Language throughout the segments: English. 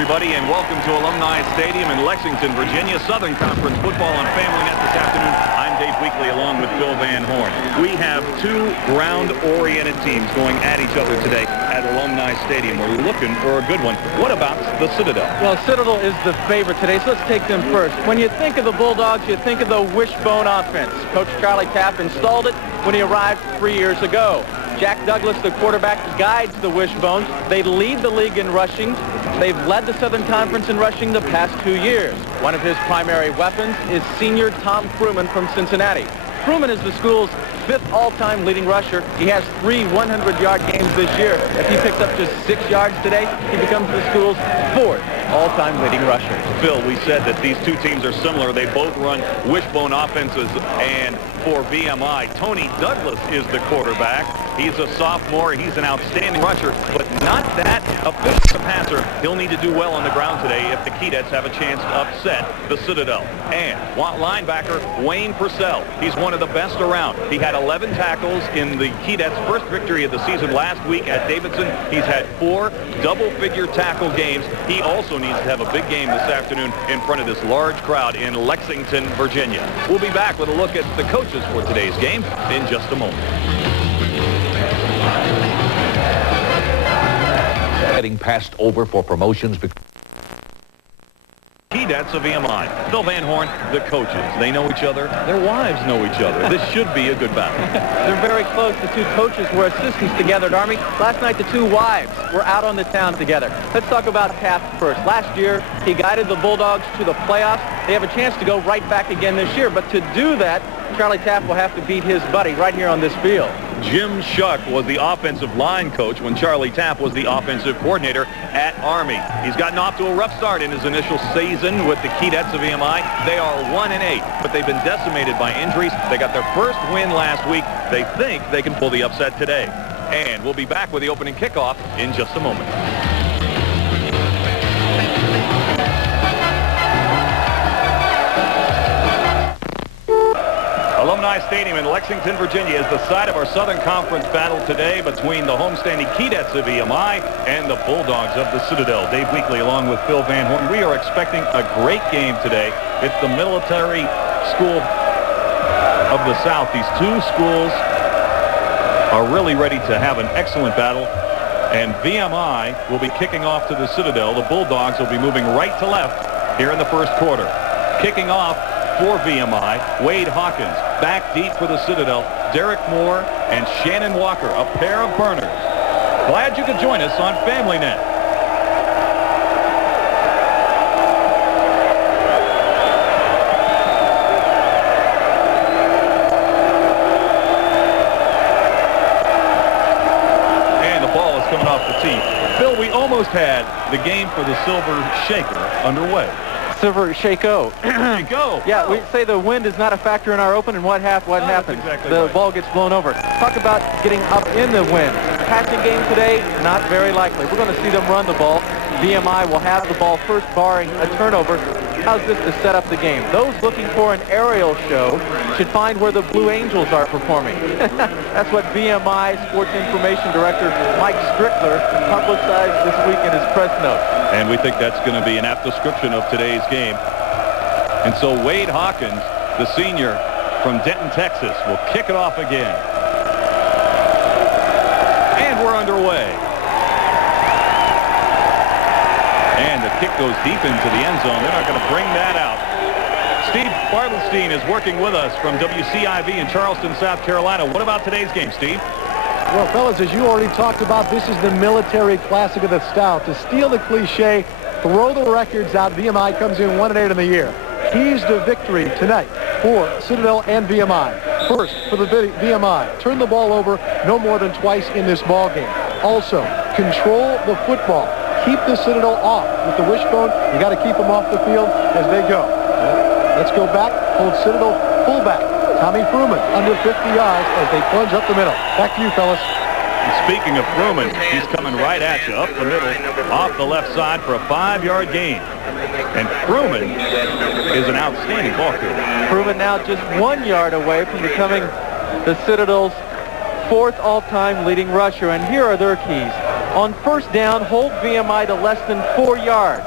everybody, and welcome to Alumni Stadium in Lexington, Virginia. Southern Conference football on Family Net this afternoon. I'm Dave Weekley along with Bill Van Horn. We have two ground-oriented teams going at each other today at Alumni Stadium. We're looking for a good one. What about the Citadel? Well, Citadel is the favorite today, so let's take them first. When you think of the Bulldogs, you think of the wishbone offense. Coach Charlie Tapp installed it when he arrived 3 years ago. Jack Douglas, the quarterback, guides the wishbones. They lead the league in rushing. They've led the Southern Conference in rushing the past 2 years. One of his primary weapons is senior Tom Fruman from Cincinnati. Fruman is the school's 5th all-time leading rusher. He has 3 100-yard games this year. If he picks up just 6 yards today, he becomes the school's 4th all-time leading rusher. Phil, we said that these two teams are similar. They both run wishbone offenses, and for VMI, Tony Douglas is the quarterback. He's a sophomore. He's an outstanding rusher, but not that efficient passer. He'll need to do well on the ground today if the Keydets have a chance to upset the Citadel. And linebacker Wayne Purcell. He's one of the best around. He had 11 tackles in the Keydets' first victory of the season last week at Davidson. He's had 4 double-figure tackle games. He also needs to have a big game this afternoon in front of this large crowd in Lexington, Virginia. We'll be back with a look at the coaches for today's game in just a moment. Getting passed over for promotions. Keydets of VMI. Bill Van Horn, the coaches. They know each other. Their wives know each other. This should be a good battle. They're very close. The two coaches were assistants together at Army. Last night, the two wives were out on the town together. Let's talk about Tapp first. Last year, he guided the Bulldogs to the playoffs. They have a chance to go right back again this year. But to do that, Charlie Tapp will have to beat his buddy right here on this field. Jim Shuck was the offensive line coach when Charlie Tapp was the offensive coordinator at Army. He's gotten off to a rough start in his initial season with the Keydets of VMI. They are 1-8, but they've been decimated by injuries. They got their first win last week. They think they can pull the upset today. And we'll be back with the opening kickoff in just a moment. Alumni Stadium in Lexington, Virginia is the site of our Southern Conference battle today between the homestanding Keydets of VMI and the Bulldogs of the Citadel. Dave Weekley along with Phil Van Horn. We are expecting a great game today. It's the military school of the South. These two schools are really ready to have an excellent battle. And VMI will be kicking off to the Citadel. The Bulldogs will be moving right to left here in the first quarter. Kicking off for VMI, Wade Hawkins. Back deep for the Citadel, Derek Moore and Shannon Walker, a pair of burners. Glad you could join us on Family Net. And the ball is coming off the tee. Phil, we almost had the game for the Silver Shaker underway. Silver Shako. Go. Yeah, we say the wind is not a factor in our open, and what happens? Exactly the right. ball gets blown over. Talk about getting up in the wind. Passing game today, not very likely. We're going to see them run the ball. VMI will have the ball first, barring a turnover. How's this to set up the game? Those looking for an aerial show should find where the Blue Angels are performing. That's what VMI Sports Information Director Mike Strickler publicized this week in his press note. And we think that's going to be an apt description of today's game. And so Wade Hawkins, the senior from Denton, Texas, will kick it off again. And we're underway. And the kick goes deep into the end zone. They're not going to bring that out. Steve Bartelstein is working with us from WCIV in Charleston, South Carolina. What about today's game, Steve? Well, fellas, as you already talked about, this is the military classic of the South. To steal the cliche, throw the records out, VMI comes in 1-8 in the year. Keys to victory tonight for Citadel and VMI. First, for the VMI, turn the ball over no more than twice in this ball game. Also, control the football. Keep the Citadel off. With the wishbone, you got to keep them off the field as they go. Let's go back, hold Citadel fullback. Tommy Fruman under 50 yards as they plunge up the middle. Back to you, fellas. And speaking of Fruman, he's coming right at you, up the middle, off the left side for a 5-yard gain. And Fruman is an outstanding ball carrier. Fruman now just 1 yard away from becoming the Citadel's 4th all-time leading rusher. And here are their keys. On first down, hold VMI to less than 4 yards.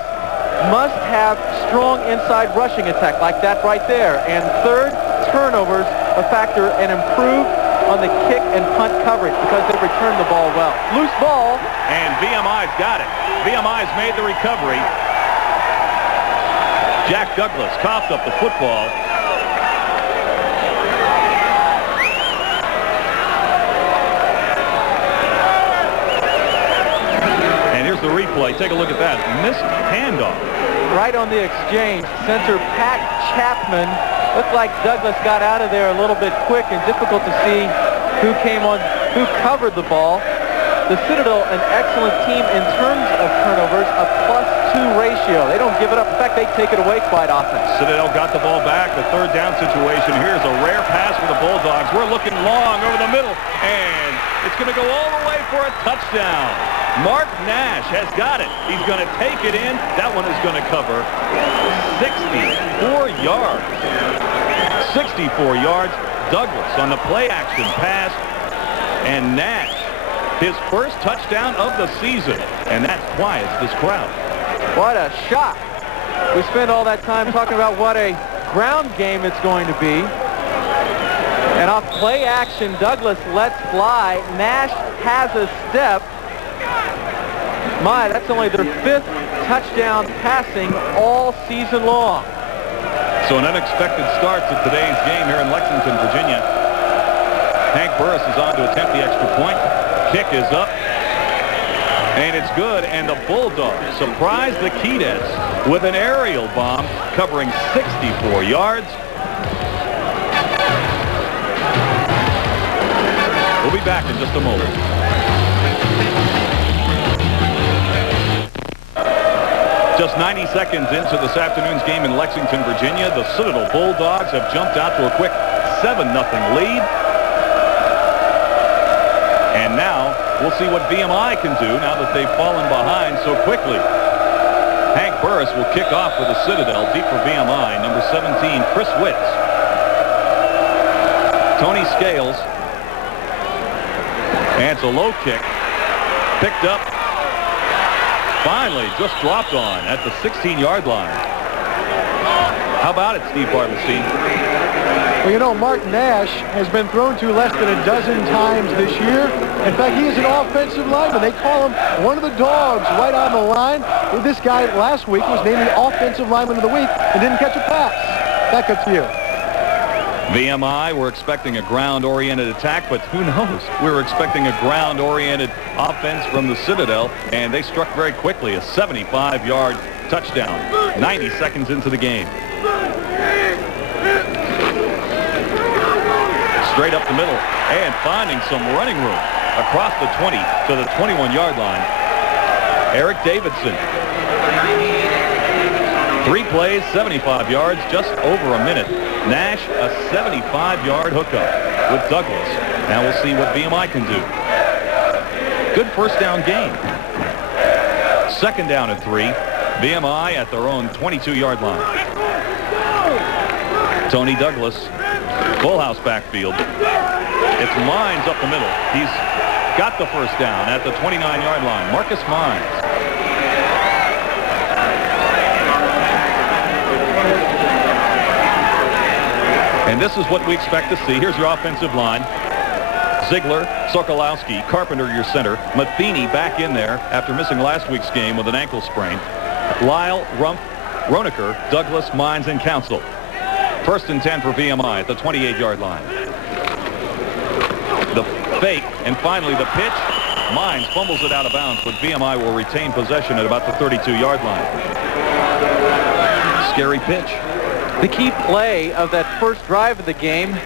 Must have strong inside rushing attack like that right there. And third, turnovers a factor and improve on the kick and punt coverage because they've returned the ball well. Loose ball. And VMI's got it. VMI's made the recovery. Jack Douglas coughed up the football. And here's the replay. Take a look at that. Missed handoff. Right on the exchange. Center Pat Chapman. Looked like Douglas got out of there a little bit quick and difficult to see who covered the ball. The Citadel, an excellent team in terms of turnovers, a +2 ratio. They don't give it up. In fact, they take it away quite often. Citadel got the ball back. The third down situation. Here's a rare pass for the Bulldogs. We're looking long over the middle, and it's going to go all the way for a touchdown. Mark Nash has got it. He's going to take it in. That one is going to cover 64 yards. 64 yards. Douglas on the play-action pass, and Nash, his first touchdown of the season, and that quiets this crowd. What a shot. We spend all that time talking about what a ground game it's going to be. And off play action, Douglas lets fly. Nash has a step. My, that's only their 5th touchdown passing all season long. So an unexpected start to today's game here in Lexington, Virginia. Hank Burris is on to attempt the extra point. Kick is up, and it's good, and the Bulldogs surprise the Keydets with an aerial bomb covering 64 yards. We'll be back in just a moment. Just 90 seconds into this afternoon's game in Lexington, Virginia, the Citadel Bulldogs have jumped out to a quick 7-0 lead. And now we'll see what VMI can do now that they've fallen behind so quickly. Hank Burris will kick off for the Citadel, deep for VMI, number 17, Chris Witz. Tony Scales. And it's a low kick. Picked up. Finally, just dropped on at the 16-yard line. How about it, Steve Bartlestein? Well, you know, Mark Nash has been thrown to less than a dozen times this year. In fact, he is an offensive lineman. They call him one of the dogs right on the line. This guy last week was named the Offensive Lineman of the Week and didn't catch a pass. Back up to you. VMI, we're expecting a ground-oriented attack, but who knows? We were expecting a ground-oriented offense from the Citadel, and they struck very quickly, a 75-yard touchdown, 90 seconds into the game. Straight up the middle, and finding some running room across the 20 to the 21-yard line. Eric Davidson. 3 plays, 75 yards, just over a minute. Nash, a 75-yard hookup with Douglas. Now we'll see what VMI can do. Good first down gain. Second down and 3. VMI at their own 22-yard line. Tony Douglas, full house backfield. It's Mines up the middle. He's got the first down at the 29-yard line. Marcus Mines. And this is what we expect to see. Here's your offensive line. Ziegler, Sokolowski, Carpenter your center. Matheny back in there after missing last week's game with an ankle sprain. Lyle, Rumpf, Roenicker, Douglas, Mines, and Council. First and 10 for VMI at the 28-yard line. The fake, and finally the pitch. Mines fumbles it out of bounds, but VMI will retain possession at about the 32-yard line. Scary pitch. The key play of that first drive of the game,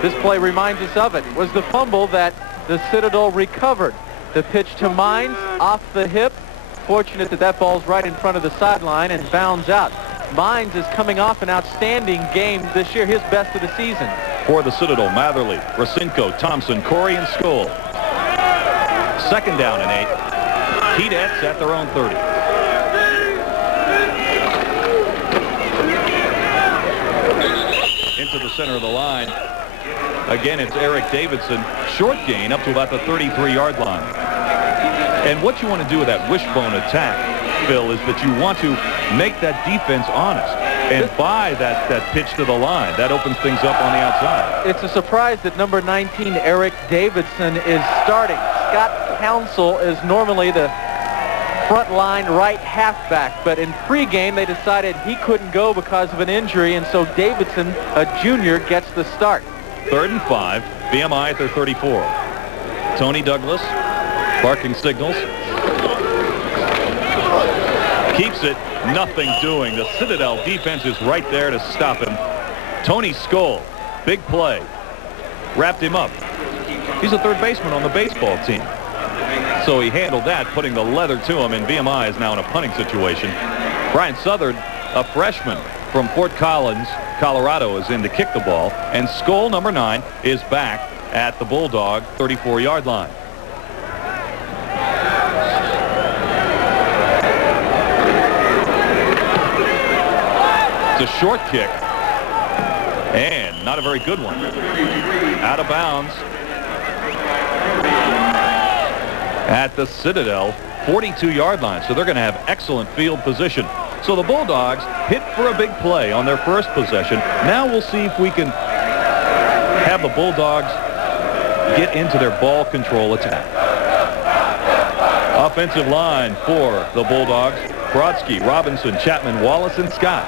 this play reminds us of it, was the fumble that the Citadel recovered. The pitch to Mines off the hip. Fortunate that that ball's right in front of the sideline and bounds out. Mines is coming off an outstanding game this year, his best of the season. For the Citadel, Matherly, Racinko, Thompson, Corey, and Skoll. Second down and 8. Keydets at their own 30. Into the center of the line. Again, it's Eric Davidson. Short gain up to about the 33-yard line. And what you want to do with that wishbone attack, Phil, is that you want to make that defense honest. And by that pitch to the line, that opens things up on the outside. It's a surprise that number 19, Eric Davidson, is starting. Scott Counsell is normally the front line right halfback, but in pregame they decided he couldn't go because of an injury, and so Davidson, a junior, gets the start. 3rd and 5, VMI at their 34. Tony Douglas barking signals. Keeps it, nothing doing. The Citadel defense is right there to stop him. Tony Skoll, big play. Wrapped him up. He's a third baseman on the baseball team. So he handled that, putting the leather to him, and VMI is now in a punting situation. Brian Southard, a freshman from Fort Collins, Colorado, is in to kick the ball, and Skoll, number 9, is back at the Bulldog 34-yard line. It's a short kick, and not a very good one. Out of bounds at the Citadel 42-yard line, so they're going to have excellent field position. So the Bulldogs hit for a big play on their first possession. Now we'll see if we can have the Bulldogs get into their ball control attack. Offensive line for the Bulldogs: Brodsky, Robinson, Chapman, Wallace, and Scott.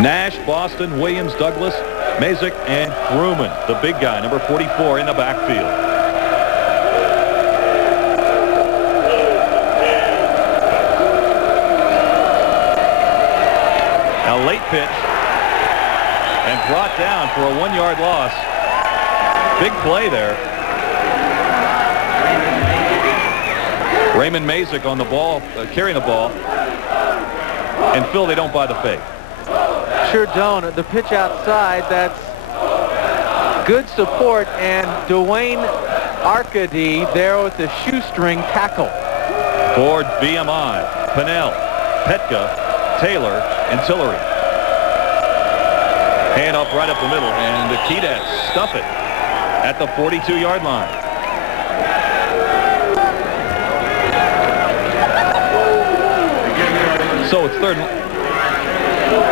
Nash, Boston, Williams, Douglas, Mazik, and Fruman, the big guy, number 44, in the backfield. A late pitch, and brought down for a 1-yard loss. Big play there. Raymond Mazik on the ball, carrying the ball. And Phil, they don't buy the fake. Sure don't. The pitch outside, that's good support, and Dwayne Arcady there with the shoestring tackle. For VMI, Pennell, Petka, Taylor, and Tillery. Hand off right up the middle, and the Keydets stuff it at the 42-yard line. So it's third.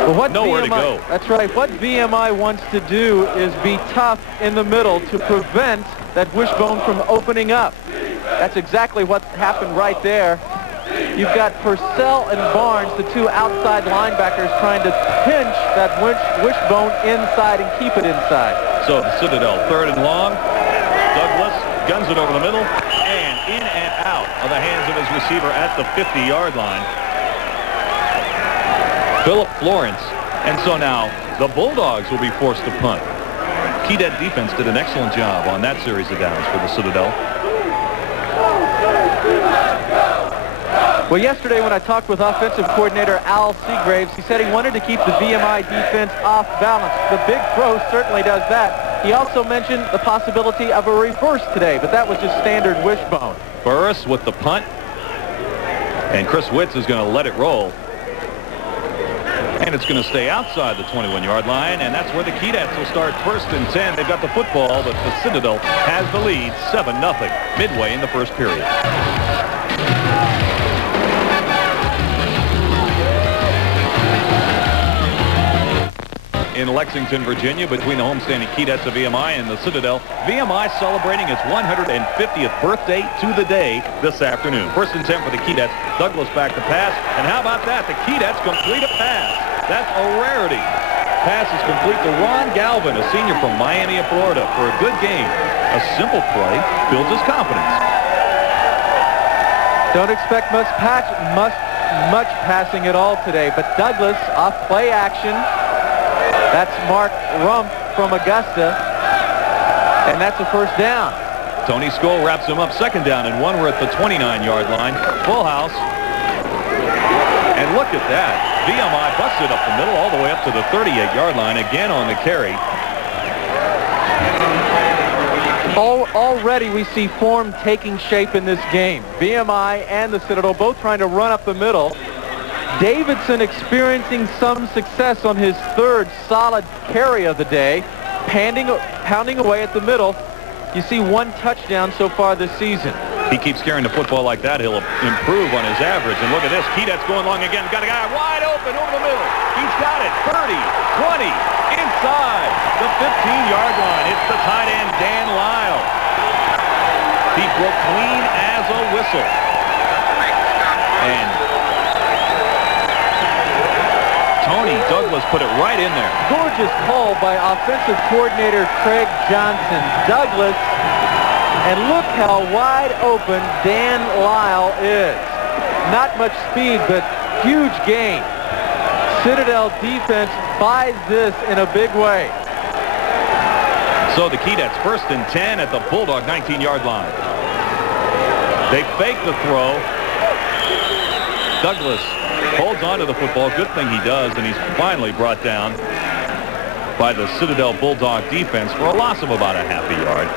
Well, what nowhere VMI, to go. That's right. What VMI wants to do is be tough in the middle to prevent that wishbone from opening up. That's exactly what happened right there. You've got Purcell and Barnes, the two outside linebackers, trying to pinch that wishbone inside and keep it inside. So the Citadel, 3rd and long. Douglas guns it over the middle and in and out of the hands of his receiver at the 50-yard line. Philip Florence. And so now the Bulldogs will be forced to punt. Keydet defense did an excellent job on that series of downs for the Citadel. Well, yesterday when I talked with offensive coordinator Al Seagraves, he said he wanted to keep the VMI defense off balance. The big throw certainly does that. He also mentioned the possibility of a reverse today, but that was just standard wishbone. Burris with the punt. And Chris Witz is going to let it roll. And it's going to stay outside the 21-yard line, and that's where the Keydets will start 1st and 10. They've got the football, but the Citadel has the lead 7-0 midway in the first period. In Lexington, Virginia, between the homestanding Keydets of VMI and the Citadel, VMI celebrating its 150th birthday to the day this afternoon. 1st and 10 for the Keydets. Douglas back to pass, and how about that? The Keydets complete a pass. That's a rarity. Pass is complete to Ron Galvin, a senior from Miami of Florida, for a good game. A simple play builds his confidence. Don't expect much passing at all today, but Douglas off play action. That's Mark Rump from Augusta, and that's a 1st down. Tony Skoll wraps him up, 2nd down and 1. We're at the 29-yard line. Full house. And look at that. VMI busted up the middle all the way up to the 38-yard line, again on the carry. Already we see form taking shape in this game. VMI and the Citadel both trying to run up the middle. Davidson experiencing some success on his 3rd solid carry of the day, pounding away at the middle. You see 1 touchdown so far this season. He keeps carrying the football like that, he'll improve on his average. And look at this. Keydet's going long again. Got a guy wide open over the middle. He's got it. 30, 20, inside the 15-yard line. It's the tight end, Dan Lyle. He broke clean as a whistle. And Tony Douglas put it right in there. Gorgeous call by offensive coordinator Craig Johnson. Douglas, and look how wide open Dan Lyle is. Not much speed, but huge gain. Citadel defense buys this in a big way. So the Keydets 1st and 10 at the Bulldog 19-yard line. They fake the throw. Douglas holds on to the football. Good thing he does, and he's finally brought down by the Citadel Bulldog defense for a loss of about a half a yard.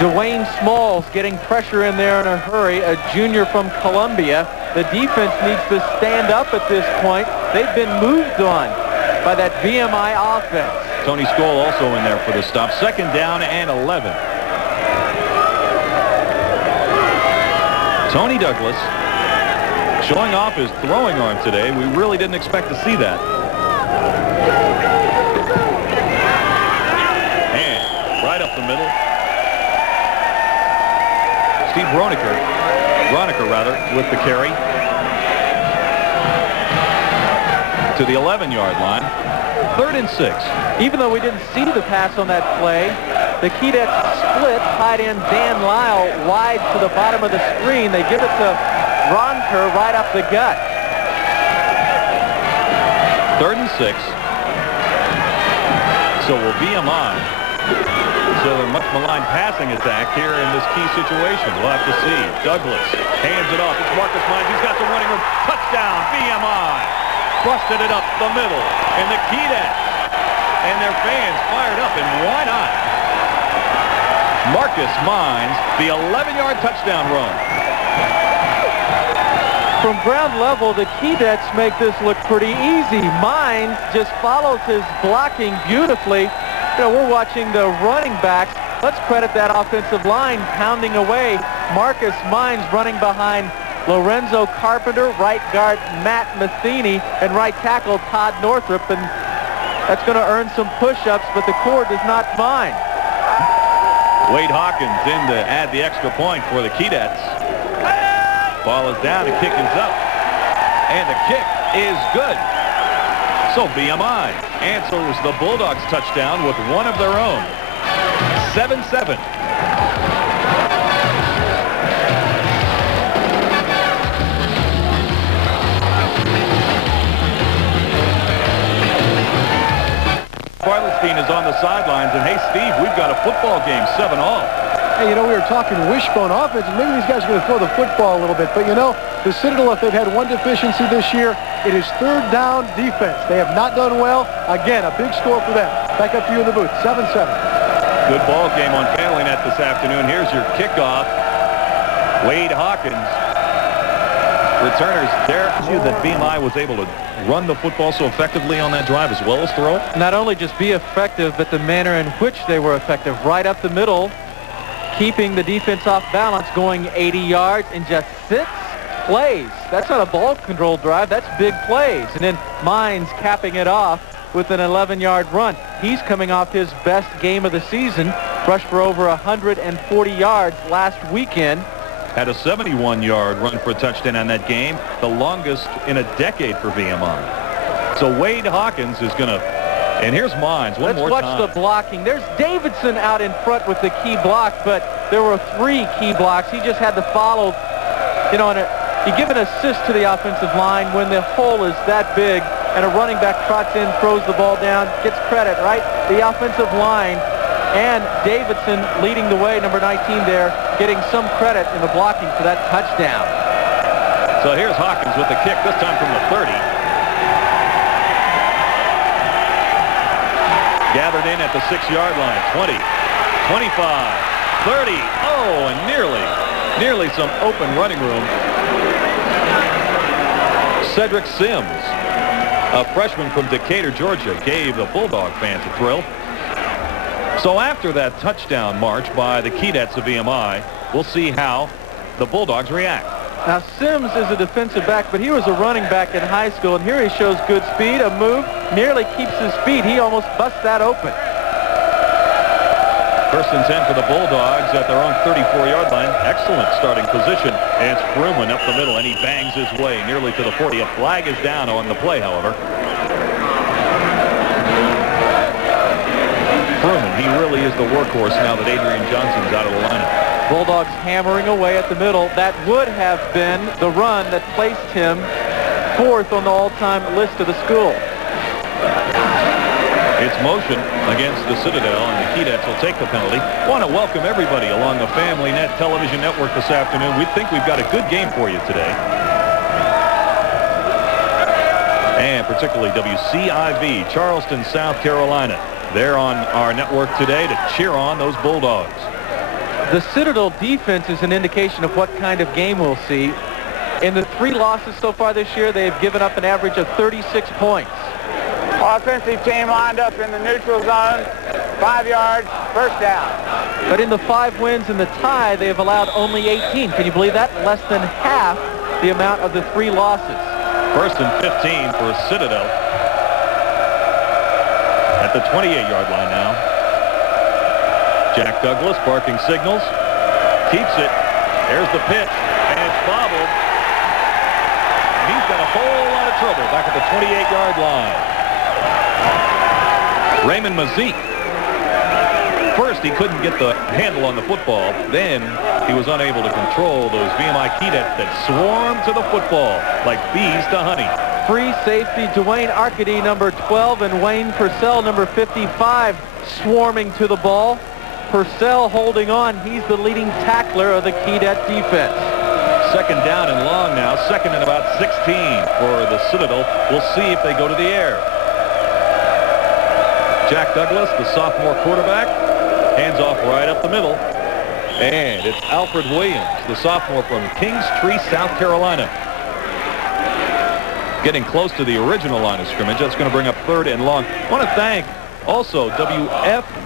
Dwayne Smalls getting pressure in there in a hurry, a junior from Columbia. The defense needs to stand up at this point. They've been moved on by that VMI offense. Tony Skoll also in there for the stop. 2nd down and 11. Tony Douglas showing off his throwing arm today. We really didn't expect to see that. And right up the middle. Steve Broniker with the carry to the 11-yard line. 3rd and 6. Even though we didn't see the pass on that play, the Keydets split tight end Dan Lyle wide to the bottom of the screen. They give it to Ronker right up the gut. 3rd and 6. So will VMI. So a much maligned passing attack here in this key situation. We'll have to see. Douglas hands it off. It's Marcus Mines. He's got some running room. Touchdown, VMI. Busted it up the middle. And the Keydets and their fans fired up. And why not? Marcus Mines, the 11-yard touchdown run. From ground level, the Keydets make this look pretty easy. Mines just follows his blocking beautifully. You know, we're watching the running backs. Let's credit that offensive line pounding away. Marcus Mines running behind Lorenzo Carpenter, right guard Matt Matheny, and right tackle Todd Northrup. And that's going to earn some push-ups, but the core does not mind. Wade Hawkins in to add the extra point for the Keydets. Ball is down, the kick is up, and the kick is good. So VMI answers the Bulldogs touchdown with one of their own. 7-7. Barlestein is on the sidelines, and hey, Steve, we've got a football game, 7-all. Hey, you know, we were talking wishbone offense, and maybe these guys are going to throw the football a little bit. But, you know, the Citadel, if they've had one deficiency this year, it is 3rd down defense. They have not done well. Again, a big score for them. Back up to you in the booth, 7-7. Good ball game on FamilyNet this afternoon. Here's your kickoff. Wade Hawkins. Returners there. That VMI was able to run the football so effectively on that drive as well as throw. Not only just be effective, but the manner in which they were effective. Right up the middle, keeping the defense off balance, going 80 yards in just 6 plays. That's not a ball control drive. That's big plays. And then Mines capping it off with an 11-yard run. He's coming off his best game of the season. Rushed for over 140 yards last weekend. Had a 71-yard run for a touchdown on that game, the longest in a decade for VMI. So Wade Hawkins is going to, and here's Mines one more time. Let's watch the blocking. There's Davidson out in front with the key block, but there were 3 key blocks. He just had to follow, you know, and you give an assist to the offensive line when the hole is that big and a running back trots in, throws the ball down, gets credit, right? The offensive line and Davidson leading the way, number 19 there, getting some credit in the blocking for that touchdown. So here's Hawkins with the kick, this time from the 30. Gathered in at the 6-yard line. 20, 25, 30. Oh, and nearly some open running room. Cedric Sims, a freshman from Decatur, Georgia, gave the Bulldog fans a thrill. So after that touchdown march by the Keydets of VMI, we'll see how the Bulldogs react. Now, Sims is a defensive back, but he was a running back in high school, and here he shows good speed, a move, nearly keeps his feet. He almost busts that open. First and 10 for the Bulldogs at their own 34-yard line. Excellent starting position. And it's Fruman up the middle, and he bangs his way nearly to the 40. A flag is down on the play, however. Fruman, he really is the workhorse now that Adrian Johnson's out of the lineup. Bulldogs hammering away at the middle. That would have been the run that placed him 4th on the all-time list of the school. It's motion against the Citadel, and the Keydets will take the penalty. Want to welcome everybody along the Family Net Television Network this afternoon. We think we've got a good game for you today. And particularly WCIV, Charleston, South Carolina. They're on our network today to cheer on those Bulldogs. The Citadel defense is an indication of what kind of game we'll see. In the 3 losses so far this year, they've given up an average of 36 points. Offensive team lined up in the neutral zone, 5 yards, first down. But in the 5 wins and the tie, they have allowed only 18. Can you believe that? Less than half the amount of the 3 losses. First and 15 for Citadel. At the 28-yard line now. Jack Douglas barking signals. Keeps it. There's the pitch. And it's bobbled. He's got a whole lot of trouble back at the 28-yard line. Raymond Mazik. First, he couldn't get the handle on the football. Then, he was unable to control those VMI Keydets that swarmed to the football like bees to honey. Free safety Dwayne Arcady, number 12, and Wayne Purcell, number 55, swarming to the ball. Purcell holding on. He's the leading tackler of the Keydet defense. Second down and long now. Second and about 16 for the Citadel. We'll see if they go to the air. Jack Douglas, the sophomore quarterback, hands off right up the middle. And it's Alfred Williams, the sophomore from Kingstree, South Carolina. Getting close to the original line of scrimmage. That's going to bring up 3rd and long. I want to thank also WFWVFT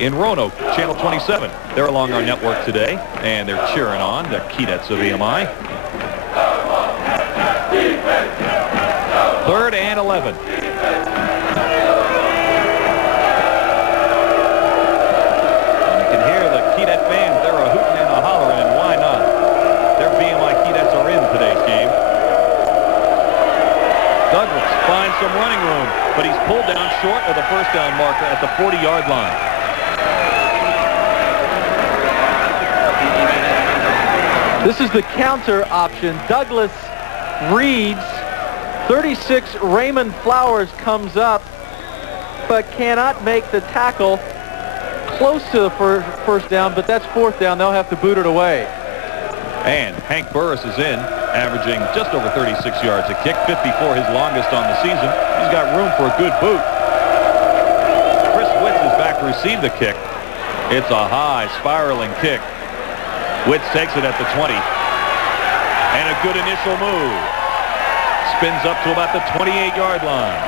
in Roanoke, Channel 27. They're along our network today, and they're cheering on the Keydets of VMI. 3rd and 11. And you can hear the Keydet fans. They're a hooting and a hollering, and why not? Their VMI Keydets are in today's game. Douglas finds some running room, but he's pulled down short of the first down marker at the 40-yard line. This is the counter option. Douglas reads. 36 Raymond Flowers comes up, but cannot make the tackle close to the first down, but that's 4th down. They'll have to boot it away. And Hank Burris is in, averaging just over 36 yards a kick, 54 his longest on the season. He's got room for a good boot. Chris Witz is back to receive the kick. It's a high, spiraling kick. Witz takes it at the 20. And a good initial move. Spins up to about the 28-yard line.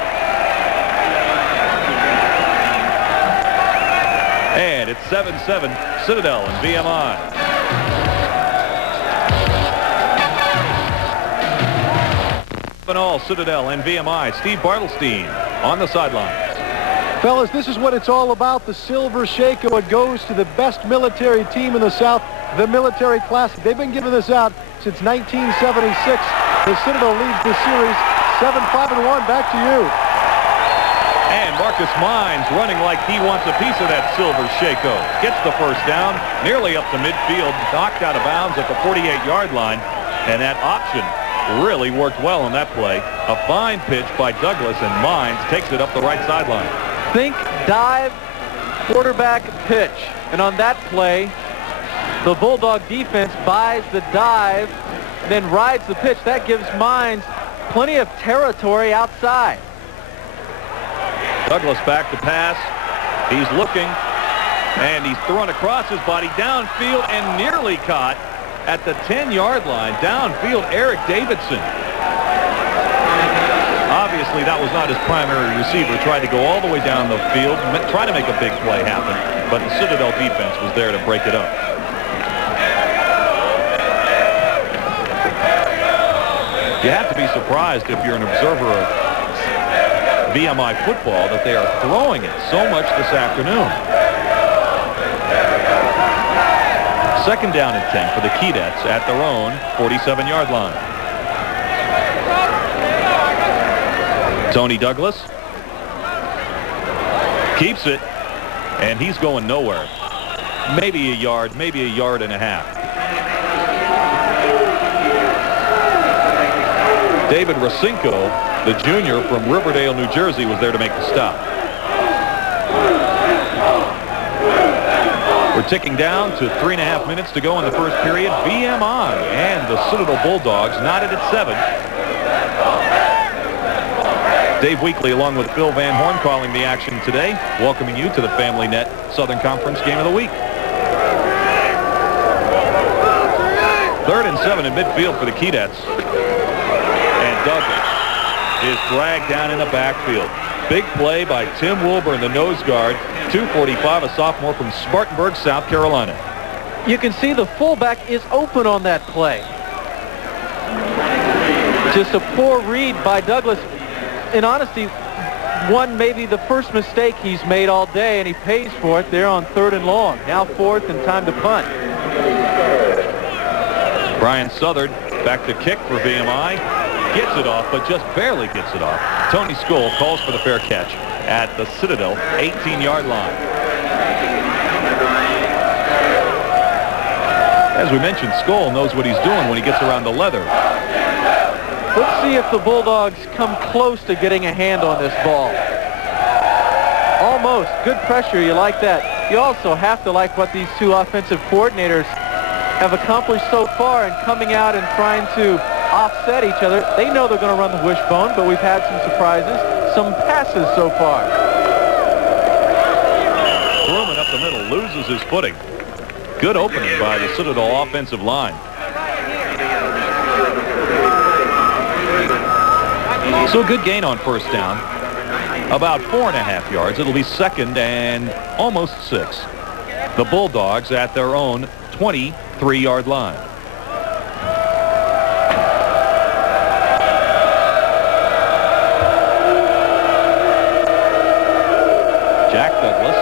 And it's 7-7, Citadel and VMI. All Citadel and VMI. Steve Bartelstein on the sidelines. Fellas, this is what it's all about. The Silver Shako. It goes to the best military team in the South, the Military Classic. They've been giving this out since 1976. The Citadel leads the series 7-5-1. Back to you. And Marcus Mines running like he wants a piece of that Silver Shako. Gets the first down, nearly up to midfield, knocked out of bounds at the 48-yard line. And that option really worked well on that play. A fine pitch by Douglas, and Mines takes it up the right sideline. Think dive, quarterback pitch. And on that play, the Bulldog defense buys the dive, then rides the pitch. That gives Mines plenty of territory outside. Douglas back to pass. He's looking, and he's thrown across his body downfield and nearly caught at the 10-yard line. Downfield, Eric Davidson. Obvious obviously that was not his primary receiver. Tried to go all the way down the field, try to make a big play happen, but the Citadel defense was there to break it up. You have to be surprised if you're an observer of VMI football that they are throwing it so much this afternoon. Second down and 10 for the Keydets at their own 47-yard line. Tony Douglas keeps it, and he's going nowhere. Maybe a yard, maybe a yard and a half. David Racinko, the junior from Riverdale, New Jersey, was there to make the stop. We're ticking down to 3.5 minutes to go in the first period. VMI and the Citadel Bulldogs knotted at 7. Dave Weekley along with Phil Van Horn calling the action today, welcoming you to the Family Net Southern Conference Game of the Week. 3rd and 7 in midfield for the Keydets. And Douglas is dragged down in the backfield. Big play by Tim Wilburn, the nose guard, 245, a sophomore from Spartanburg, South Carolina. You can see the fullback is open on that play. Just a poor read by Douglas. In honesty, maybe the first mistake he's made all day, and he pays for it there on 3rd and long. Now 4th and time to punt. Brian Southard back to kick for VMI. Gets it off, but just barely gets it off. Tony Skoll calls for the fair catch at the Citadel 18-yard line. As we mentioned, Skoll knows what he's doing when he gets around the leather. Let's see if the Bulldogs come close to getting a hand on this ball. Almost. Good pressure. You like that. You also have to like what these two offensive coordinators have accomplished so far in coming out and trying to offset each other. They know they're going to run the wishbone, but we've had some surprises, some passes so far. Truman up the middle loses his footing. Good opening by the Citadel offensive line. So a good gain on first down. About 4.5 yards. It'll be 2nd and almost 6. The Bulldogs at their own 23-yard line. Jack Douglas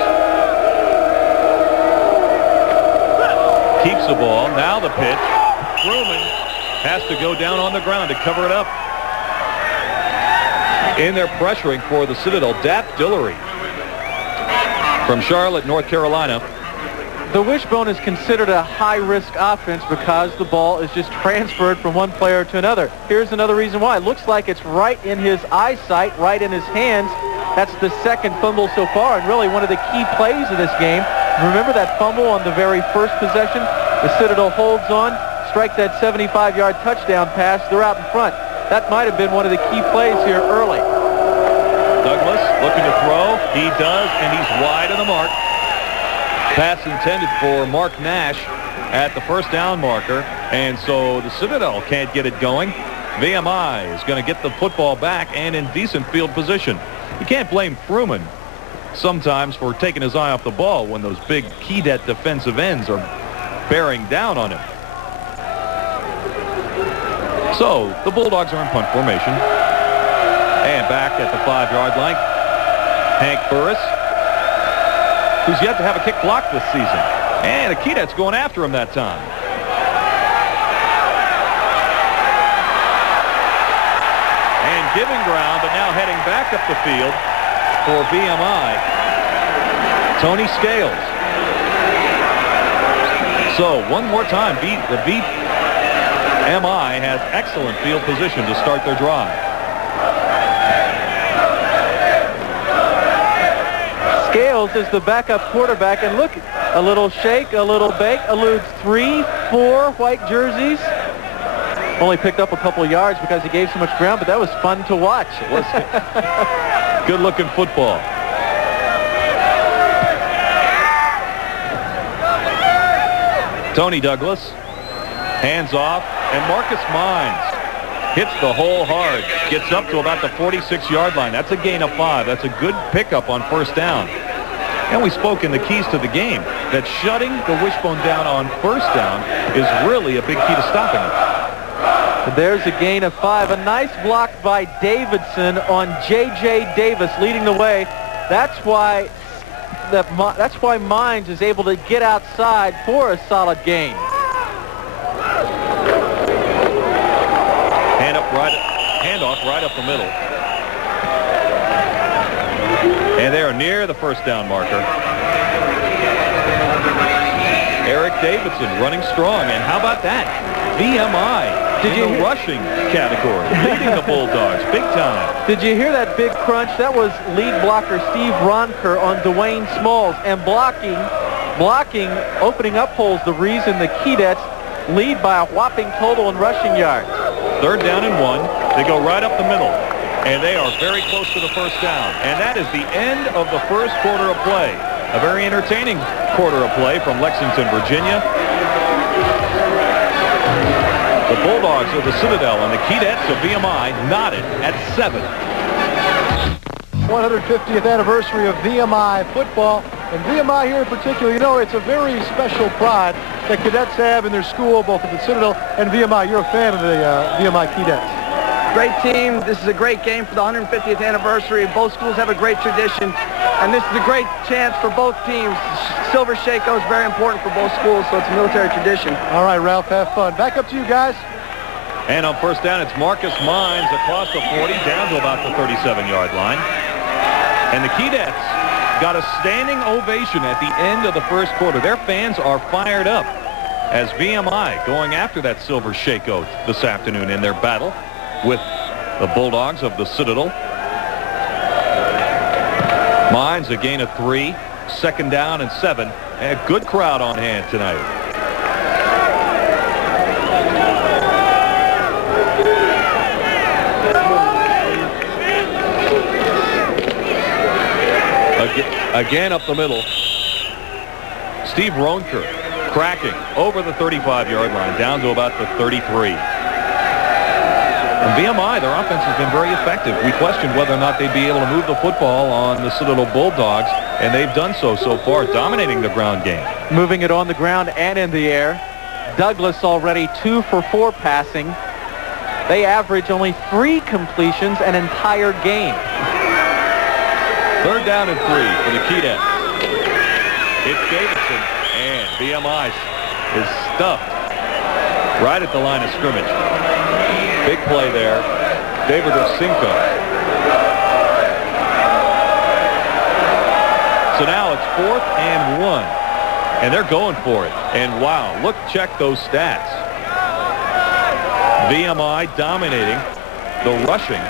keeps the ball. Now the pitch. Truman has to go down on the ground to cover it up. In there pressuring for the Citadel, Dap Dillery from Charlotte, North Carolina. The wishbone is considered a high-risk offense because the ball is just transferred from one player to another. Here's another reason why. It looks like it's right in his eyesight, right in his hands. That's the 2nd fumble so far, and really one of the key plays of this game. Remember that fumble on the very first possession? The Citadel holds on, strike that 75-yard touchdown pass. They're out in front. That might have been one of the key plays here early. Douglas looking to throw. He does, and he's wide of the mark. Pass intended for Mark Nash at the first down marker, and so the Citadel can't get it going. VMI is going to get the football back and in decent field position. You can't blame Fruman sometimes for taking his eye off the ball when those big Keydet defensive ends are bearing down on him. So the Bulldogs are in punt formation. And back at the 5-yard line, Hank Burris, who's yet to have a kick blocked this season. And the Keydets going after him that time. And giving ground, but now heading back up the field for VMI, Tony Scales. So one more time, the VMI has excellent field position to start their drive. Scales is the backup quarterback, and look, a little shake, a little bake, eludes 3, 4 white jerseys. Only picked up a couple of yards because he gave so much ground, but that was fun to watch. It was good-looking football. Tony Douglas, hands off, and Marcus Mines hits the hole hard, gets up to about the 46-yard line. That's a gain of 5. That's a good pickup on first down. And we spoke in the keys to the game that shutting the wishbone down on first down is really a big key to stopping it. There's a gain of 5. A nice block by Davidson on J.J. Davis leading the way. That's why Mines is able to get outside for a solid gain. Handoff right up the middle. And they are near the first down marker. Eric Davidson running strong. And how about that? VMI in the rushing category, leading the Bulldogs big time. Did you hear that big crunch? That was lead blocker Steve Ronker on Dwayne Smalls. And blocking, opening up holes, the reason the Keydets lead by a whopping total in rushing yards. 3rd down and 1. They go right up the middle. And they are very close to the first down. And that is the end of the first quarter of play. A very entertaining quarter of play from Lexington, Virginia. The Bulldogs of the Citadel and the Keydets of VMI knotted at 7. 150th anniversary of VMI football. And VMI here in particular, you know, it's a very special pride that cadets have in their school, both at the Citadel and VMI. You're a fan of the VMI Keydets. Great team. This is a great game for the 150th anniversary. Both schools have a great tradition, and this is a great chance for both teams. Silver Shako is very important for both schools, so it's a military tradition. All right, Ralph, have fun. Back up to you guys. And on first down, it's Marcus Mines across the 40, down to about the 37-yard line. And the Keydets got a standing ovation at the end of the first quarter. Their fans are fired up as VMI going after that Silver Shako this afternoon in their battle with the Bulldogs of the Citadel. Mines a gain of 3, 2nd down and 7. A good crowd on hand tonight. Again up the middle. Steve Ronker cracking over the 35-yard line down to about the 33. And VMI, their offense has been very effective. We questioned whether or not they'd be able to move the football on the Citadel Bulldogs, and they've done so far, dominating the ground game. Moving it on the ground and in the air. Douglas already 2 for 4 passing. They average only 3 completions an entire game. 3rd down and 3 for the Keydets. It's Davidson, and VMI is stuffed right at the line of scrimmage. Big play there. David Rosinko. So now it's 4th and 1. And they're going for it. And wow, check those stats. VMI dominating the rushing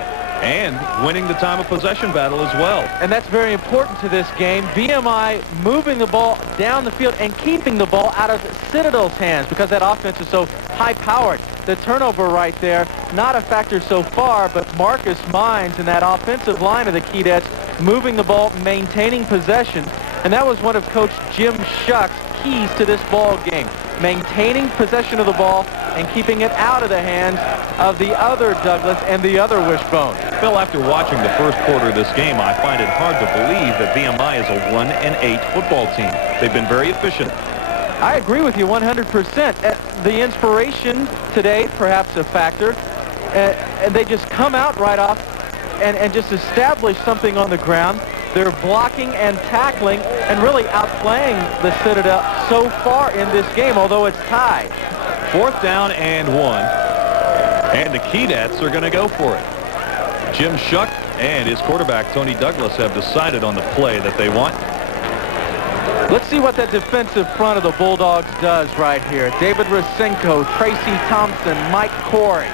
and winning the time of possession battle as well. And that's very important to this game. VMI moving the ball down the field and keeping the ball out of Citadel's hands because that offense is so high-powered. The turnover right there, not a factor so far, but Marcus Mines and that offensive line of the Keydets moving the ball, maintaining possession. And that was one of Coach Jim Shuck's keys to this ball game. Maintaining possession of the ball and keeping it out of the hands of the other Douglas and the other Wishbone. Phil, after watching the first quarter of this game, I find it hard to believe that VMI is a 1-8 football team. They've been very efficient. I agree with you 100%. The inspiration today, perhaps a factor, and they just come out right off and just establish something on the ground. They're blocking and tackling and really outplaying the Citadel so far in this game, although it's tied. 4th down and 1. And the Keydets are going to go for it. Jim Shuck and his quarterback, Tony Douglas, have decided on the play that they want. Let's see what that defensive front of the Bulldogs does right here. David Rosinko, Tracy Thompson, Mike Corey.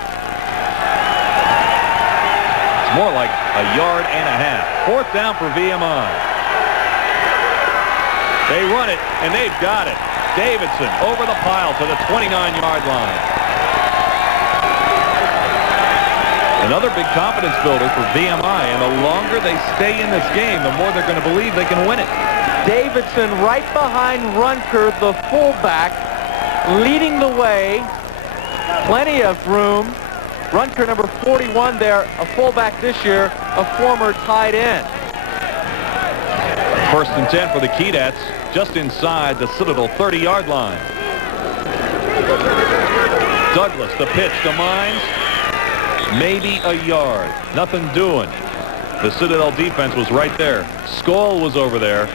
It's more like a yard and a half. 4th down for VMI. They run it, and they've got it. Davidson over the pile to the 29-yard line. Another big confidence builder for VMI, and the longer they stay in this game, the more they're going to believe they can win it. Davidson right behind Runker, the fullback, leading the way. Plenty of room Runker, number 41 there, a fullback this year, a former tight end. 1st and 10 for the Keydets, just inside the Citadel 30-yard line. Douglas, the pitch to Mines. Maybe a yard. Nothing doing. The Citadel defense was right there. Skoll was over there.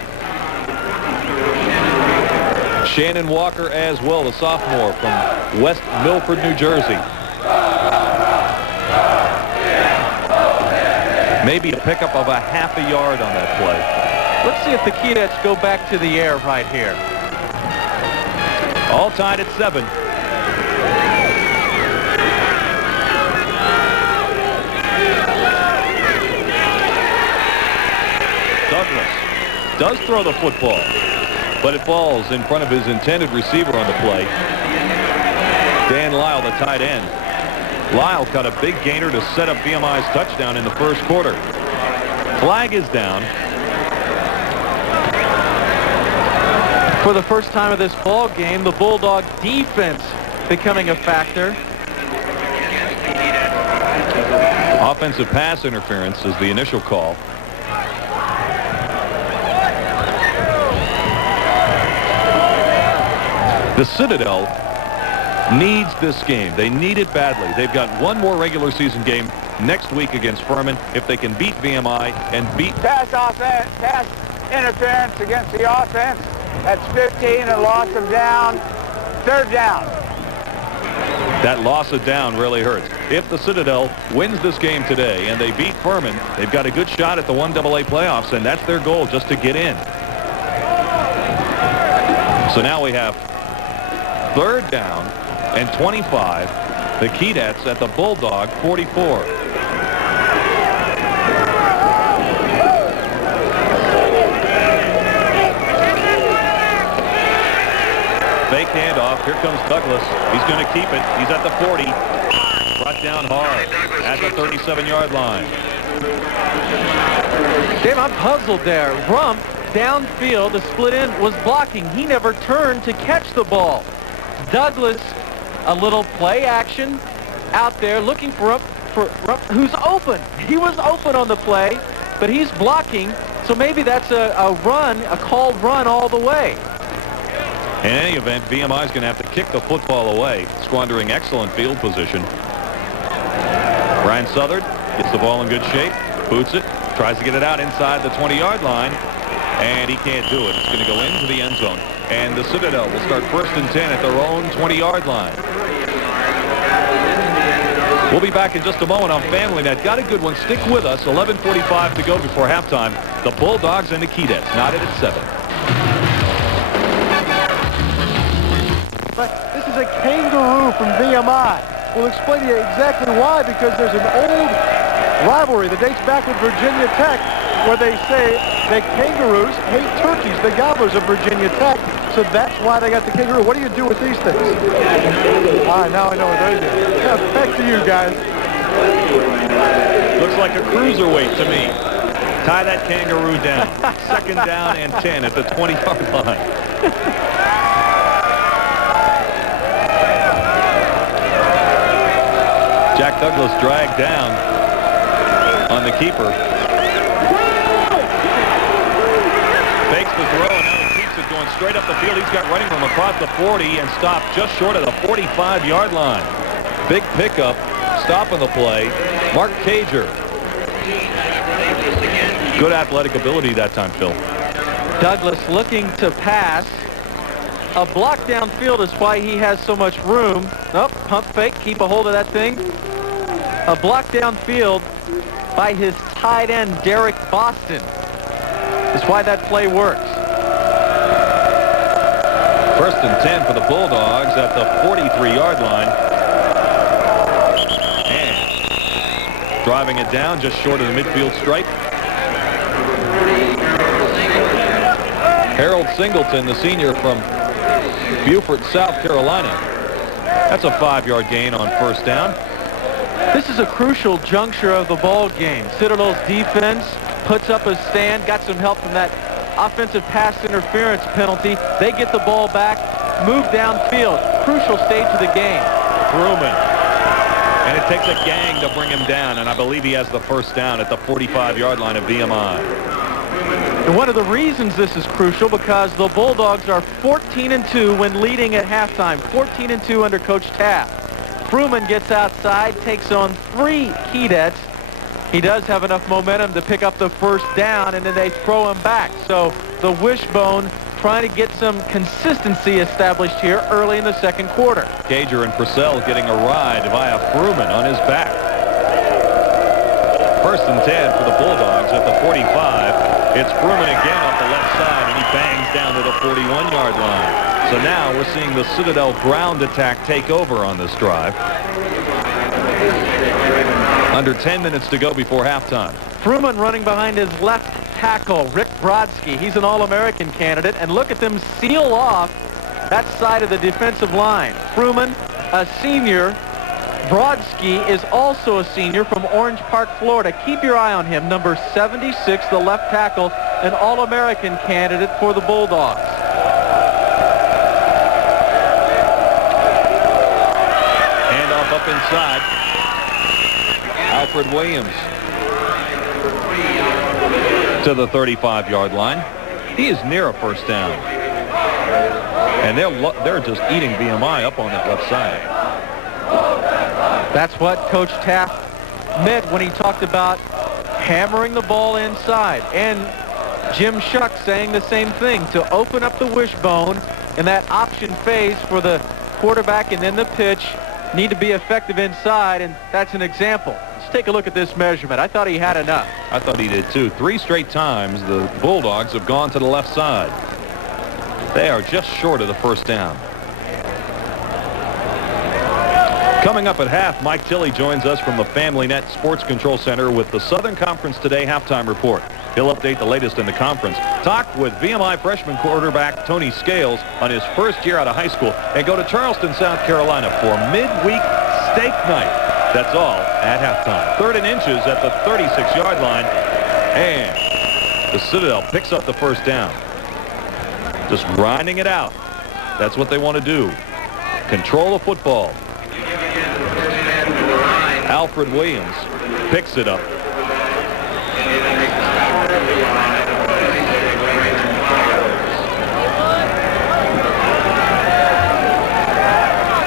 Shannon Walker as well, the sophomore from West Milford, New Jersey. Maybe a pickup of a half a yard on that play. Let's see if the Keydets go back to the air right here. All tied at 7. Douglas does throw the football, but it falls in front of his intended receiver on the play. Dan Lyle, the tight end. Lyle caught a big gainer to set up VMI's touchdown in the 1st quarter. Flag is down. For the first time of this ball game, the Bulldog defense becoming a factor. Offensive pass interference is the initial call. The Citadel needs this game. They need it badly. They've got one more regular season game next week against Furman. If they can beat VMI and beat Pass offense, pass interference against the offense. That's 15, a loss of down. 3rd down. that loss of down really hurts. If the Citadel wins this game today and they beat Furman, they've got a good shot at the 1AA playoffs, and that's their goal, just to get in. So now we have 3rd down and 25. The Keydets at the Bulldog 44. Fake handoff. Here comes Douglas. He's going to keep it. He's at the 40. Brought down hard at the 37-yard line. Dave, I'm puzzled there. Rump downfield, the split end was blocking. He never turned to catch the ball. Douglas, a little play action out there looking for Rump, who's open. He was open on the play, but he's blocking. So maybe that's a run, a called run all the way. In any event, VMI is going to have to kick the football away, squandering excellent field position. Brian Southard gets the ball in good shape, boots it, tries to get it out inside the 20-yard line, and he can't do it. It's going to go into the end zone, and the Citadel will start 1st and 10 at their own 20-yard line. We'll be back in just a moment on Family Net. Got a good one. Stick with us. 11:45 to go before halftime. The Bulldogs and the Keydets knotted at 7. This is a kangaroo from VMI. We'll explain to you exactly why, because there's an old rivalry that dates back with Virginia Tech where they say the kangaroos hate turkeys, the gobblers of Virginia Tech. So that's why they got the kangaroo. What do you do with these things? All right, now I know what they do. Yeah, back to you guys. Looks like a cruiserweight to me. Tie that kangaroo down. 2nd down and 10 at the 20-yard line. Jack Douglas dragged down on the keeper. Fakes the throw, and now he keeps it going straight up the field. He's got running room across the 40 and stopped just short of the 45-yard line. Big pickup, stopping the play. Mark Cager. Good athletic ability that time, Phil. Douglas looking to pass. A block downfield is why he has so much room. Nope, pump fake, keep a hold of that thing. A block downfield by his tight end, Derek Boston, is why that play works. 1st and 10 for the Bulldogs at the 43-yard line. And driving it down just short of the midfield stripe. Harold Singleton, the senior from Beaufort, South Carolina. That's a 5-yard gain on 1st down. This is a crucial juncture of the ball game. Citadel's defense puts up a stand, got some help from that offensive pass interference penalty. They get the ball back, move downfield. Crucial stage of the game. Truman And it takes a gang to bring him down, and I believe he has the first down at the 45-yard line of VMI. And one of the reasons this is crucial because the Bulldogs are 14-2 when leading at halftime. 14-2 under Coach Taft. Fruman gets outside, takes on 3 Keydets. He does have enough momentum to pick up the first down, and then they throw him back. So the wishbone trying to get some consistency established here early in the second quarter. Gager and Purcell getting a ride via Fruman on his back. First and 10 for the Bulldogs at the 45. It's Fruman again off the left side, and he bangs down to the 41-yard line. So now we're seeing the Citadel ground attack take over on this drive. Under 10 minutes to go before halftime. Fruman running behind his left tackle, Rick Brodsky. He's an All-American candidate, and look at them seal off that side of the defensive line. Fruman, a senior. Brodsky is also a senior from Orange Park, Florida. Keep your eye on him. Number 76, the left tackle, an All-American candidate for the Bulldogs. Handoff up inside. Alfred Williams to the 35-yard line. He is near a first down. And they're just eating VMI up on that left side. That's what Coach Taft meant when he talked about hammering the ball inside. And Jim Shuck saying the same thing, to open up the wishbone in that option phase for the quarterback and then the pitch. Need to be effective inside, and that's an example. Let's take a look at this measurement. I thought he had enough. I thought he did too. 3 straight times the Bulldogs have gone to the left side. They are just short of the first down. Coming up at half, Mike Tilley joins us from the Family Net Sports Control Center with the Southern Conference Today halftime report. He'll update the latest in the conference, talk with VMI freshman quarterback Tony Scales on his first year out of high school, and go to Charleston, South Carolina for midweek steak night. That's all at halftime. 3rd and inches at the 36-yard line, and the Citadel picks up the first down. Just grinding it out. That's what they want to do. Control the football. Alfred Williams picks it up.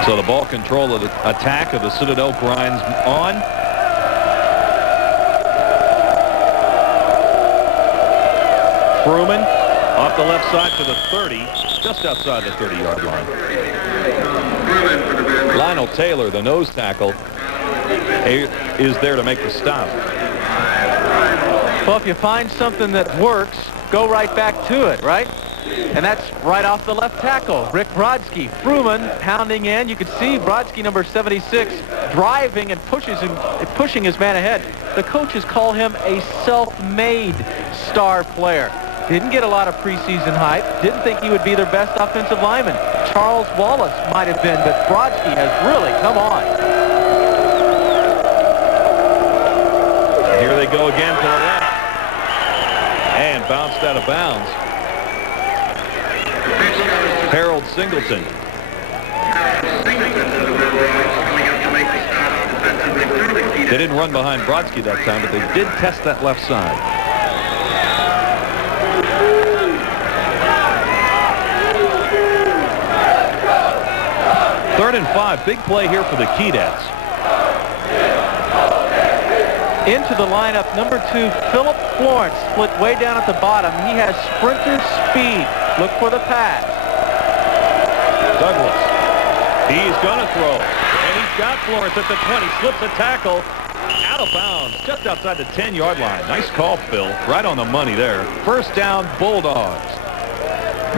So the ball control of the attack of the Citadel grinds on. Fruman off the left side to the 30, just outside the 30-yard line. Lionel Taylor, the nose tackle, is there to make the stop. Well, if you find something that works, go right back to it, right? And that's right off the left tackle, Rick Brodsky. Fruman pounding in. You can see Brodsky, number 76, driving and pushing his man ahead. The coaches call him a self-made star player. Didn't get a lot of preseason hype. Didn't think he would be their best offensive lineman. Charles Wallace might have been, but Brodsky has really come on. Here they go again to the left. And bounced out of bounds. Harold Singleton. They didn't run behind Brodsky that time, but they did test that left side. Third and 5. Big play here for the Keydets. Into the lineup, number 2, Philip Florence, split way down at the bottom. He has sprinter speed. Look for the pass. Douglas. He's going to throw. And he's got Florence at the 20. Slips a tackle. Out of bounds. Just outside the 10-yard line. Nice call, Phil. Right on the money there. First down, Bulldogs.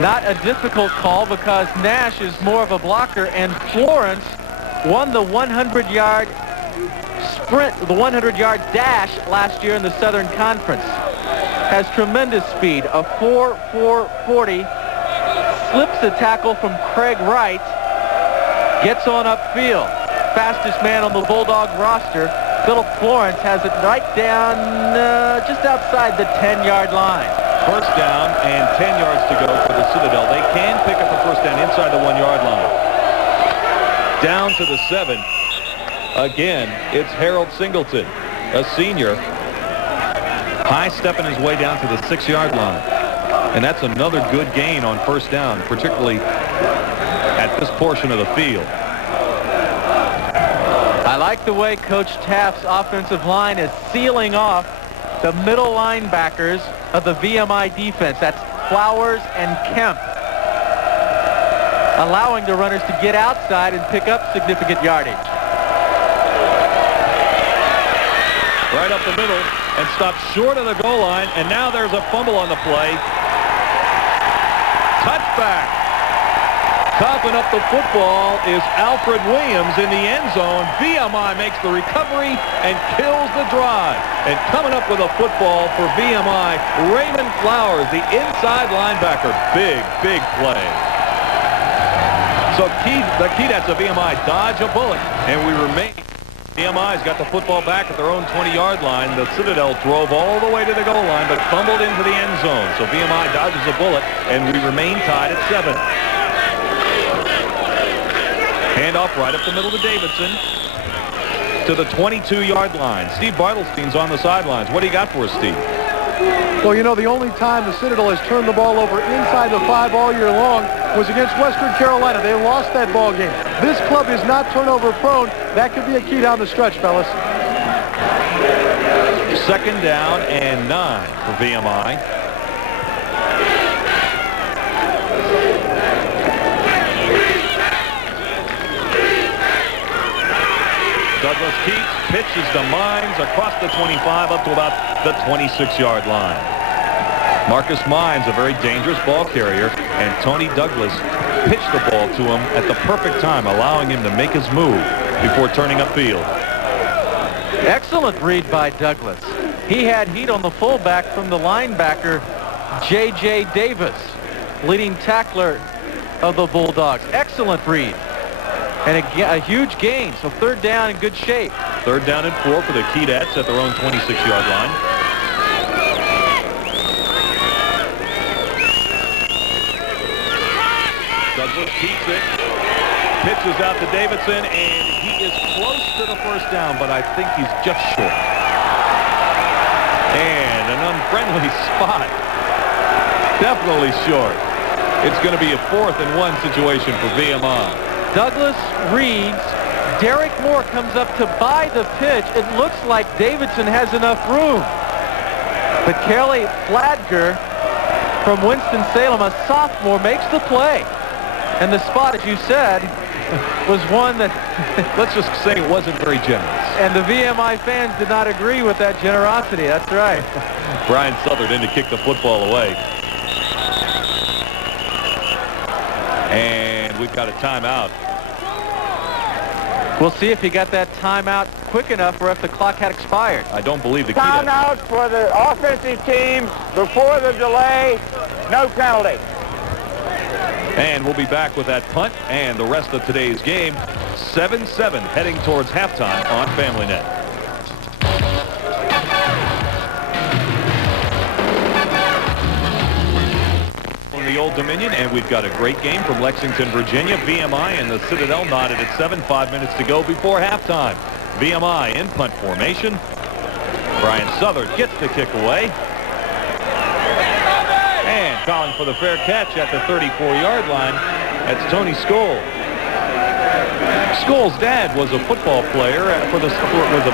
Not a difficult call because Nash is more of a blocker, and Florence won the 100-yard sprint, the 100-yard dash last year in the Southern Conference. Has tremendous speed, a 4.40. Slips the tackle from Craig Wright. Gets on upfield. Fastest man on the Bulldog roster. Philip Florence has it right down just outside the 10-yard line. First down and 10 yards to go for the Citadel. They can pick up a first down inside the 1-yard line. Down to the 7. Again, it's Harold Singleton, a senior, high-stepping his way down to the 6-yard line. And that's another good gain on first down, particularly at this portion of the field. I like the way Coach Taft's offensive line is sealing off the middle linebackers of the VMI defense. That's Flowers and Kemp, allowing the runners to get outside and pick up significant yardage. Right up the middle and stopped short of the goal line, and now there's a fumble on the play. Touchback. Coughing up the football is Alfred Williams in the end zone. VMI makes the recovery and kills the drive. And coming up with a football for VMI, Raymond Flowers, the inside linebacker. Big, big play. So the Keydets of VMI dodge a bullet, and we remain. VMI's got the football back at their own 20-yard line. The Citadel drove all the way to the goal line, but fumbled into the end zone. So VMI dodges a bullet, and we remain tied at 7. Handoff right up the middle to Davidson to the 22-yard line. Steve Bartelstein's on the sidelines. What do you got for us, Steve? Well, you know, the only time the Citadel has turned the ball over inside the 5 all year long was against Western Carolina. They lost that ball game. This club is not turnover prone. That could be a key down the stretch, fellas. 2nd down and 9 for VMI. Douglas Keats pitches to Mines across the 25 up to about the 26-yard line. Marcus Mines, a very dangerous ball carrier, and Tony Douglas pitched the ball to him at the perfect time, allowing him to make his move before turning upfield. Excellent read by Douglas. He had heat on the fullback from the linebacker, J.J. Davis, leading tackler of the Bulldogs. Excellent read. And a huge gain, so 3rd down in good shape. 3rd down and 4 for the Keydets at their own 26-yard line. Douglas keeps it, pitches out to Davidson, and he is close to the first down, but I think he's just short. And an unfriendly spot. Definitely short. It's going to be a 4th and 1 situation for VMI. Douglas reads. Derek Moore comes up to buy the pitch. It looks like Davidson has enough room. But Kelly Fladger from Winston-Salem, a sophomore, makes the play. And the spot, as you said, was one that... Let's just say it wasn't very generous. And the VMI fans did not agree with that generosity. That's right. Brian Southard in to kick the football away. And we've got a timeout. We'll see if he got that timeout quick enough or if the clock had expired. I don't believe the timeout for the offensive team before the delay. No penalty. And we'll be back with that punt and the rest of today's game. 7-7 heading towards halftime on FamilyNet. The Old Dominion, and we've got a great game from Lexington, Virginia. VMI and the Citadel knotted at 7, 5 minutes to go before halftime. VMI in punt formation. Brian Southard gets the kick away. And calling for the fair catch at the 34-yard line. That's Tony Skoll. Skoll's dad was a football player was a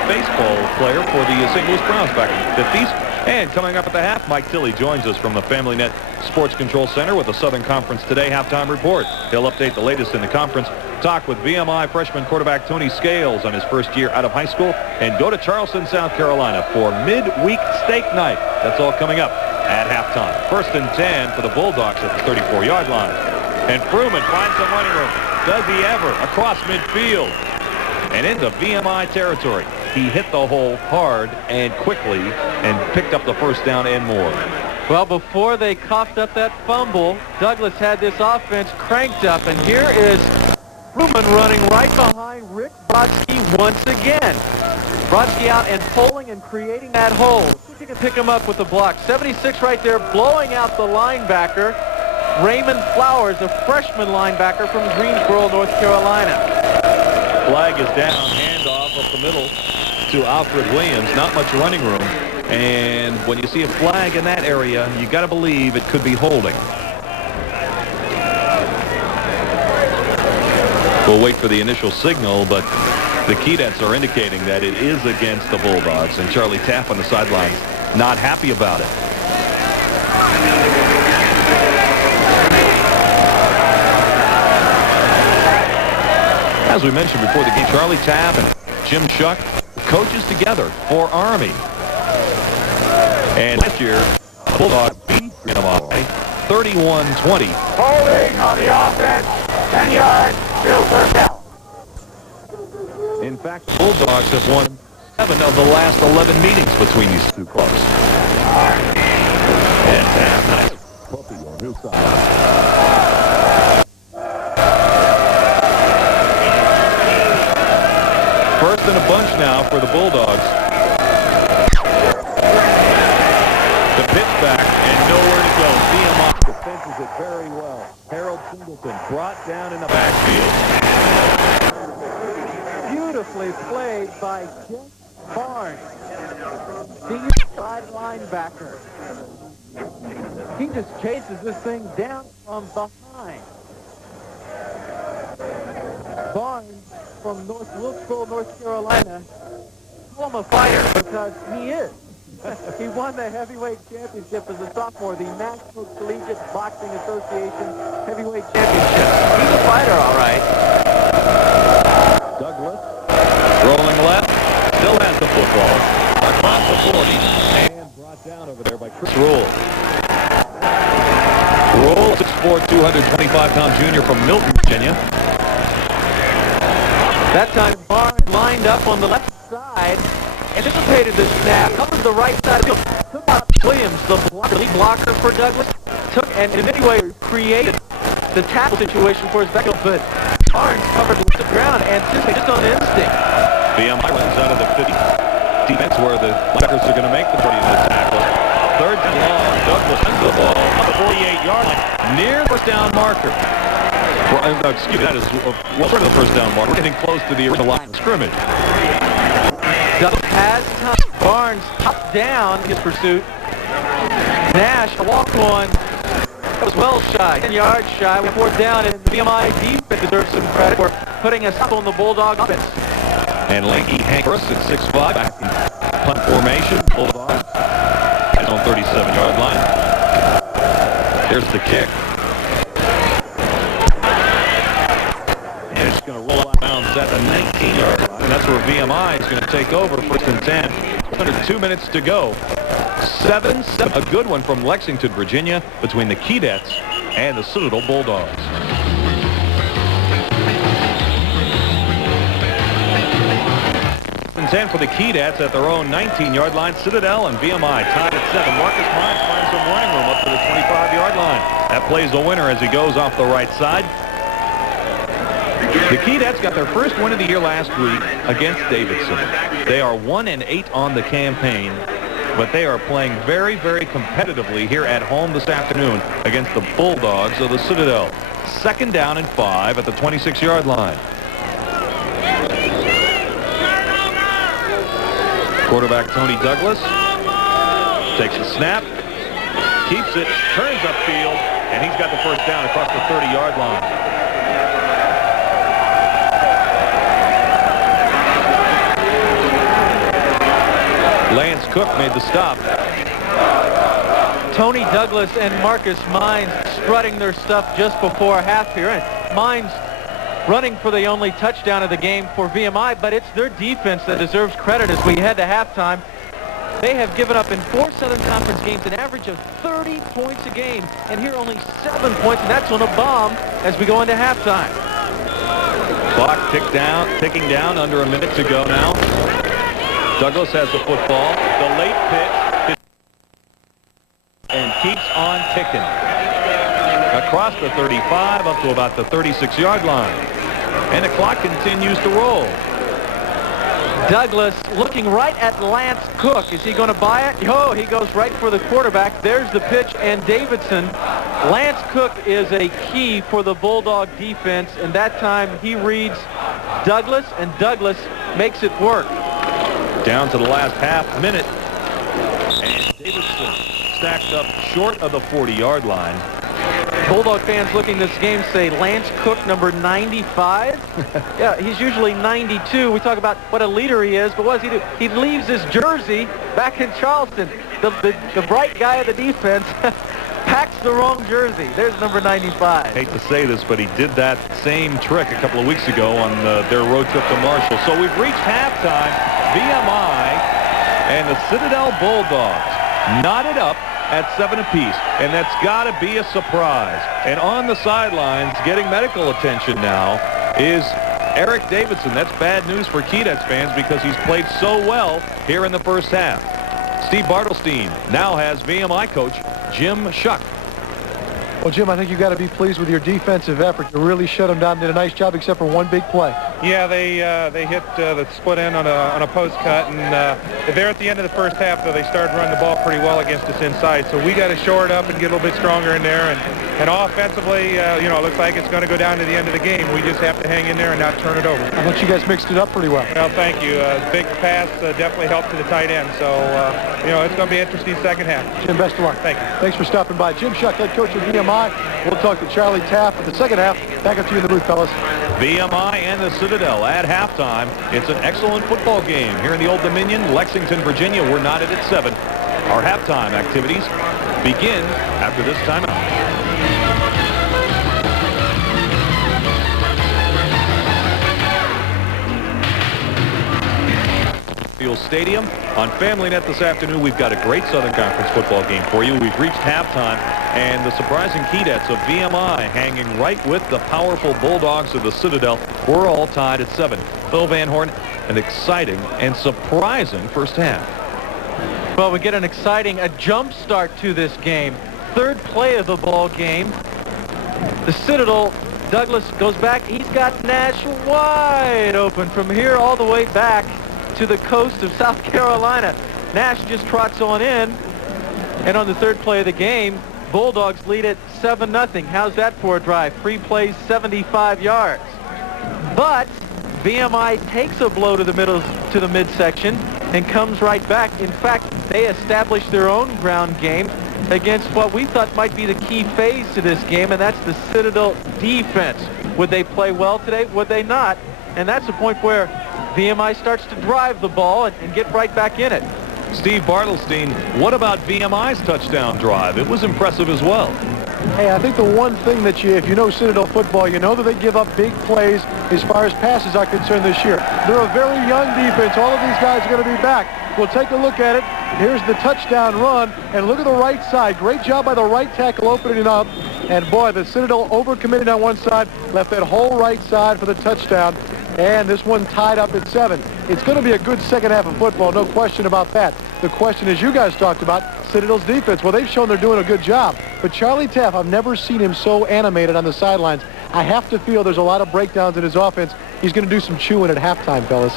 baseball player for the St. Louis Browns back in the 50s. And coming up at the half, Mike Tilley joins us from the FamilyNet Sports Control Center with the Southern Conference Today halftime report. He'll update the latest in the conference, talk with VMI freshman quarterback Tony Scales on his first year out of high school, and go to Charleston, South Carolina for midweek steak night. That's all coming up at halftime. 1st and 10 for the Bulldogs at the 34-yard line. And Fruman finds some running room. Does he ever? Across midfield and into VMI territory. He hit the hole hard and quickly and picked up the first down and more. Well, before they coughed up that fumble, Douglas had this offense cranked up, and here is Fruman running right behind Rick Brodsky once again. Brodsky out and pulling and creating that hole. See if you can pick him up with the block. 76 right there, blowing out the linebacker, Raymond Flowers, a freshman linebacker from Greensboro, North Carolina. Flag is down, handoff up the middle to Alfred Williams. Not much running room. And when you see a flag in that area, you got to believe it could be holding. We'll wait for the initial signal, but the Keydets are indicating that it is against the Bulldogs. And Charlie Tapp on the sidelines not happy about it. As we mentioned before the game, Charlie Tapp and Jim Shuck, coaches together for Army. And last year, Bulldogs beat VMI 31-20. Holding on the offense, 10 yards, still third down. In fact, Bulldogs have won 7 of the last 11 meetings between these two clubs. And Tapp, puppy on his side. First and a bunch now for the Bulldogs. The pitch back and nowhere to go. VMI defenses it very well. Harold Singleton brought down in the backfield. Beautifully played by Jeff Barnes, the side linebacker. He just chases this thing down from behind. Barnes from North Wilkesboro, North Carolina. Call him a fighter because he is. He won the heavyweight championship as a sophomore, the National Collegiate Boxing Association heavyweight championship. He's a fighter, all right. Douglas rolling left, still has the football across the 40 and brought down over there by Chris Rule. Rule, 6'4", 225-pound junior from Milton, Virginia. That time Barnes lined up on the left side, anticipated the snap, covered the right side, took out Williams, the lead blocker for Douglas, and in many ways created the tackle situation for his backup, but Barnes covered the ground and just on instinct. VMI runs out of the 50 defense where the linebackers are going to make the 40-minute tackle. Third and long, Douglas sends the ball on the 48-yard line, near the first down marker. Excuse me, that is well short of the first down marker. We're getting close to the original line of scrimmage. Douglas has time. Barnes top down his pursuit. Nash, a walk-on. That was well shy, 10 yards shy. We fourth down, and the VMI defense deserves some credit for putting us up on the Bulldog offense. And lanky Hank Russ at 6'5", back in punt formation. Bulldog is on 37-yard line. There's the kick. And it's going to roll out of bounds at the 19-yard line. And that's where VMI is going to take over, first and 10. Under 2 minutes to go. 7-7, a good one from Lexington, Virginia, between the Keydets and the Citadel Bulldogs. And 10 for the Keydets at their own 19-yard line. Citadel and VMI tied at 7. Marcus Mines finds some running room up to the 25-yard line. That plays the winner as he goes off the right side. The Keydets got their first win of the year last week against Davidson. They are 1-8 on the campaign, but they are playing very, very competitively here at home this afternoon against the Bulldogs of the Citadel. Second down and 5 at the 26-yard line. Quarterback Tony Douglas takes the snap, keeps it, turns upfield, and he's got the first down across the 30-yard line. Lance Cook made the stop. Tony Douglas and Marcus Mines strutting their stuff just before half here. And Mines running for the only touchdown of the game for VMI, but it's their defense that deserves credit as we head to halftime. They have given up in 4 Southern Conference games an average of 30 points a game, and here only 7 points, and that's on a bomb as we go into halftime. Clock ticking down, under a minute to go now. Douglas has the football. The late pitch and keeps on ticking. Across the 35 up to about the 36-yard line. And the clock continues to roll. Douglas looking right at Lance Cook. Is he going to buy it? Oh, he goes right for the quarterback. There's the pitch, and Davidson. Lance Cook is a key for the Bulldog defense, and that time he reads Douglas, and Douglas makes it work. Down to the last half minute. And Davidson stacked up short of the 40-yard line. Bulldog fans looking at this game say Lance Cook, number 95. Yeah, he's usually 92. We talk about what a leader he is, but what does he do? He leaves his jersey back in Charleston. The bright guy of the defense packs the wrong jersey. There's number 95. Hate to say this, but he did that same trick a couple of weeks ago on their road trip to Marshall. So we've reached halftime. VMI and the Citadel Bulldogs knotted up at 7 apiece, and that's got to be a surprise. And on the sidelines, getting medical attention now, is Eric Davidson. That's bad news for Keydets fans because he's played so well here in the first half. Steve Bartelstein now has VMI coach Jim Shuck. Well, Jim, I think you've got to be pleased with your defensive effort. You really shut them down, did a nice job except for one big play. Yeah, they hit the split end on a post cut, and there at the end of the first half, though, they started running the ball pretty well against us inside. So we got to shore it up and get a little bit stronger in there. And offensively, you know, it looks like it's going to go down to the end of the game. We just have to hang in there and not turn it over. I thought you guys mixed it up pretty well. Well, thank you. Big pass definitely helped to the tight end. So, you know, it's going to be an interesting second half. Jim, best of luck. Thank you. Thanks for stopping by. Jim Shuck, head coach of VMI. We'll talk to Charlie Taft for the second half. Back up to you in the booth, fellas. VMI and the Citadel at halftime. It's an excellent football game here in the Old Dominion, Lexington, Virginia. We're knotted at 7. Our halftime activities begin after this timeout. Stadium on FamilyNet this afternoon. We've got a great Southern Conference football game for you. We've reached halftime, and the surprising Keydets of VMI hanging right with the powerful Bulldogs of the Citadel. We're all tied at 7. Phil Van Horn, an exciting and surprising first half. Well, we get an exciting jump start to this game. Third play of the ball game. The Citadel, Douglas goes back. He's got Nash wide open from here all the way back to the coast of South Carolina. Nash just trots on in, and on the third play of the game, Bulldogs lead it 7-0. How's that for a drive? 3 plays, 75 yards. But VMI takes a blow to the midsection and comes right back. In fact, they established their own ground game against what we thought might be the key phase to this game, and that's the Citadel defense. Would they play well today? Would they not? And that's the point where VMI starts to drive the ball and get right back in it. Steve Bartelstein, what about VMI's touchdown drive? It was impressive as well. Hey, I think the one thing that if you know Citadel football, you know that they give up big plays as far as passes are concerned this year. They're a very young defense. All of these guys are going to be back. We'll take a look at it. Here's the touchdown run, and look at the right side. Great job by the right tackle opening up. And boy, the Citadel overcommitted on one side, left that whole right side for the touchdown. And this one tied up at 7. It's going to be a good second half of football, no question about that. The question, as you guys talked about, Citadel's defense. Well, they've shown they're doing a good job. But Charlie Taft, I've never seen him so animated on the sidelines. I have to feel there's a lot of breakdowns in his offense. He's going to do some chewing at halftime, fellas.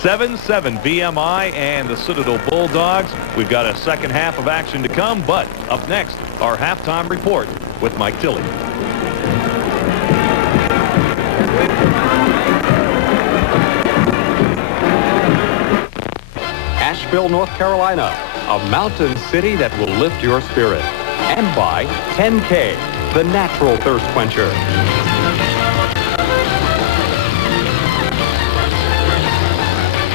7-7 VMI and the Citadel Bulldogs. We've got a second half of action to come, but up next, our halftime report with Mike Tilley. Asheville, North Carolina, a mountain city that will lift your spirit. And by 10K, the natural thirst quencher.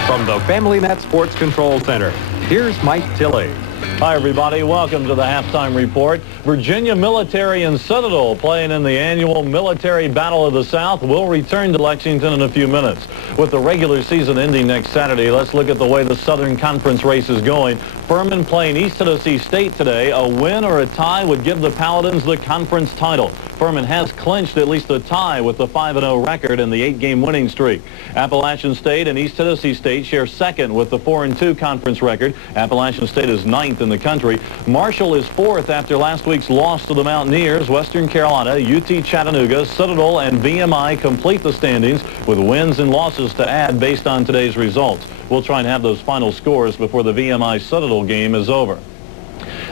From the FamilyNet Sports Control Center, here's Mike Tilley. Hi, everybody. Welcome to the halftime report. Virginia Military and Citadel playing in the annual Military Battle of the South will return to Lexington in a few minutes. With the regular season ending next Saturday, let's look at the way the Southern Conference race is going. Furman playing East Tennessee State today. A win or a tie would give the Paladins the conference title. Furman has clinched at least a tie with the 5-0 record and the 8-game winning streak. Appalachian State and East Tennessee State share second with the 4-2 conference record. Appalachian State is 9th in the country. Marshall is 4th after last week's loss to the Mountaineers. Western Carolina, UT Chattanooga, Citadel, and VMI complete the standings with wins and losses to add based on today's results. We'll try and have those final scores before the VMI Citadel game is over.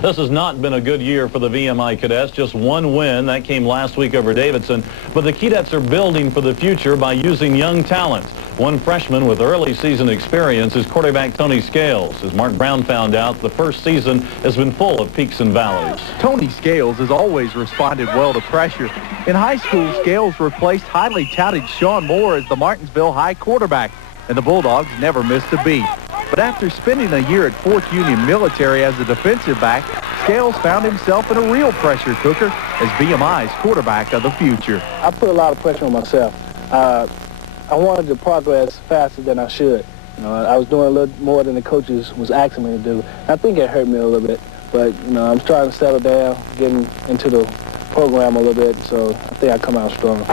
This has not been a good year for the VMI Cadets. Just one win. That came last week over Davidson. But the Cadets are building for the future by using young talent. One freshman with early season experience is quarterback Tony Scales. As Mark Brown found out, the first season has been full of peaks and valleys. Tony Scales has always responded well to pressure. In high school, Scales replaced highly touted Sean Moore as the Martinsville High quarterback, and the Bulldogs never missed a beat. But after spending a year at Fourth Union Military as a defensive back, Scales found himself in a real pressure cooker as VMI's quarterback of the future. I put a lot of pressure on myself. I wanted to progress faster than I should. You know, I was doing a little more than the coaches was asking me to do. I think it hurt me a little bit, but you know, I'm trying to settle down, getting into the program a little bit, so I think I come out strong.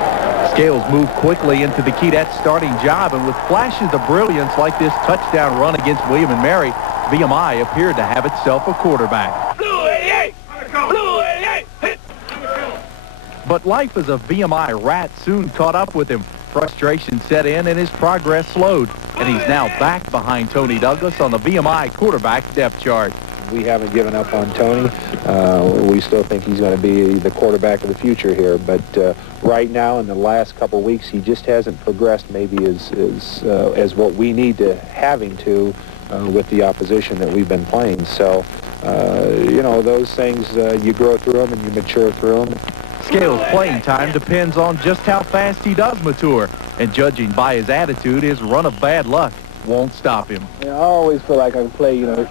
Scales moved quickly into the Cadets starting job, and with flashes of brilliance like this touchdown run against William and Mary, VMI appeared to have itself a quarterback. Blue 88! Blue 88! Hit! But life as a VMI rat soon caught up with him. Frustration set in and his progress slowed, and he's now back behind Tony Douglas on the VMI quarterback depth chart. We haven't given up on Tony. We still think he's going to be the quarterback of the future here, but right now in the last couple weeks he just hasn't progressed maybe as what we need to have him to with the opposition that we've been playing. So you know, those things, you grow through them and you mature through them. Scales' playing time depends on just how fast he does mature, and judging by his attitude, his run of bad luck won't stop him. You know, I always feel like I can play, you know,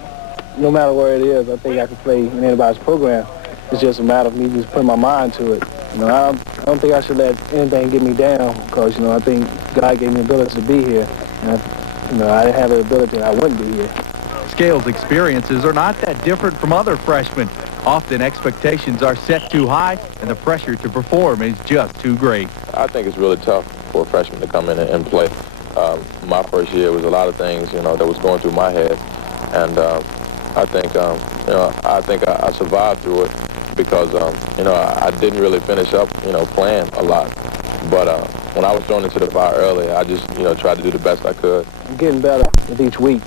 no matter where it is. I think I can play in anybody's program. It's just a matter of me just putting my mind to it. You know, I don't think I should let anything get me down because, you know, I think God gave me the ability to be here. And you know, I didn't have the ability, I wouldn't be here. Scales' experiences are not that different from other freshmen. Often expectations are set too high, and the pressure to perform is just too great. I think it's really tough for a freshman to come in and play. My first year was a lot of things, you know, that was going through my head, and I think, you know, I survived through it because, you know, I didn't really finish up, you know, playing a lot. But when I was thrown into the fire early, I just, you know, tried to do the best I could. I'm getting better with each week.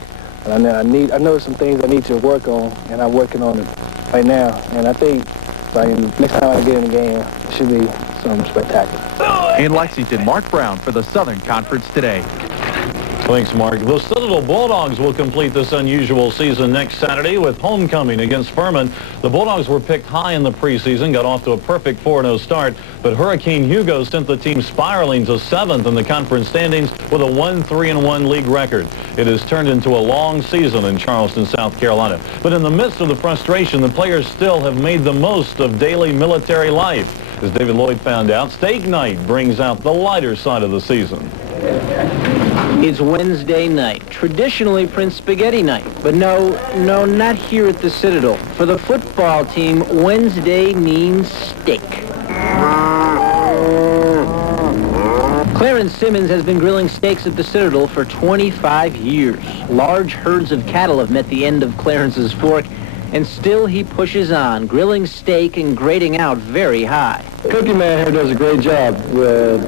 And I know some things I need to work on, and I'm working on it right now. And I think like, next time I get in the game, it should be something spectacular. In Lexington, Mark Brown for the Southern Conference Today. Thanks, Mark. The Citadel Bulldogs will complete this unusual season next Saturday with homecoming against Furman. The Bulldogs were picked high in the preseason, got off to a perfect 4-0 start, but Hurricane Hugo sent the team spiraling to 7th in the conference standings with a 1-3-1 league record. It has turned into a long season in Charleston, South Carolina. But in the midst of the frustration, the players still have made the most of daily military life. As David Lloyd found out, steak night brings out the lighter side of the season. It's Wednesday night, traditionally Prince Spaghetti night. But no, not here at the Citadel. For the football team, Wednesday means steak. Clarence Simmons has been grilling steaks at the Citadel for 25 years. Large herds of cattle have met the end of Clarence's fork, and still he pushes on, grilling steak and grating out very high. Cooking man here does a great job with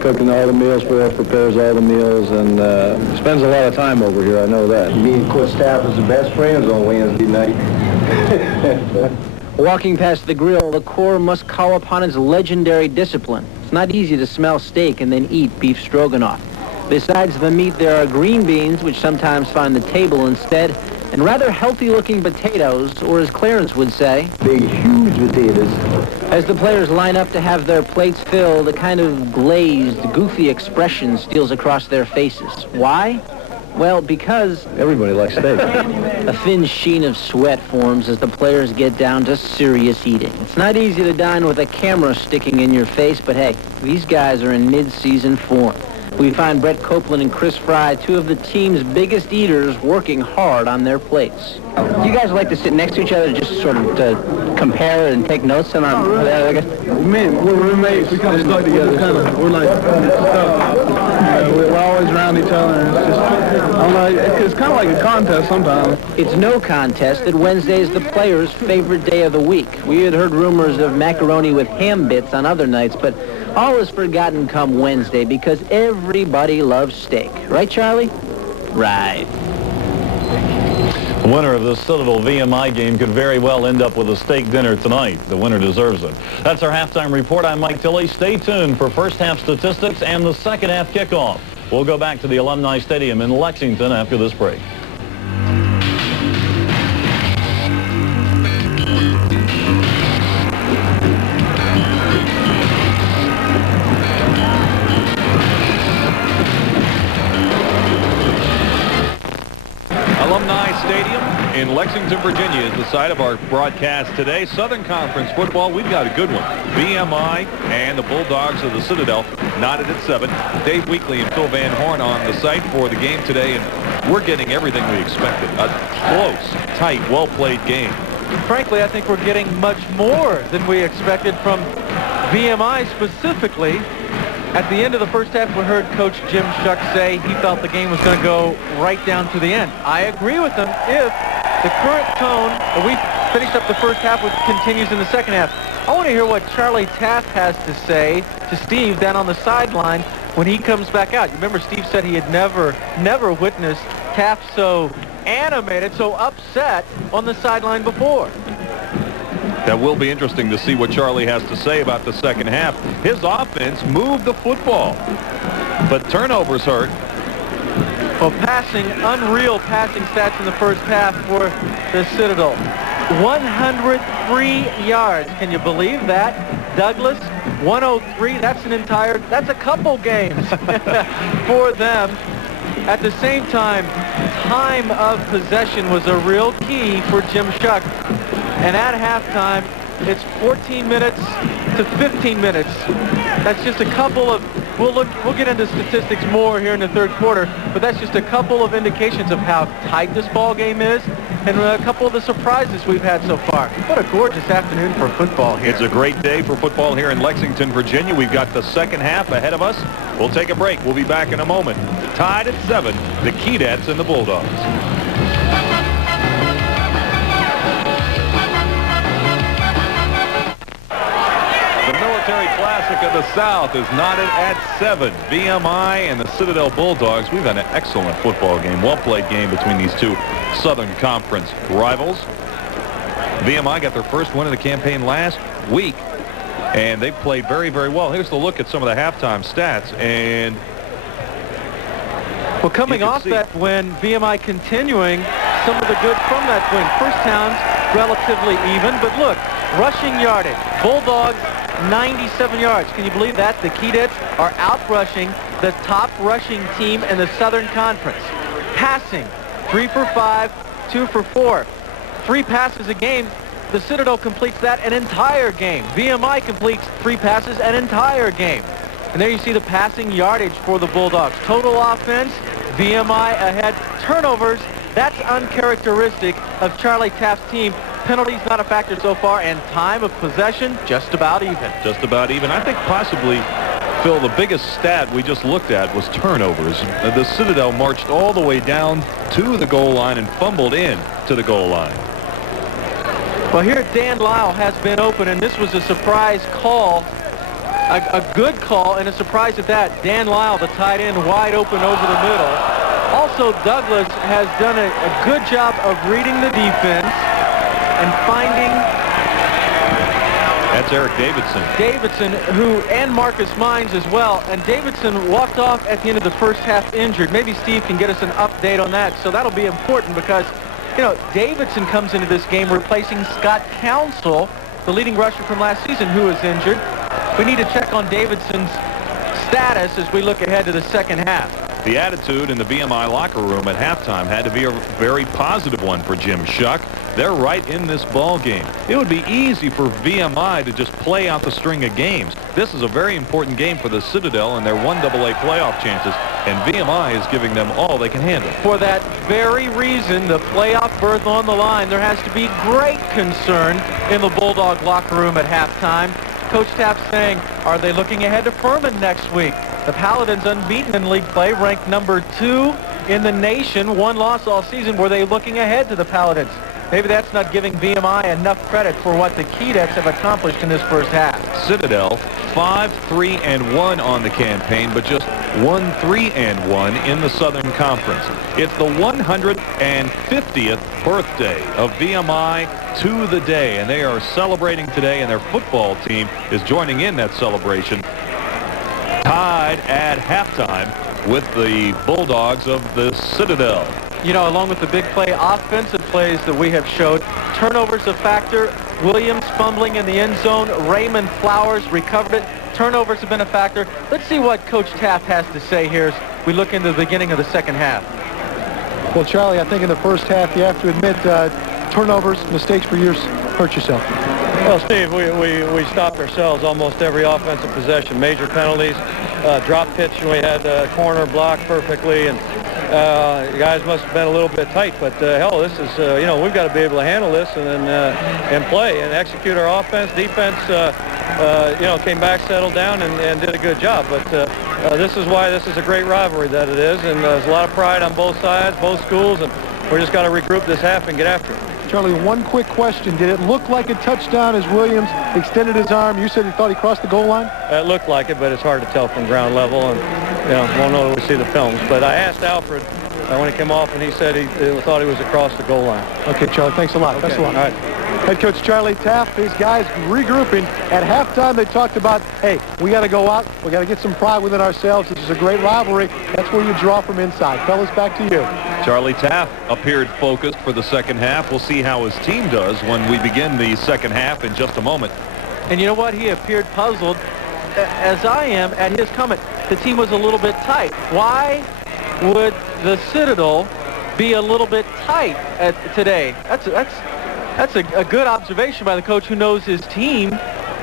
cooking all the meals for us, prepares all the meals, and spends a lot of time over here, I know that. Me and Coach Staff is the best friends on Wednesday night. Walking past the grill, the Corps must call upon its legendary discipline. It's not easy to smell steak and then eat beef stroganoff. Besides the meat, there are green beans, which sometimes find the table instead, and rather healthy-looking potatoes, or as Clarence would say, big, huge potatoes. As the players line up to have their plates filled, a kind of glazed, goofy expression steals across their faces. Why? Well, because everybody likes steak. A thin sheen of sweat forms as the players get down to serious eating. It's not easy to dine with a camera sticking in your face, but hey, these guys are in mid-season form. We find Brett Copeland and Chris Fry, two of the team's biggest eaters, working hard on their plates. Do you guys like to sit next to each other just sort of to compare and take notes? And Man, we're roommates. We kind of stuck together. We're like we're always around each other. And it's just, I don't know, it's kind of like a contest sometimes. It's no contest that Wednesday is the players' favorite day of the week. We had heard rumors of macaroni with ham bits on other nights, but all is forgotten come Wednesday because everybody loves steak. Right, Charlie? Right. The winner of this Citadel VMI game could very well end up with a steak dinner tonight. The winner deserves it. That's our halftime report. I'm Mike Tilley. Stay tuned for first half statistics and the second half kickoff. We'll go back to the Alumni Stadium in Lexington after this break. Alumni Stadium in Lexington, Virginia is the site of our broadcast today. Southern Conference football, we've got a good one. VMI and the Bulldogs of the Citadel knotted at 7. Dave Weekley and Phil Van Horn on the site for the game today, and we're getting everything we expected. A close, tight, well-played game. Frankly, I think we're getting much more than we expected from VMI specifically. At the end of the first half, we heard Coach Jim Shuck say he felt the game was going to go right down to the end. I agree with him if the current tone that we finished up the first half with continues in the second half. I want to hear what Charlie Taft has to say to Steve down on the sideline when he comes back out. You remember Steve said he had never witnessed Taft so animated, so upset on the sideline before. That will be interesting to see what Charlie has to say about the second half. His offense moved the football, but turnovers hurt. Well, passing, unreal passing stats in the first half for the Citadel. 103 yards. Can you believe that? Douglas, 103. That's a couple games for them. At the same time of possession was a real key for Jim Shuck. And at halftime, it's 14 minutes to 15 minutes. That's just a couple of, we'll get into statistics more here in the third quarter, but that's just a couple of indications of how tight this ball game is and a couple of the surprises we've had so far. What a gorgeous afternoon for football here. It's a great day for football here in Lexington, Virginia. We've got the second half ahead of us. We'll take a break. We'll be back in a moment. Tied at 7, the Keydets and the Bulldogs. Classic of the South is knotted at 7. VMI and the Citadel Bulldogs. We've had an excellent football game, well-played game between these two Southern Conference rivals. VMI got their first win of the campaign last week, and they played very, very well. Here's the look at some of the halftime stats, and well, coming off that win, VMI continuing some of the good from that win. First downs relatively even, but look, rushing yardage, Bulldogs 97 yards. Can you believe that? The Keydets are out-rushing the top rushing team in the Southern Conference. Passing, 3 for 5, 2 for 4. 3 passes a game. The Citadel completes that an entire game. VMI completes 3 passes an entire game. And there you see the passing yardage for the Bulldogs. Total offense, VMI ahead. Turnovers, that's uncharacteristic of Charlie Taft's team. Penalties not a factor so far, and time of possession just about even. Just about even. I think possibly, Phil, the biggest stat we just looked at was turnovers. The Citadel marched all the way down to the goal line and fumbled in to the goal line. Well, here Dan Lyle has been open, and this was a surprise call. A good call and a surprise at that. Dan Lyle, the tight end, wide open over the middle. Also, Douglas has done a good job of reading the defense and finding... That's Eric Davidson. Davidson, and Marcus Mines as well. And Davidson walked off at the end of the first half injured. Maybe Steve can get us an update on that. So that'll be important because, you know, Davidson comes into this game replacing Scott Counsell, the leading rusher from last season, who is injured. We need to check on Davidson's status as we look ahead to the second half. The attitude in the VMI locker room at halftime had to be a very positive one for Jim Shuck. They're right in this ball game. It would be easy for VMI to just play out the string of games. This is a very important game for the Citadel and their 1AA playoff chances, and VMI is giving them all they can handle. For that very reason, the playoff berth on the line, there has to be great concern in the Bulldog locker room at halftime. Coach Taft saying, are they looking ahead to Furman next week? The Paladins, unbeaten in league play, ranked number 2 in the nation, 1 loss all season. Were they looking ahead to the Paladins? maybe that's not giving VMI enough credit for what the Keydets have accomplished in this first half. Citadel 5-3-1 on the campaign, but just 1-3-1 in the Southern Conference. It's the 150th birthday of VMI to the day, and they are celebrating today, and their football team is joining in that celebration. Tied at halftime with the Bulldogs of the Citadel. You know, along with the big play offensive plays that we have showed, turnovers a factor. Williams fumbling in the end zone. Raymond Flowers recovered it. Turnovers have been a factor. Let's see what Coach Taft has to say here as we look into the beginning of the second half. Well, Charlie, I think in the first half you have to admit turnovers, mistakes for years hurt yourself. Well, Steve, we stopped ourselves almost every offensive possession. Major penalties, drop pitch, and we had corner blocked perfectly, and the guys must have been a little bit tight. But hell, this is you know, we've got to be able to handle this and play and execute our offense. Defense, you know, came back, settled down, and did a good job. But this is why this is a great rivalry that it is, and there's a lot of pride on both sides, both schools, and we're just got to regroup this half and get after it. Charlie, one quick question. Did it look like a touchdown as Williams extended his arm? You said he thought he crossed the goal line? It looked like it, but it's hard to tell from ground level, and you know, won't know when we see the films. But I asked Alfred when he came off, and he said he thought he was across the goal line. Okay, Charlie, thanks a lot. Okay. Thanks a lot. All right. Head coach Charlie Taft, his guys regrouping. At halftime, they talked about, hey, we got to go out. We got to get some pride within ourselves. This is a great rivalry. That's where you draw from inside. Fellas, back to you. Charlie Taft appeared focused for the second half. We'll see how his team does when we begin the second half in just a moment. And you know what? He appeared puzzled, as I am, at his comment. The team was a little bit tight. Why would the Citadel be a little bit tight today? That's a good observation by the coach who knows his team,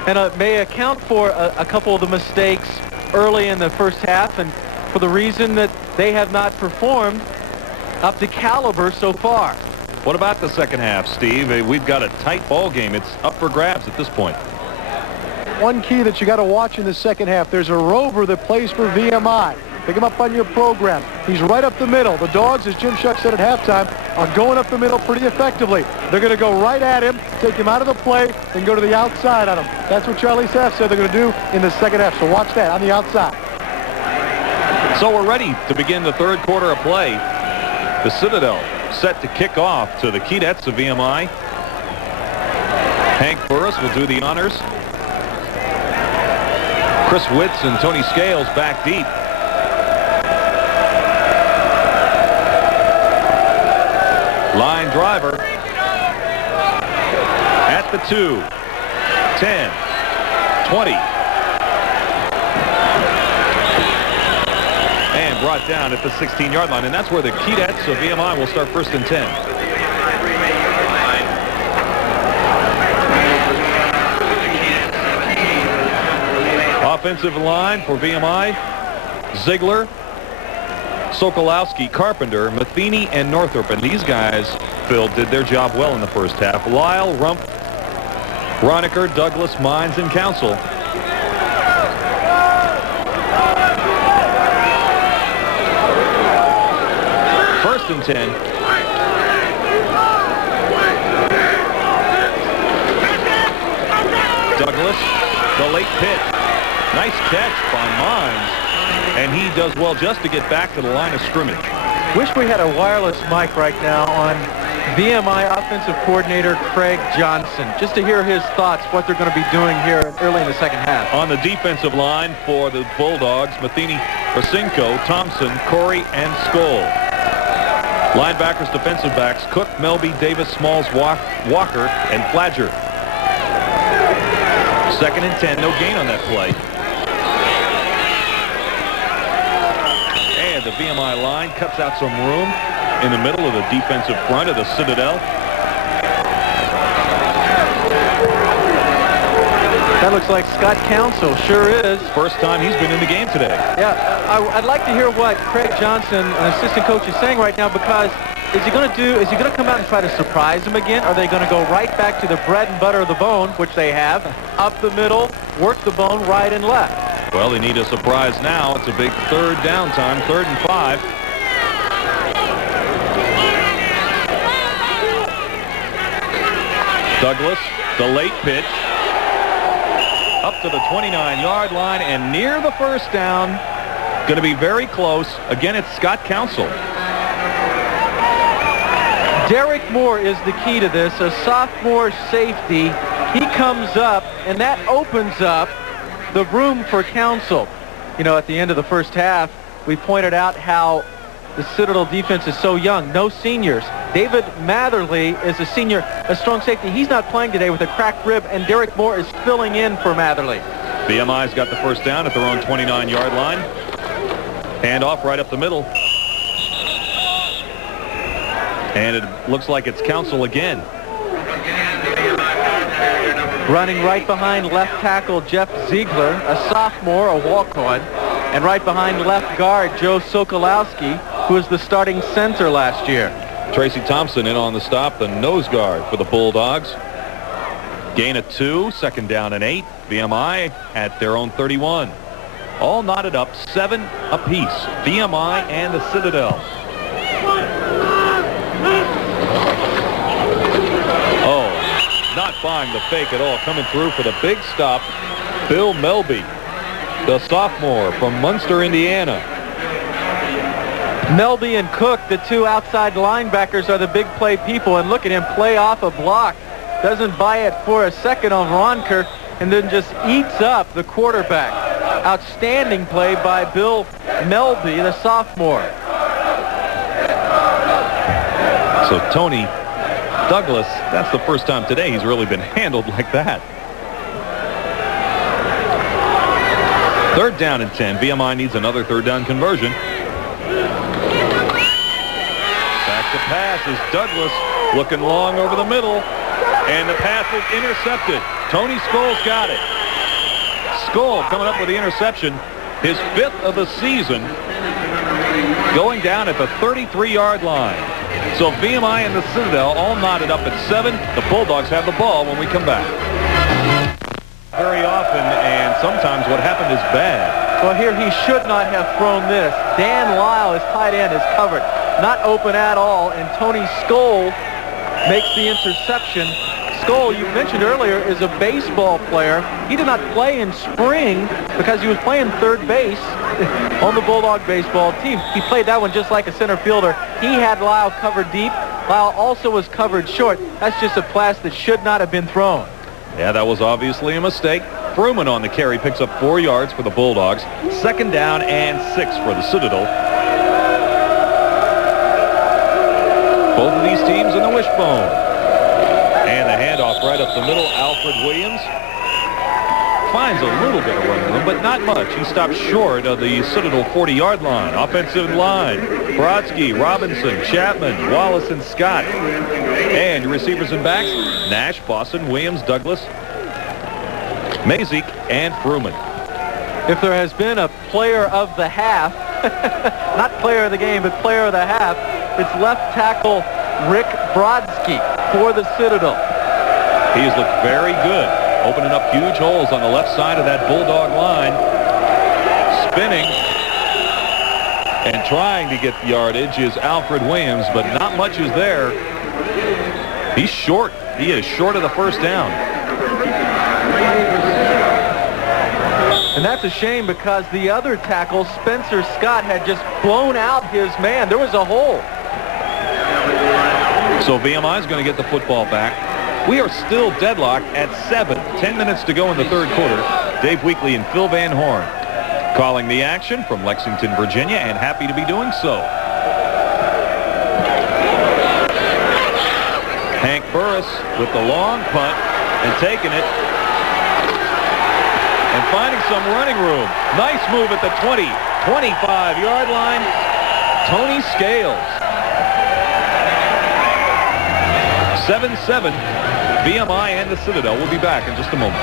and may account for a couple of the mistakes early in the first half, and for the reason that they have not performed up to caliber so far. What about the second half, Steve? We've got a tight ball game. It's up for grabs at this point. One key that you got to watch in the second half, there's a rover that plays for VMI. Pick him up on your program. He's right up the middle. The Dogs, as Jim Shuck said at halftime, are going up the middle pretty effectively. They're going to go right at him, take him out of the play, and go to the outside on him. That's what Charlie Taft said they're going to do in the second half. So watch that on the outside. So we're ready to begin the third quarter of play. The Citadel set to kick off to the Keydets of VMI. Hank Burris will do the honors. Chris Witz and Tony Scales back deep. Line driver at the 2, 10, 20. And brought down at the 16-yard line. And that's where the Keydets of VMI will start first and 10. Offensive line for VMI, Ziegler, Sokolowski, Carpenter, Matheny, and Northrop. And these guys, Phil, did their job well in the first half. Lyle, Rump, Roniker, Douglas, Mines, and Council. First and 10. Douglas, the late pitch. Nice catch by Mines. And he does well just to get back to the line of scrimmage. Wish we had a wireless mic right now on VMI offensive coordinator Craig Johnson, just to hear his thoughts, what they're going to be doing here early in the second half. On the defensive line for the Bulldogs, Matheny, Rasinko, Thompson, Corey, and Skoll. Linebackers, defensive backs, Cook, Melby, Davis, Smalls, Walker, and Fladger. Second and 10, no gain on that play. The VMI line cuts out some room in the middle of the defensive front of the Citadel. That looks like Scott Council. Sure is. First time he's been in the game today. Yeah, I'd like to hear what Craig Johnson, an assistant coach, is saying right now, because is he going to come out and try to surprise him again? Are they going to go right back to the bread and butter of the bone, which they have, up the middle, work the bone right and left? Well, they need a surprise now. It's a big third down time, 3rd and 5. Douglas, the late pitch, up to the 29-yard line and near the first down. Going to be very close. Again, it's Scott Counsell. Derek Moore is the key to this, a sophomore safety. He comes up, and that opens up the room for Counsell. You know, at the end of the first half, we pointed out how the Citadel defense is so young, no seniors. David Matherly is a senior, a strong safety. He's not playing today with a cracked rib, and Derek Moore is filling in for Matherly. VMI's got the first down at their own 29-yard line. Hand off right up the middle. And it looks like it's Counsell again. Running right behind left tackle Jeff Ziegler, a sophomore, a walk-on. And right behind left guard Joe Sokolowski, who was the starting center last year. Tracy Thompson in on the stop, the nose guard for the Bulldogs. Gain of 2, second down and 8. VMI at their own 31. All knotted up, 7 apiece. VMI and the Citadel. Oh, not buying the fake at all. Coming through for the big stop, Bill Melby, the sophomore from Munster, Indiana. Melby and Cook, the two outside linebackers, are the big play people, and look at him play off a block. Doesn't buy it for a second on Ronker, and then just eats up the quarterback. Outstanding play by Bill Melby, the sophomore. So Tony Douglas, that's the first time today he's really been handled like that. Third down and 10. VMI needs another third down conversion. Back to pass is Douglas, looking long over the middle, and the pass is intercepted. Tony Skoll's got it. Skoll coming up with the interception, his 5th of the season, going down at the 33-yard line. So VMI and the Citadel all knotted up at 7. The Bulldogs have the ball when we come back. Very often, and sometimes what happened is bad. Well, here he should not have thrown this. Dan Lyle, his tight end, is covered. Not open at all, and Tony Skoll makes the interception. Skoll, you mentioned earlier, is a baseball player. He did not play in spring because he was playing third base on the Bulldog baseball team. He played that one just like a center fielder. He had Lyle covered deep. Lyle also was covered short. That's just a pass that should not have been thrown. Yeah, that was obviously a mistake. Fruman on the carry picks up 4 yards for the Bulldogs. Second down and 6 for the Citadel. Both of these teams in the wishbone. And the handoff right up the middle. Alfred Williams finds a little bit of running room, but not much. He stopped short of the Citadel 40-yard line. Offensive line, Brodsky, Robinson, Chapman, Wallace, and Scott. And your receivers and backs, Nash, Boston, Williams, Douglas, Mazik, and Fruman. If there has been a player of the half, not player of the game, but player of the half, it's left tackle Rick Brodsky for the Citadel. He has looked very good, opening up huge holes on the left side of that Bulldog line. Spinning and trying to get the yardage is Alfred Williams, but not much is there. He's short. He is short of the first down. And that's a shame because the other tackle, Spencer Scott, had just blown out his man. There was a hole. So VMI is going to get the football back. We are still deadlocked at 7. 10 minutes to go in the third quarter. Dave Weekley and Phil Van Horn calling the action from Lexington, Virginia, and happy to be doing so. Hank Burris with the long punt and taking it and finding some running room. Nice move at the 20, 25-yard line. Tony Scales. 7-7, VMI and the Citadel. We'll be back in just a moment.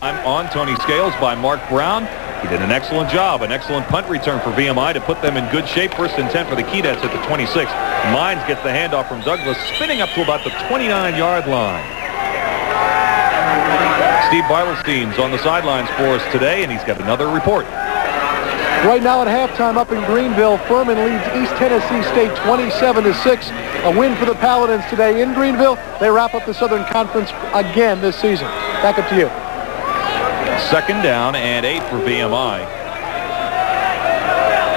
I'm on Tony Scales by Mark Brown. He did an excellent job, an excellent punt return for VMI to put them in good shape. First and 10 for the Keydets at the 26. Mines gets the handoff from Douglas, spinning up to about the 29-yard line. Steve Bartelstein's on the sidelines for us today, and he's got another report. Right now at halftime up in Greenville, Furman leads East Tennessee State 27-6. A win for the Paladins today in Greenville. They wrap up the Southern Conference again this season. Back up to you. 2nd down and 8 for VMI.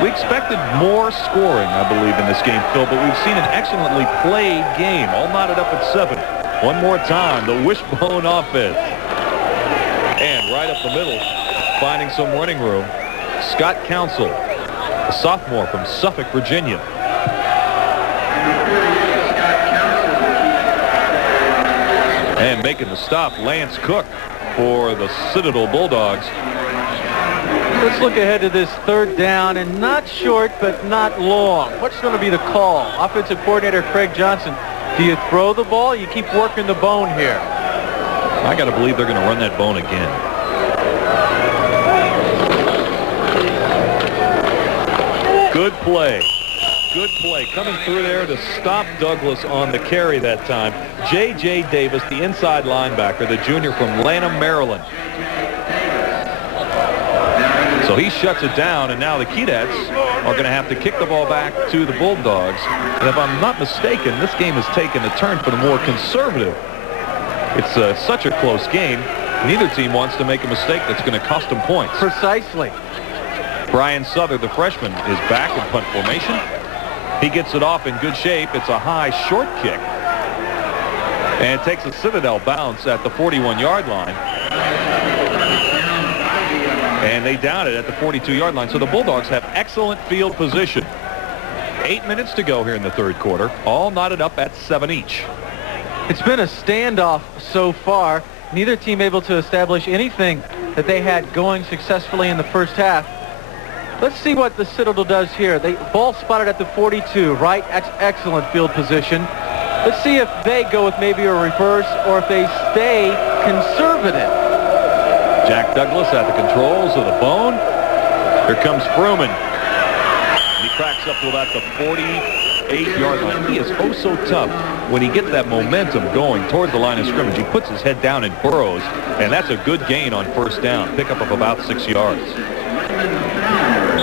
We expected more scoring, I believe, in this game, Phil, but we've seen an excellently played game, all knotted up at 7. One more time, the wishbone offense. And right up the middle, finding some running room, Scott Counsell, a sophomore from Suffolk, Virginia. And making the stop, Lance Cook for the Citadel Bulldogs. Let's look ahead to this 3rd down, and not short, but not long. What's going to be the call? Offensive coordinator Craig Johnson, do you throw the ball? You keep working the bone here. I got to believe they're going to run that bone again. Good play. Good play. Coming through there to stop Douglas on the carry that time. J.J. Davis, the inside linebacker, the junior from Lanham, Maryland. So he shuts it down, and now the Keydets are going to have to kick the ball back to the Bulldogs. And if I'm not mistaken, this game has taken a turn for the more conservative. It's such a close game. Neither team wants to make a mistake that's going to cost them points. Precisely. Brian Souther, the freshman, is back in punt formation. He gets it off in good shape. It's a high, short kick. And it takes a Citadel bounce at the 41-yard line. And they down it at the 42-yard line. So the Bulldogs have excellent field position. 8 minutes to go here in the 3rd quarter. All knotted up at 7 each. It's been a standoff so far. Neither team able to establish anything that they had going successfully in the first half. Let's see what the Citadel does here. They ball spotted at the 42, right? Excellent field position. Let's see if they go with maybe a reverse or if they stay conservative. Jack Douglas at the controls of the bone. Here comes Fruman. He cracks up to about the 48-yard line. He is oh so tough when he gets that momentum going toward the line of scrimmage. He puts his head down and burrows, and that's a good gain on 1st down. Pickup of about 6 yards.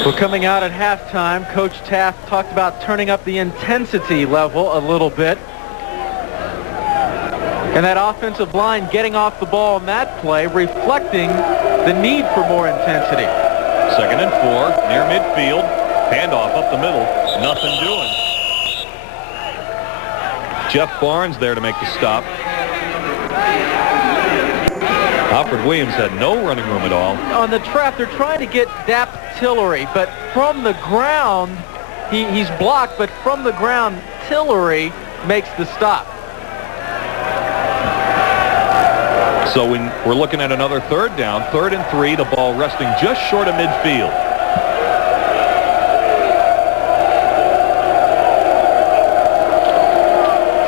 We're coming out at halftime. Coach Taft talked about turning up the intensity level a little bit. And that offensive line getting off the ball on that play, reflecting the need for more intensity. 2nd and 4, near midfield. Handoff up the middle. Nothing doing. Jeff Barnes there to make the stop. Alfred Williams had no running room at all. On the trap, they're trying to get Dap Tillery, but from the ground, he's blocked, but from the ground, Tillery makes the stop. So we're looking at another 3rd down, 3rd and 3, the ball resting just short of midfield.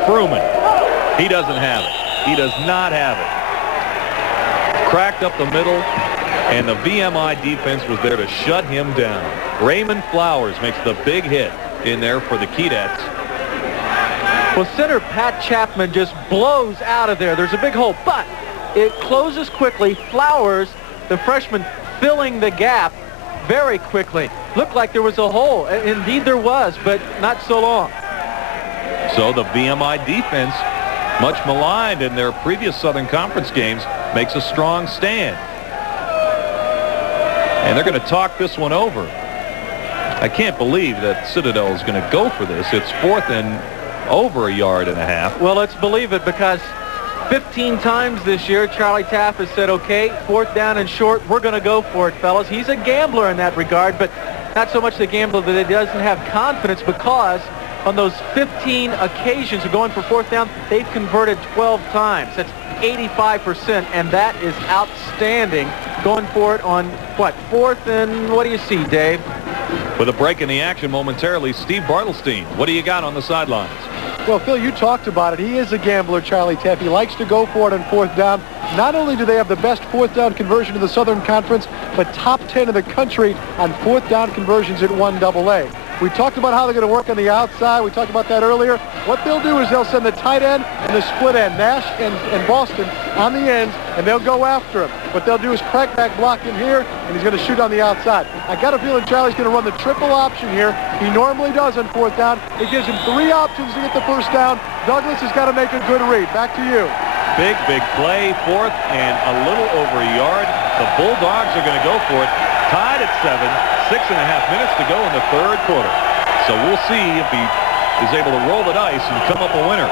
Fruman, he doesn't have it. He does not have it. Cracked up the middle, and the VMI defense was there to shut him down. Raymond Flowers makes the big hit in there for the Keydets. Well, center Pat Chapman just blows out of there. There's a big hole, but it closes quickly. Flowers, the freshman, filling the gap very quickly. Looked like there was a hole. Indeed there was, but not so long. So the VMI defense, much maligned in their previous Southern Conference games, makes a strong stand. And they're going to talk this one over. I can't believe that Citadel is going to go for this. It's 4th and over a yard and a half. Well, let's believe it, because 15 times this year, Charlie Taft has said, okay, 4th down and short, we're going to go for it, fellas. He's a gambler in that regard, but not so much the gambler that he doesn't have confidence, because on those 15 occasions of going for 4th down, they've converted 12 times. That's 85%, and that is outstanding. Going for it on, what, 4th and what do you see, Dave? With a break in the action momentarily, Steve Bartelstein. What do you got on the sidelines? Well, Phil, you talked about it. He is a gambler, Charlie Taft. He likes to go for it on 4th down. Not only do they have the best 4th down conversion in the Southern Conference, but top 10 in the country on 4th down conversions at 1AA. We talked about how they're going to work on the outside. We talked about that earlier. What they'll do is they'll send the tight end and the split end, Nash and Boston, on the ends, and they'll go after him. What they'll do is crack back block him here, and he's going to shoot on the outside. I got a feeling Charlie's going to run the triple option here. He normally does on fourth down. It gives him 3 options to get the first down. Douglas has got to make a good read. Back to you. Big play, fourth and a little over a yard. The Bulldogs are going to go for it. Tied at 7, 6.5 minutes to go in the third quarter. So we'll see if he is able to roll the dice and come up a winner.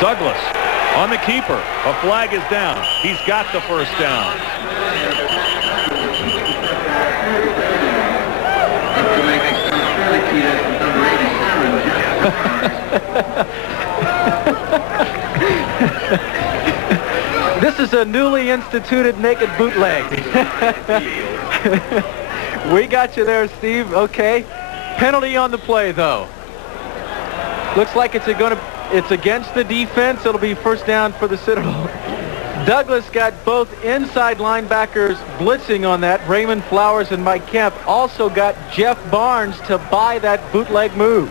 Douglas on the keeper. A flag is down. He's got the first down. This is a newly instituted naked bootleg. We got you there, Steve. Okay. Penalty on the play, though. Looks like it's against the defense. It'll be first down for the Citadel. Douglas got both inside linebackers blitzing on that. Raymond Flowers and Mike Kemp also got Jeff Barnes to buy that bootleg move.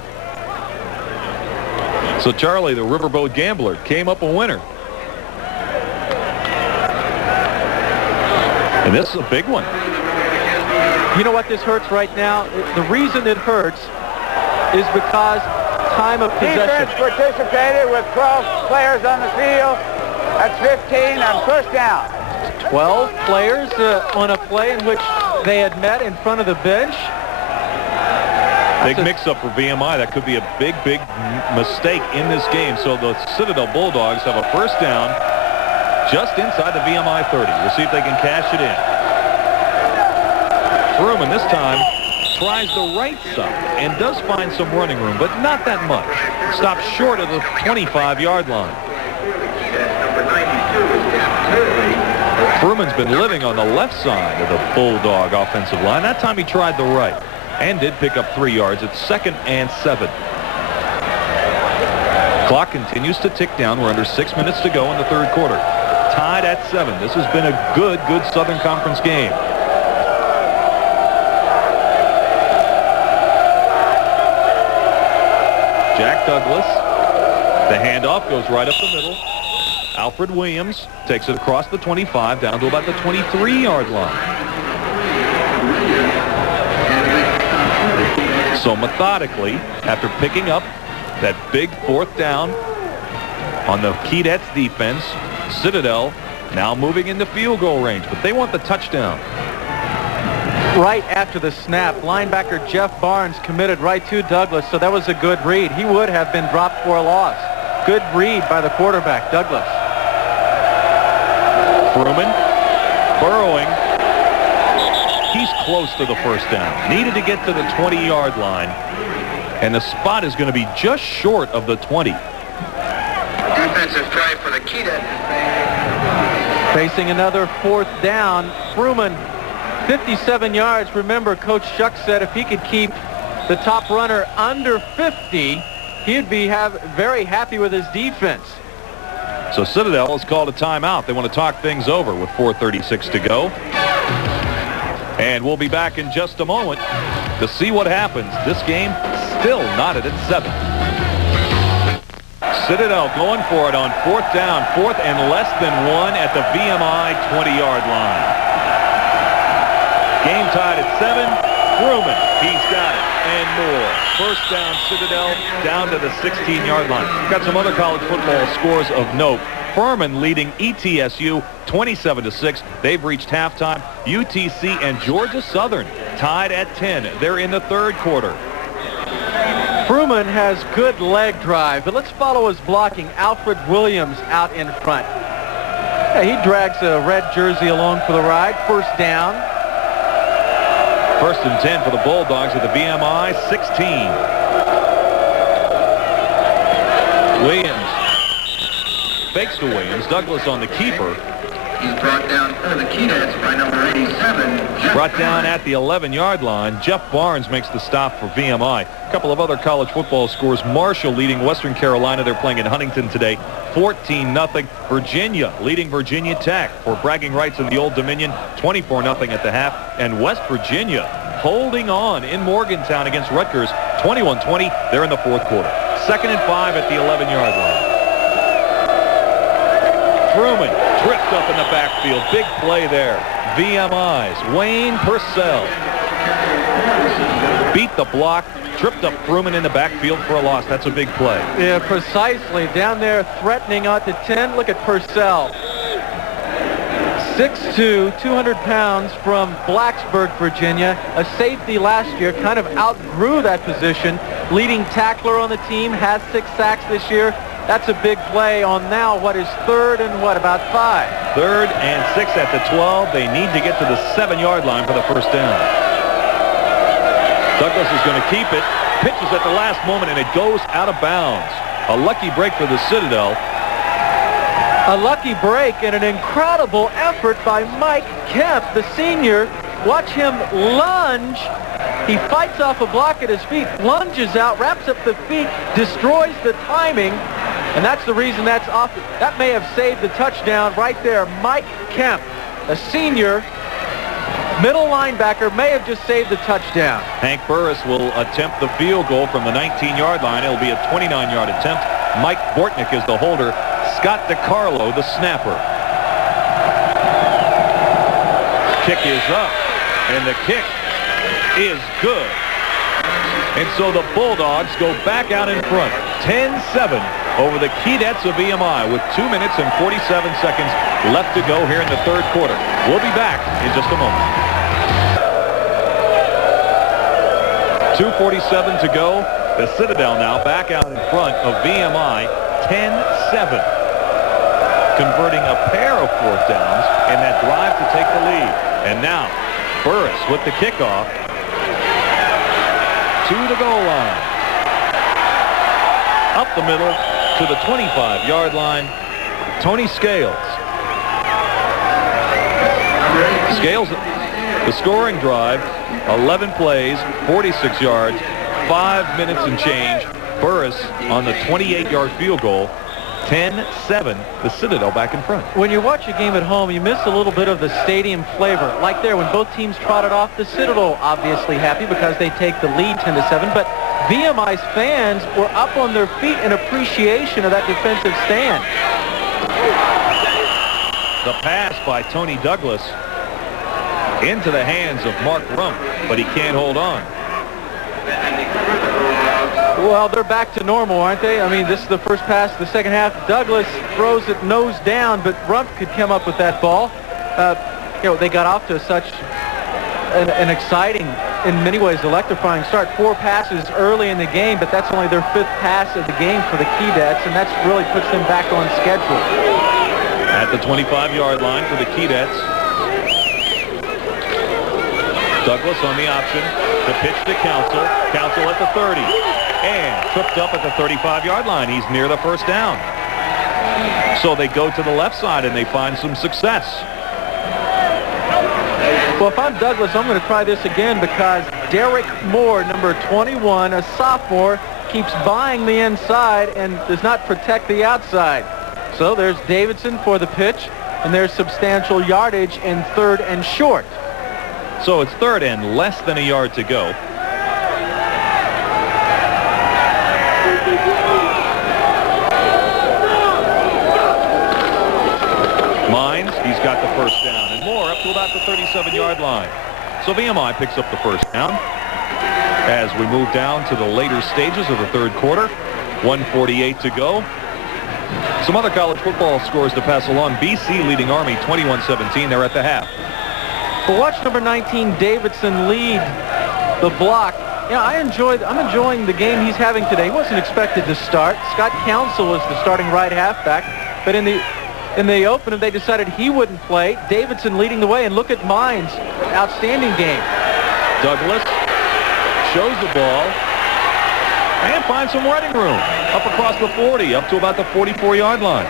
So Charlie, the Riverboat Gambler, came up a winner. And this is a big one. You know what this hurts right now? The reason it hurts is because time of possession. Defense participated with 12 players on the field. That's 15 on first down. 12 players on a play in which they had met in front of the bench. Big mix-up for VMI. That could be a big mistake in this game. So the Citadel Bulldogs have a first down just inside the VMI 30. We'll see if they can cash it in. Fruman this time tries the right side and does find some running room, but not that much. Stops short of the 25-yard line. Fruman's been living on the left side of the Bulldog offensive line. That time he tried the right and did pick up 3 yards at 2nd and 7. Clock continues to tick down. We're under 6 minutes to go in the third quarter. Tied at 7. This has been a good Southern Conference game. Jack Douglas. The handoff goes right up the middle. Alfred Williams takes it across the 25 down to about the 23-yard line. So methodically, after picking up that big fourth down on the Keydets defense, Citadel now moving into field goal range, but they want the touchdown. Right after the snap, linebacker Jeff Barnes committed right to Douglas, so that was a good read. He would have been dropped for a loss. Good read by the quarterback, Douglas. Fruman burrowing. He's close to the first down. Needed to get to the 20-yard line, and the spot is going to be just short of the 20. Defensive try for the Keydets. Facing another fourth down, Fruman, 57 yards. Remember, Coach Shuck said if he could keep the top runner under 50, he'd be very happy with his defense. So Citadel has called a timeout. They want to talk things over with 4:36 to go. And we'll be back in just a moment to see what happens. This game still knotted at 7. Citadel going for it on fourth down, 4th and less than 1 at the VMI 20-yard line. Game tied at 7. Fruman, he's got it, and more. First down, Citadel, down to the 16-yard line. Got some other college football scores of note. Furman leading ETSU 27-6. They've reached halftime. UTC and Georgia Southern tied at 10. They're in the third quarter. Fruman has good leg drive, but let's follow his blocking. Alfred Williams out in front. Yeah, he drags a red jersey along for the ride. First down. 1st and 10 for the Bulldogs at the VMI 16. Williams fakes to Williams. Douglas on the keeper. He's brought down for the Keydets by number 87. Brought down at the 11-yard line. Jeff Barnes makes the stop for VMI. A couple of other college football scores. Marshall leading Western Carolina. They're playing in Huntington today. 14-0. Virginia leading Virginia Tech for bragging rights in the Old Dominion. 24-0 at the half. And West Virginia holding on in Morgantown against Rutgers. 21-20. They're in the fourth quarter. 2nd and 5 at the 11-yard line. Truman tripped up in the backfield. Big play there. VMI's Wayne Purcell beat the block, tripped up Truman in the backfield for a loss. That's a big play. Yeah, precisely. Down there threatening out to 10. Look at Purcell. 6'2", 200 pounds from Blacksburg, Virginia. A safety last year, kind of outgrew that position. Leading tackler on the team, has 6 sacks this year. That's a big play on now what is 3rd and about 5. 3rd and 6 at the 12. They need to get to the 7-yard line for the first down. Douglas is going to keep it. Pitches at the last moment, and it goes out of bounds. A lucky break for the Citadel. A lucky break and an incredible effort by Mike Kemp, the senior. Watch him lunge. He fights off a block at his feet, lunges out, wraps up the feet, destroys the timing, and that's the reason that's off. That may have saved the touchdown right there. Mike Kemp, a senior middle linebacker, may have just saved the touchdown. Hank Burris will attempt the field goal from the 19-yard line. It'll be a 29-yard attempt. Mike Bortnick is the holder. Scott DiCarlo, the snapper. Kick is up, and the kick is good. And so the Bulldogs go back out in front. 10-7 over the Keydets of VMI with 2 minutes and 47 seconds left to go here in the third quarter. We'll be back in just a moment. 2:47 to go. The Citadel now back out in front of VMI. 10-7. Converting a pair of 4th downs in that drive to take the lead. And now Burris with the kickoff to the goal line. Up the middle to the 25-yard line. Tony Scales. Scales, the scoring drive, 11 plays, 46 yards, 5 minutes and change. Burris on the 28-yard field goal. 10-7, the Citadel back in front. When you watch a game at home, you miss a little bit of the stadium flavor. Like there, when both teams trotted off, the Citadel obviously happy because they take the lead 10-7, but VMI's fans were up on their feet in appreciation of that defensive stand. The pass by Tony Douglas into the hands of Mark Rump, but he can't hold on. Well, they're back to normal, aren't they? I mean, this is the first pass of the second half. Douglas throws it nose down, but Rump could come up with that ball. You know, they got off to such an exciting, in many ways, electrifying start. 4 passes early in the game, but that's only their 5th pass of the game for the Keydets, and that really puts them back on schedule. At the 25-yard line for the Keydets. Douglas on the option. The pitch to Council. Council at the 30. And tripped up at the 35-yard line. He's near the first down. So they go to the left side and they find some success. Well, if I'm Douglas, I'm going to try this again because Derek Moore, number 21, a sophomore, keeps buying the inside and does not protect the outside. So there's Davidson for the pitch, and there's substantial yardage in 3rd and short. So it's 3rd and less than a yard to go. Mines, he's got the first down, and Moore up to about the 37-yard line. So VMI picks up the first down as we move down to the later stages of the third quarter. 1:48 to go. Some other college football scores to pass along. BC leading Army 21-17. They're at the half. Well, watch number 19 Davidson lead the block. Yeah, I'm enjoying the game he's having today. He wasn't expected to start. Scott Council was the starting right halfback, but in the opener they decided he wouldn't play. Davidson leading the way, and look at Mines, outstanding game. Douglas shows the ball and finds some running room up across the 40, up to about the 44-yard line.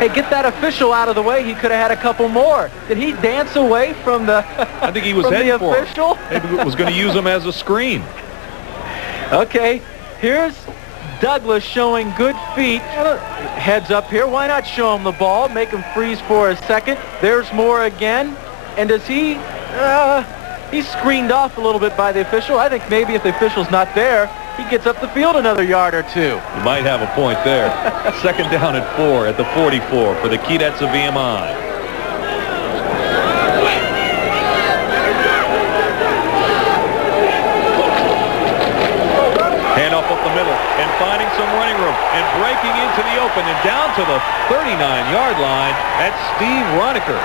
Hey, get that official out of the way. He could have had a couple more. Did he dance away from the I think he was from heading the for him. official? Maybe was going to use him as a screen. Okay, here's Douglas showing good feet. Heads up here. Why not show him the ball? Make him freeze for a second. There's more again. And does he... he's screened off a little bit by the official. I think maybe if the official's not there, he gets up the field another yard or two. You might have a point there. Second down and 4 at the 44 for the Keydets of VMI. Handoff up the middle and finding some running room and breaking into the open and down to the 39-yard line. That's Steve Ronker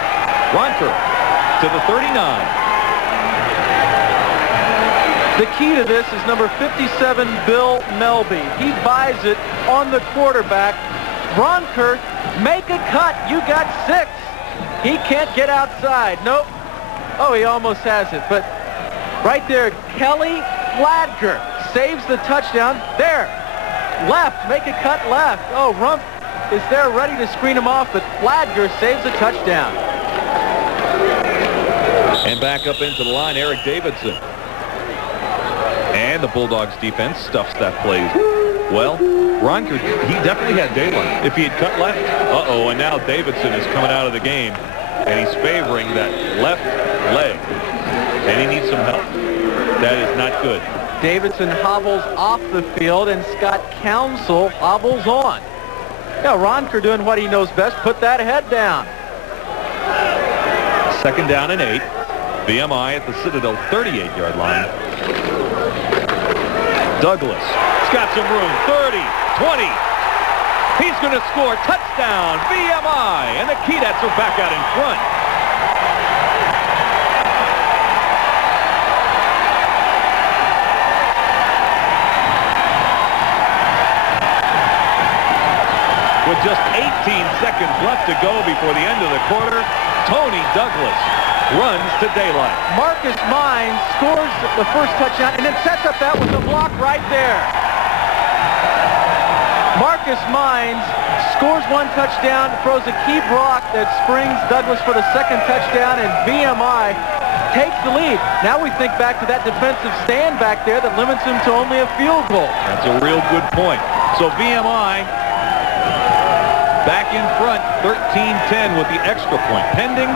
to the 39. The key to this is number 57, Bill Melby. He buys it on the quarterback. Ronker, make a cut. You got 6. He can't get outside. Nope. Oh, he almost has it. But right there, Kelly Fladker saves the touchdown. There. Left. Make a cut left. Oh, Rump is there ready to screen him off, but Fladker saves the touchdown. And back up into the line, Eric Davidson. And the Bulldogs defense stuffs that play well. Ronker, he definitely had daylight. If he had cut left, and now Davidson is coming out of the game, and he's favoring that left leg, and he needs some help. That is not good. Davidson hobbles off the field, and Scott Counsell hobbles on. Now, Ronker doing what he knows best, put that head down. Second down and 8. VMI at the Citadel 38-yard line. Douglas. He's got some room. 30, 20. He's going to score. Touchdown, VMI. And the Keydets are back out in front. With just 18 seconds left to go before the end of the quarter, Tony Douglas runs to daylight. Marcus Mines scores the first touchdown and then sets up that with the block right there. Marcus Mines scores one touchdown, throws a key block that springs Douglas for the second touchdown, and VMI takes the lead. Now we think back to that defensive stand back there that limits him to only a field goal. That's a real good point. So VMI back in front, 13-10 with the extra point pending.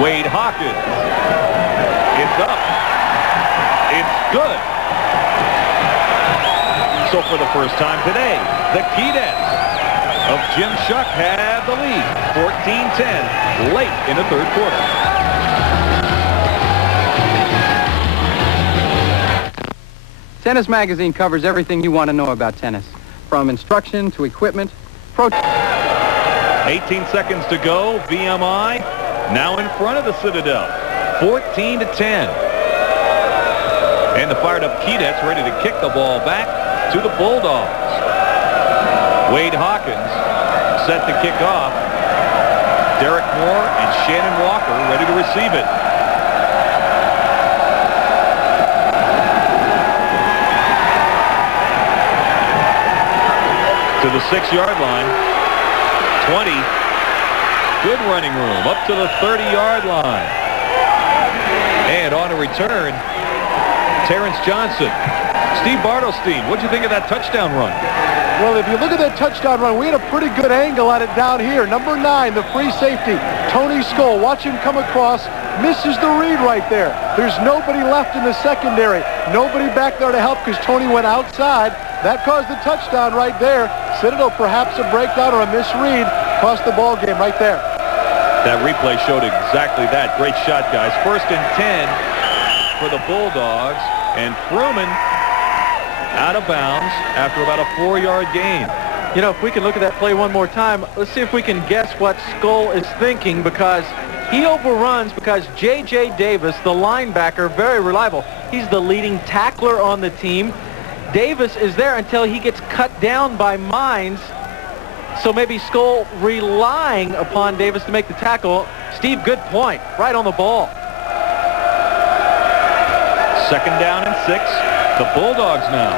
Wade Hawkins. It's up. It's good. So for the first time today, the Keydets of Jim Shuck have the lead, 14-10, late in the third quarter. Tennis Magazine covers everything you want to know about tennis, from instruction to equipment. 18 seconds to go. VMI now in front of the Citadel, 14-10. And the fired-up Keydets ready to kick the ball back to the Bulldogs. Wade Hawkins set to kick off. Derek Moore and Shannon Walker ready to receive it. To the 6-yard line. 20. Good running room up to the 30-yard line. And on a return, Terrence Johnson. Steve Bartelstein, what'd you think of that touchdown run? Well, if you look at that touchdown run, we had a pretty good angle at it down here. Number 9, the free safety, Tony Skoll. Watch him come across. Misses the read right there. There's nobody left in the secondary. Nobody back there to help because Tony went outside. That caused the touchdown right there. Citadel perhaps a breakdown or a misread. Cost the ball game right there. That replay showed exactly that. Great shot, guys. 1st and 10 for the Bulldogs. And Fruman out of bounds after about a 4-yard gain. You know, if we can look at that play one more time, let's see if we can guess what Skoll is thinking, because he overruns because J.J. Davis, the linebacker, very reliable. He's the leading tackler on the team. Davis is there until he gets cut down by Mines. So maybe Skoll relying upon Davis to make the tackle. Steve, good point. Right on the ball. 2nd down and 6. The Bulldogs now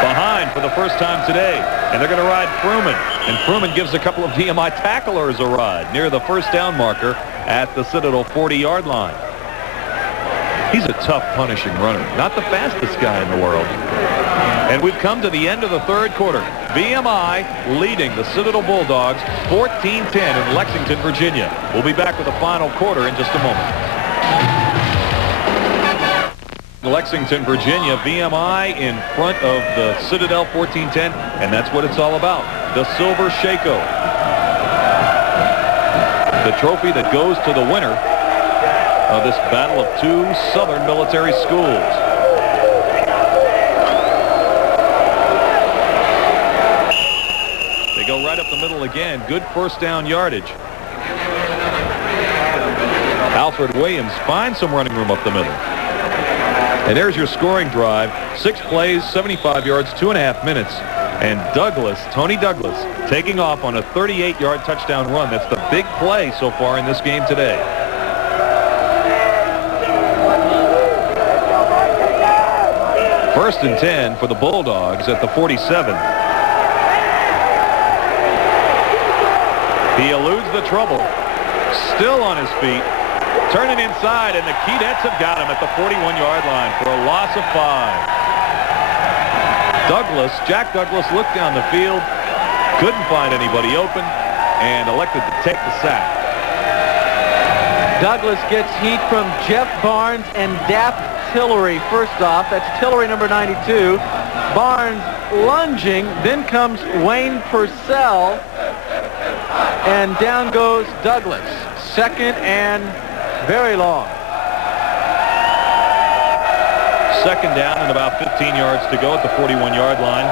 behind for the first time today. And they're going to ride Fruman. And Fruman gives a couple of VMI tacklers a ride near the first down marker at the Citadel 40-yard line. He's a tough, punishing runner. Not the fastest guy in the world. And we've come to the end of the third quarter. VMI leading the Citadel Bulldogs 14-10 in Lexington, Virginia. We'll be back with the final quarter in just a moment. Lexington, Virginia, VMI in front of the Citadel 14-10, and that's what it's all about. The Silver Shako. The trophy that goes to the winner of this battle of two Southern military schools. They go right up the middle again. Good first down yardage. Alfred Williams finds some running room up the middle. And there's your scoring drive. 6 plays, 75 yards, 2.5 minutes. And Douglas, Tony Douglas, taking off on a 38-yard touchdown run. That's the big play so far in this game today. First and 10 for the Bulldogs at the 47. He eludes the trouble. Still on his feet. Turning inside, and the Keydets have got him at the 41-yard line for a loss of 5. Douglas, Jack Douglas, looked down the field, couldn't find anybody open, and elected to take the sack. Douglas gets heat from Jeff Barnes and Dap Tillery. First off, that's Tillery, number 92. Barnes lunging, then comes Wayne Purcell, and down goes Douglas. Second and very long. Second down and about 15 yards to go at the 41-yard line.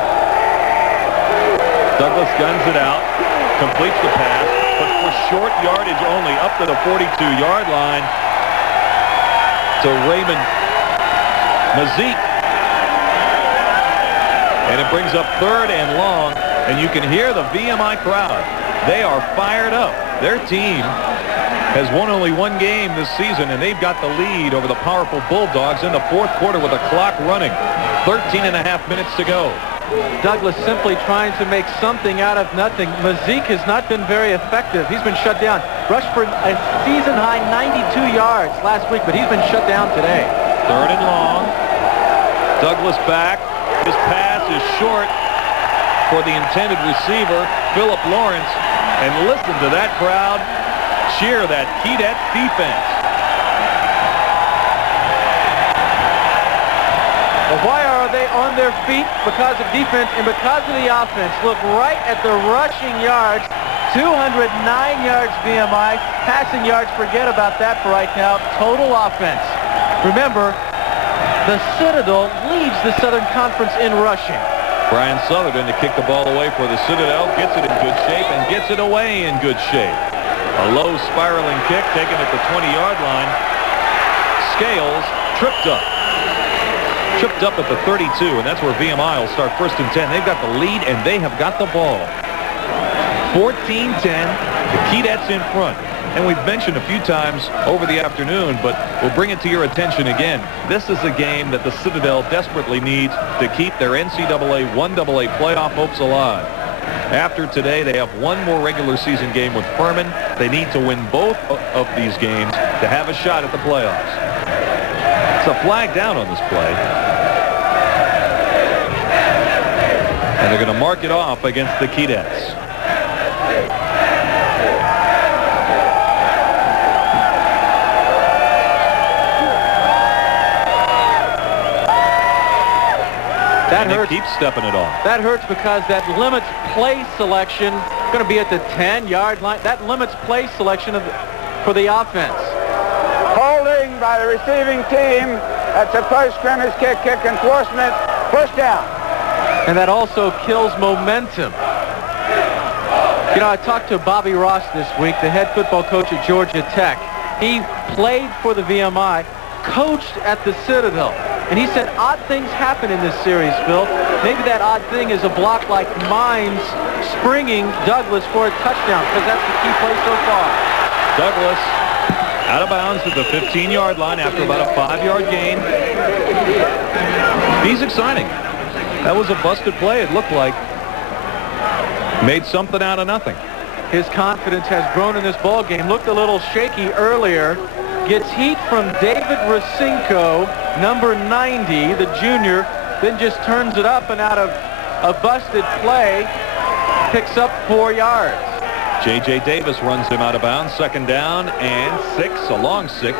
Douglas guns it out, completes the pass, but for short yardage only up to the 42-yard line to Raymond Mazik. And it brings up third and long, and you can hear the VMI crowd. They are fired up. Their team has won only one game this season, and they've got the lead over the powerful Bulldogs in the fourth quarter with the clock running. 13.5 minutes to go. Douglas simply trying to make something out of nothing. Mazik has not been very effective. He's been shut down. Rushed for a season-high 92 yards last week, but he's been shut down today. Third and long. Douglas back. His pass is short for the intended receiver, Philip Lawrence. And listen to that crowd cheer that Keydet defense. Well, why are they on their feet? Because of defense and because of the offense. Look right at the rushing yards. 209 yards VMI. Passing yards, forget about that for right now. Total offense. Remember, the Citadel leads the Southern Conference in rushing. Brian Southerton to kick the ball away for the Citadel. Gets it in good shape and gets it away in good shape. A low spiraling kick taken at the 20-yard line. Scales tripped up. Tripped up at the 32, and that's where VMI will start first and 10. They've got the lead, and they have got the ball. 14-10, the Keydets in front. And we've mentioned a few times over the afternoon, but we'll bring it to your attention again. This is a game that the Citadel desperately needs to keep their NCAA 1AA playoff hopes alive. After today, they have one more regular season game with Furman. They need to win both of these games to have a shot at the playoffs. It's a flag down on this play. And they're going to mark it off against the Keydets. That hurts. Keep stepping it off. That hurts because that limits play selection. Going to be at the 10-yard line. That limits play selection for the offense. Holding by the receiving team. That's a post-scrimmage kick enforcement. First down. And that also kills momentum. You know, I talked to Bobby Ross this week, the head football coach at Georgia Tech. He played for the VMI, coached at the Citadel. And he said odd things happen in this series, Phil. Maybe that odd thing is a block like Mines springing Douglas for a touchdown, because that's the key play so far. Douglas out of bounds at the 15-yard line after about a 5-yard gain. He's exciting. That was a busted play, it looked like. Made something out of nothing. His confidence has grown in this ball game. Looked a little shaky earlier. Gets heat from David Racinko, number 90, the junior, then just turns it up and out of a busted play, picks up 4 yards. J.J. Davis runs him out of bounds. 2nd down and 6, a long 6.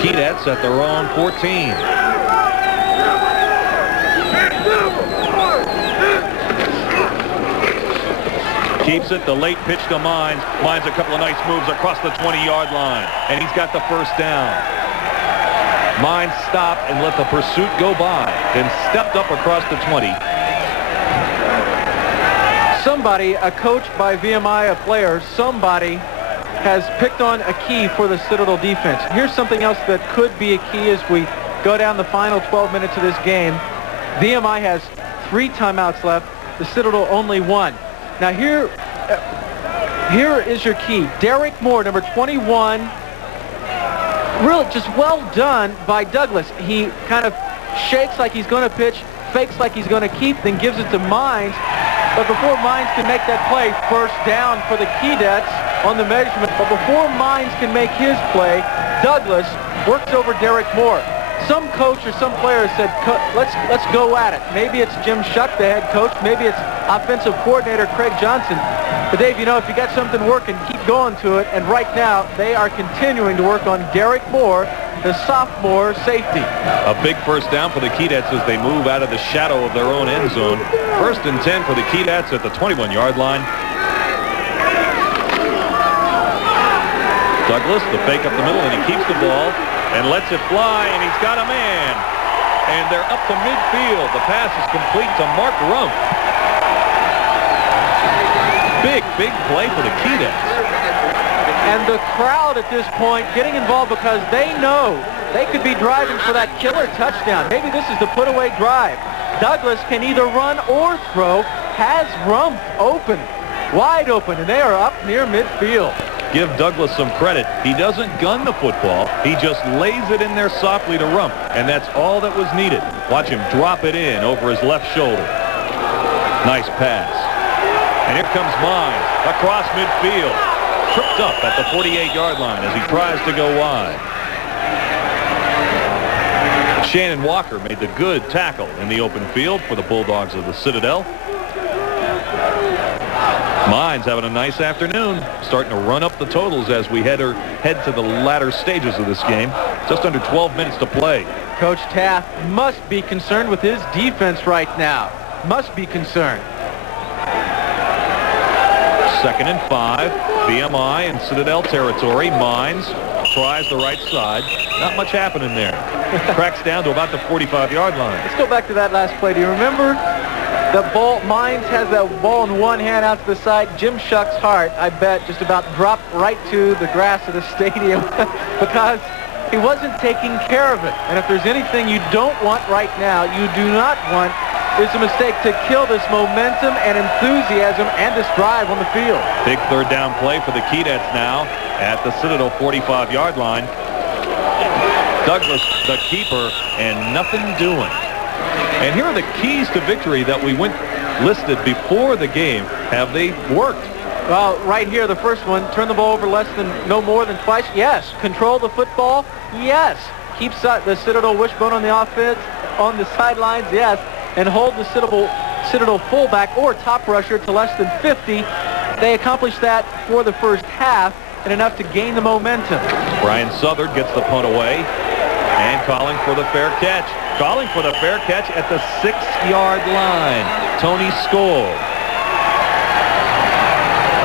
Keydets at their own 14. Keeps it, the late pitch to Mines. Mines a couple of nice moves across the 20-yard line. And he's got the 1st down. Mines stopped and let the pursuit go by. Then stepped up across the 20. Somebody, a coach by VMI, a player, somebody has picked on a key for the Citadel defense. Here's something else that could be a key as we go down the final 12 minutes of this game. VMI has 3 timeouts left. The Citadel only 1. Now here is your key. Derek Moore, number 21. Really just well done by Douglas. He kind of shakes like he's going to pitch, fakes like he's going to keep, then gives it to Mines. But before Mines can make that play, 1st down for the Keydets on the measurement. But before Mines can make his play, Douglas works over Derek Moore. Some coach or some player said, let's go at it. Maybe it's Jim Shuck, the head coach. Maybe it's offensive coordinator Craig Johnson. But Dave, you know, if you got something working, keep going to it. And right now, they are continuing to work on Derek Moore, the sophomore safety. A big 1st down for the Keydets as they move out of the shadow of their own end zone. 1st and 10 for the Keydets at the 21-yard line. Douglas, the fake up the middle, and he keeps the ball and lets it fly, and he's got a man. And they're up to midfield. The pass is complete to Mark Rump. Big play for the Keydets. And the crowd at this point getting involved because they know they could be driving for that killer touchdown. Maybe this is the put-away drive. Douglas can either run or throw. Has Rump open, wide open, and they are up near midfield. Give Douglas some credit. He doesn't gun the football. He just lays it in there softly to Rump, and that's all that was needed. Watch him drop it in over his left shoulder. Nice pass. And here comes Mines across midfield. Tripped up at the 48-yard line as he tries to go wide. Shannon Walker made the good tackle in the open field for the Bulldogs of the Citadel. Mines having a nice afternoon, starting to run up the totals as we head to the latter stages of this game. Just under 12 minutes to play. Coach Taft must be concerned with his defense right now. Must be concerned. 2nd and 5. VMI in Citadel territory. Mines tries the right side. Not much happening there. Cracks down to about the 45-yard line. Let's go back to that last play. Do you remember? The ball, Mines has that ball in one hand out to the side. Jim Shuck's heart, I bet, just about dropped right to the grass of the stadium because he wasn't taking care of it. And if there's anything you don't want right now, you do not want, it's a mistake to kill this momentum and enthusiasm and this drive on the field. Big 3rd down play for the Keydets now at the Citadel 45-yard line. Douglas, the keeper, and nothing doing. And here are the keys to victory that we listed before the game. Have they worked? Well, right here, the first one, turn the ball over no more than twice. Yes. Control the football. Yes. Keep the Citadel wishbone on the offense, on the sidelines. Yes. And hold the Citadel fullback or top rusher to less than 50. They accomplished that for the first half and enough to gain the momentum. Brian Southard gets the punt away and calling for the fair catch. Calling for the fair catch at the 6-yard line. Tony Skoll.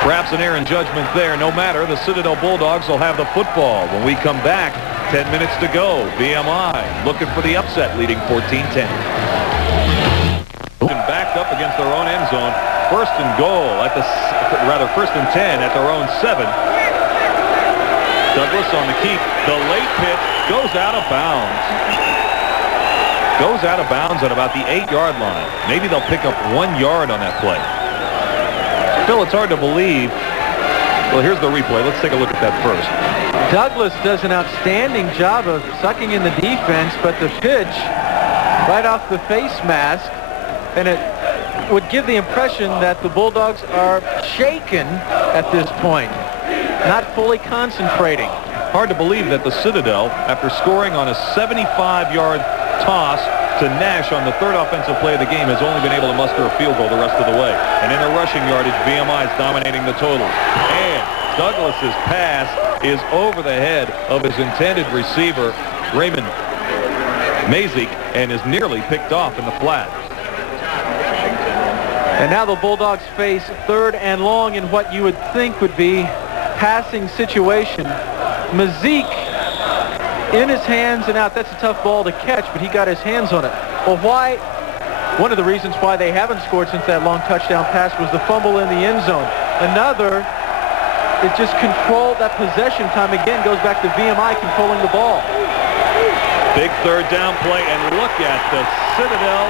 Perhaps an error in judgment there. No matter, the Citadel Bulldogs will have the football when we come back. 10 minutes to go. VMI looking for the upset, leading 14-10. Backed up against their own end zone. 1st and goal at the, 1st and 10 at their own 7. Douglas on the keep. The late pitch goes out of bounds. Goes out of bounds at about the 8-yard line. Maybe they'll pick up 1 yard on that play. Phil, it's hard to believe. Well, here's the replay. Let's take a look at that first. Douglas does an outstanding job of sucking in the defense, but the pitch right off the face mask, and it would give the impression that the Bulldogs are shaken at this point, not fully concentrating. Hard to believe that the Citadel, after scoring on a 75-yard toss to Nash on the third offensive play of the game, has only been able to muster a field goal the rest of the way. And in the rushing yardage, VMI is dominating the total. And Douglas's pass is over the head of his intended receiver, Raymond Mazik, and is nearly picked off in the flat. And now the Bulldogs face 3rd and long in what you would think would be passing situation. Mazik in his hands and out. That's a tough ball to catch, but he got his hands on it. Well, why? One of the reasons why they haven't scored since that long touchdown pass was the fumble in the end zone. Another, it just controlled that possession time. Again, goes back to VMI controlling the ball. Big 3rd down play, and look at the Citadel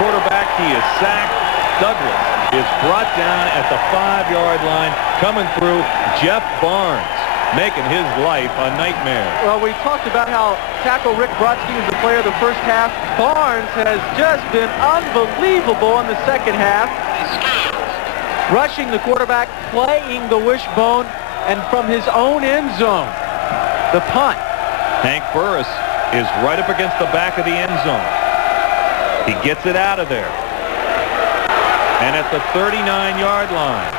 quarterback. He is sacked. Douglas is brought down at the 5-yard line. Coming through, Jeff Barnes, making his life a nightmare. Well, we talked about how tackle Rick Brodsky was the player of the first half. Barnes has just been unbelievable in the second half. Rushing the quarterback, playing the wishbone, and from his own end zone, the punt. Hank Burris is right up against the back of the end zone. He gets it out of there. And at the 39-yard line,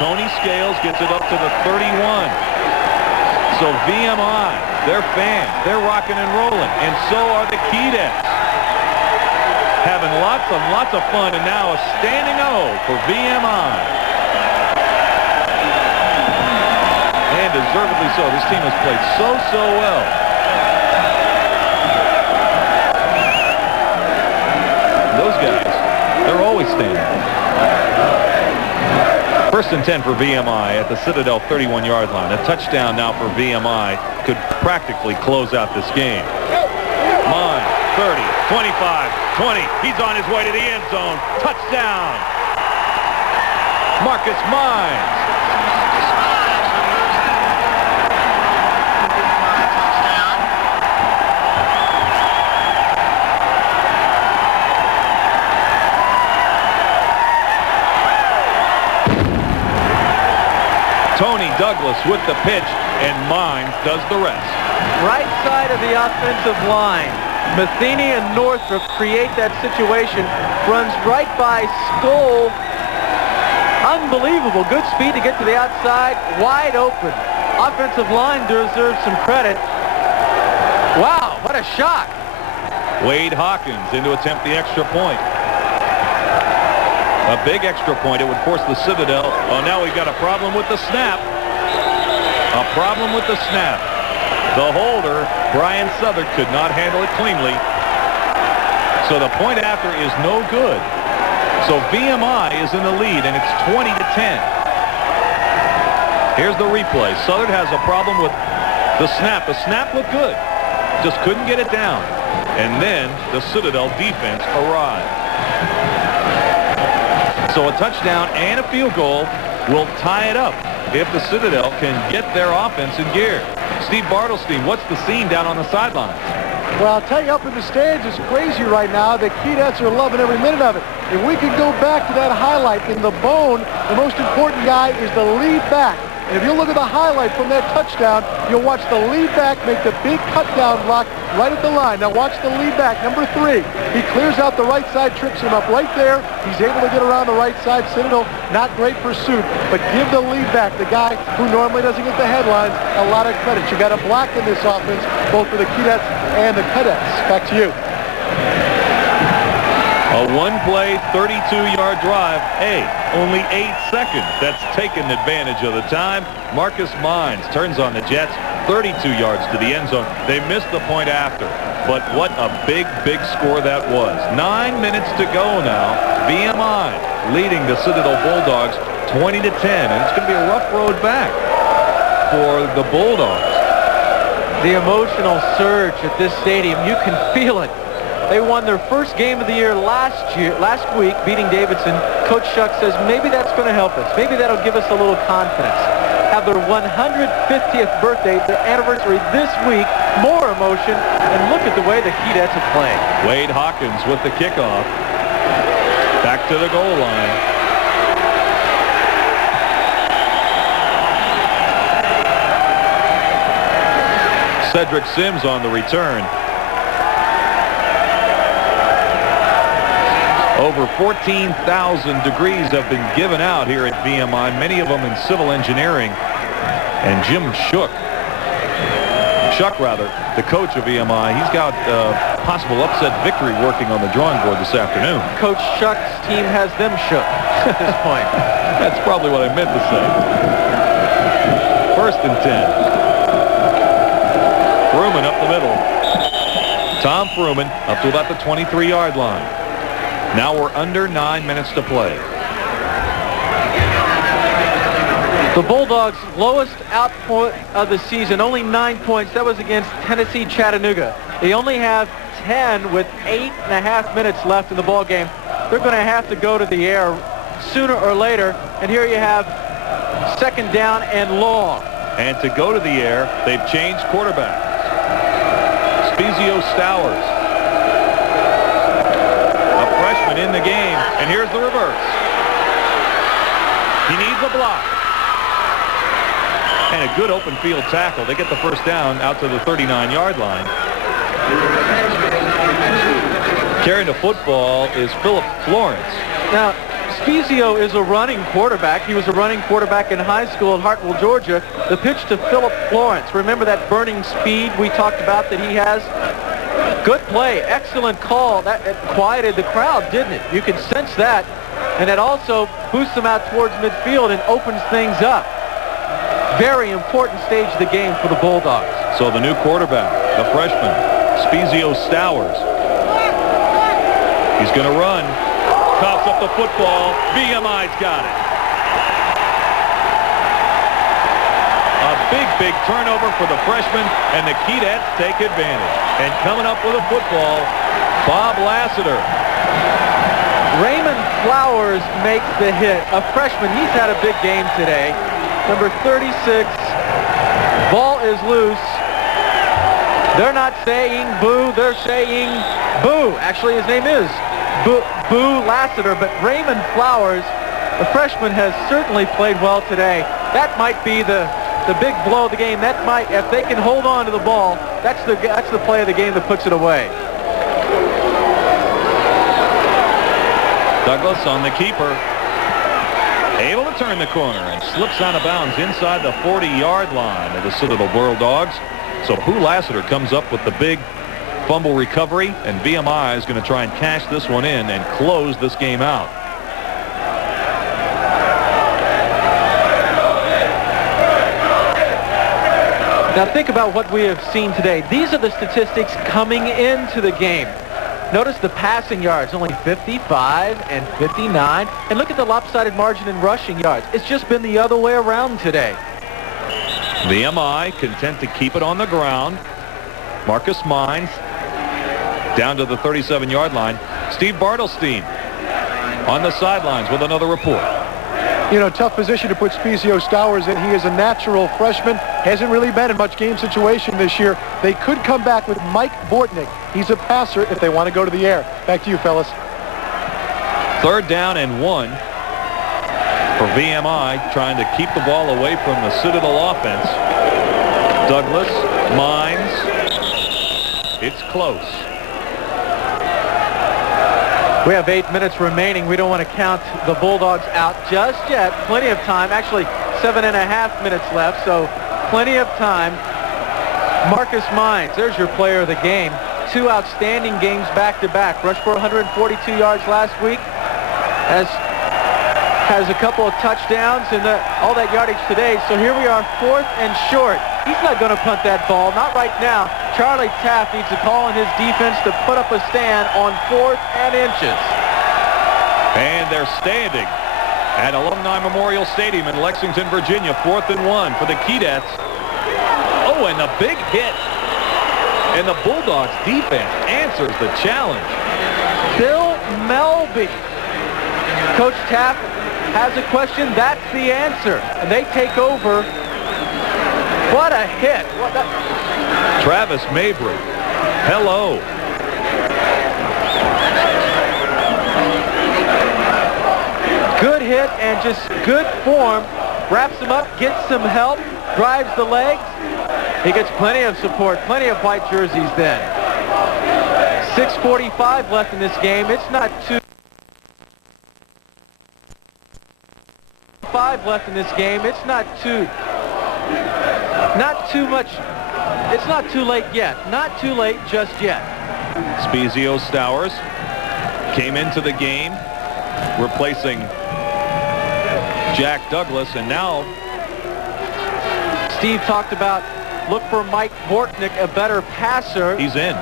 Tony Scales gets it up to the 31. So VMI, their fans, they're rocking and rolling. And so are the Keydets. Having lots of fun, and now a standing O for VMI. And deservedly so. This team has played so well. Those guys, they're always standing. 1st and 10 for VMI at the Citadel 31-yard line. A touchdown now for VMI could practically close out this game. Mine, 30, 25, 20. He's on his way to the end zone. Touchdown. Marcus Mines. Tony Douglas with the pitch, and Mines does the rest. Right side of the offensive line. Matheny and Northrop create that situation. Runs right by Stoll. Unbelievable. Good speed to get to the outside. Wide open. Offensive line deserves some credit. Wow, what a shot. Wade Hawkins in to attempt the extra point. A big extra point. It would force the Citadel. Oh, now we've got a problem with the snap. A problem with the snap. The holder, Brian Southern, could not handle it cleanly. So the point after is no good. So VMI is in the lead, and it's 20 to 10. Here's the replay. Southern has a problem with the snap. The snap looked good. Just couldn't get it down. And then the Citadel defense arrived. So a touchdown and a field goal will tie it up if the Citadel can get their offense in gear. Steve Bartlestein, what's the scene down on the sidelines? Well, I'll tell you, up in the stands, it's crazy right now. The Keydets are loving every minute of it. If we could go back to that highlight in the bone, the most important guy is the lead back. And if you look at the highlight from that touchdown, you'll watch the lead back make the big cut down block right at the line. Now watch the lead back, number 3. He clears out the right side, trips him up right there. He's able to get around the right side. Citadel, not great pursuit, but give the lead back, the guy who normally doesn't get the headlines, a lot of credit. You got a block in this offense, both for the Keydets and the Cadets. Back to you. A one-play, 32-yard drive. Hey, only 8 seconds. That's taken advantage of the time. Marcus Mines turns on the Jets, 32 yards to the end zone. They missed the point after, but what a big score that was. 9 minutes to go now. VMI leading the Citadel Bulldogs 20 to 10, and it's going to be a rough road back for the Bulldogs. The emotional surge at this stadium, you can feel it. They won their first game of the year last week, beating Davidson. Coach Shuck says maybe that's going to help us. Maybe that'll give us a little confidence. have their 150th birthday, their anniversary this week. More emotion, and look at the way the Keydets are playing. Wade Hawkins with the kickoff. Back to the goal line. Cedric Sims on the return. Over 14,000 degrees have been given out here at VMI, many of them in civil engineering. And Jim Schuck, the coach of VMI, he's got possible upset victory working on the drawing board this afternoon. Coach Schuck's team has them shook at this point. That's probably what I meant to say. 1st and 10. Fruman up the middle. Tom Fruman up to about the 23-yard line. Now we're under 9 minutes to play. The Bulldogs' lowest output of the season, only 9 points. That was against Tennessee Chattanooga. They only have 10 with 8.5 minutes left in the ball game. They're going to have to go to the air sooner or later. And here you have 2nd down and long. And to go to the air, they've changed quarterbacks. Spezio Stowers, a freshman in the game, and here's the reverse. He needs a block. And a good open field tackle. They get the 1st down out to the 39-yard line. Carrying the football is Philip Florence. Now, Spezio is a running quarterback. He was a running quarterback in high school at Hartwell, Georgia. The pitch to Philip Florence. Remember that burning speed we talked about that he has? Good play. Excellent call. That quieted the crowd, didn't it? You can sense that. And it also boosts them out towards midfield and opens things up. Very important stage of the game for the Bulldogs. So the new quarterback, the freshman, Spezio Stowers. He's going to run. Coughs up the football. VMI's got it. A big turnover for the freshman, and the Keydets take advantage. And coming up with a football, Bob Lassiter. Raymond Flowers makes the hit. A freshman. He's had a big game today. Number 36. Ball is loose. They're not saying boo. They're saying boo. Actually, his name is Boo Lassiter, but Raymond Flowers, the freshman, has certainly played well today. That might be the big blow of the game. That might, if they can hold on to the ball, that's the play of the game that puts it away. Douglas on the keeper, able to turn the corner and slips out of bounds inside the 40-yard line of the Citadel Bulldogs. So Boo Lassiter comes up with the big fumble recovery, and VMI is going to try and cash this one in and close this game out. Now think about what we have seen today. These are the statistics coming into the game. Notice the passing yards, only 55 and 59. And look at the lopsided margin in rushing yards. It's just been the other way around today. VMI content to keep it on the ground. Marcus Mines down to the 37-yard line. Steve Bartelstein on the sidelines with another report. You know, tough position to put Spezio Stowers in. He is a natural freshman. Hasn't really been in much game situation this year. They could come back with Mike Bortnick. He's a passer if they want to go to the air. Back to you, fellas. 3rd down and 1 for VMI, trying to keep the ball away from the Citadel offense. Douglas, Mines. It's close. We have 8 minutes remaining. We don't want to count the Bulldogs out just yet. Plenty of time. Actually, 7.5 minutes left, so plenty of time. Marcus Mines, there's your player of the game. 2 outstanding games back-to-back. Rushed for 142 yards last week. Has a couple of touchdowns and all that yardage today. So here we are, 4th and short. He's not going to punt that ball. Not right now. Charlie Taft needs a call on his defense to put up a stand on 4th and inches. And they're standing at Alumni Memorial Stadium in Lexington, Virginia. 4th and 1 for the Keydets. Oh, and a big hit. And the Bulldogs defense answers the challenge. Bill Melby. Coach Taft has a question. That's the answer. And they take over What a hit. Travis Mabry. Hello. Good hit and just good form. Wraps him up, gets some help, drives the legs. He gets plenty of support, plenty of white jerseys then. 6:45 left in this game. It's not too... 5 left in this game. It's not too much. It's not too late yet. Not too late just yet. Spezio Stowers came into the game, replacing Jack Douglas, and now Steve talked about look for Mike Bortnick, a better passer. He's in.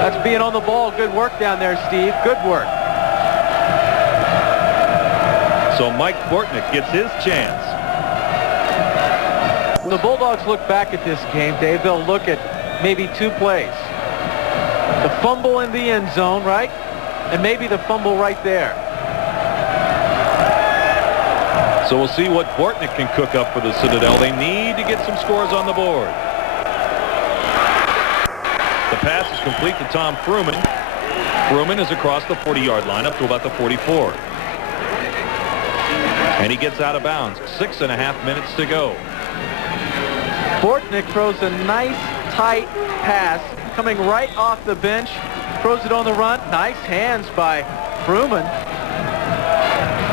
That's being on the ball. Good work down there, Steve. Good work. So Mike Bortnick gets his chance. When the Bulldogs look back at this game, Dave, they'll look at maybe two plays. The fumble in the end zone, right? And maybe the fumble right there. So we'll see what Bortnick can cook up for the Citadel. They need to get some scores on the board. The pass is complete to Tom Fruman. Fruman is across the 40-yard line up to about the 44. And he gets out of bounds. 6.5 minutes to go. Bortnick throws a nice, tight pass coming right off the bench. Throws it on the run. Nice hands by Fruman.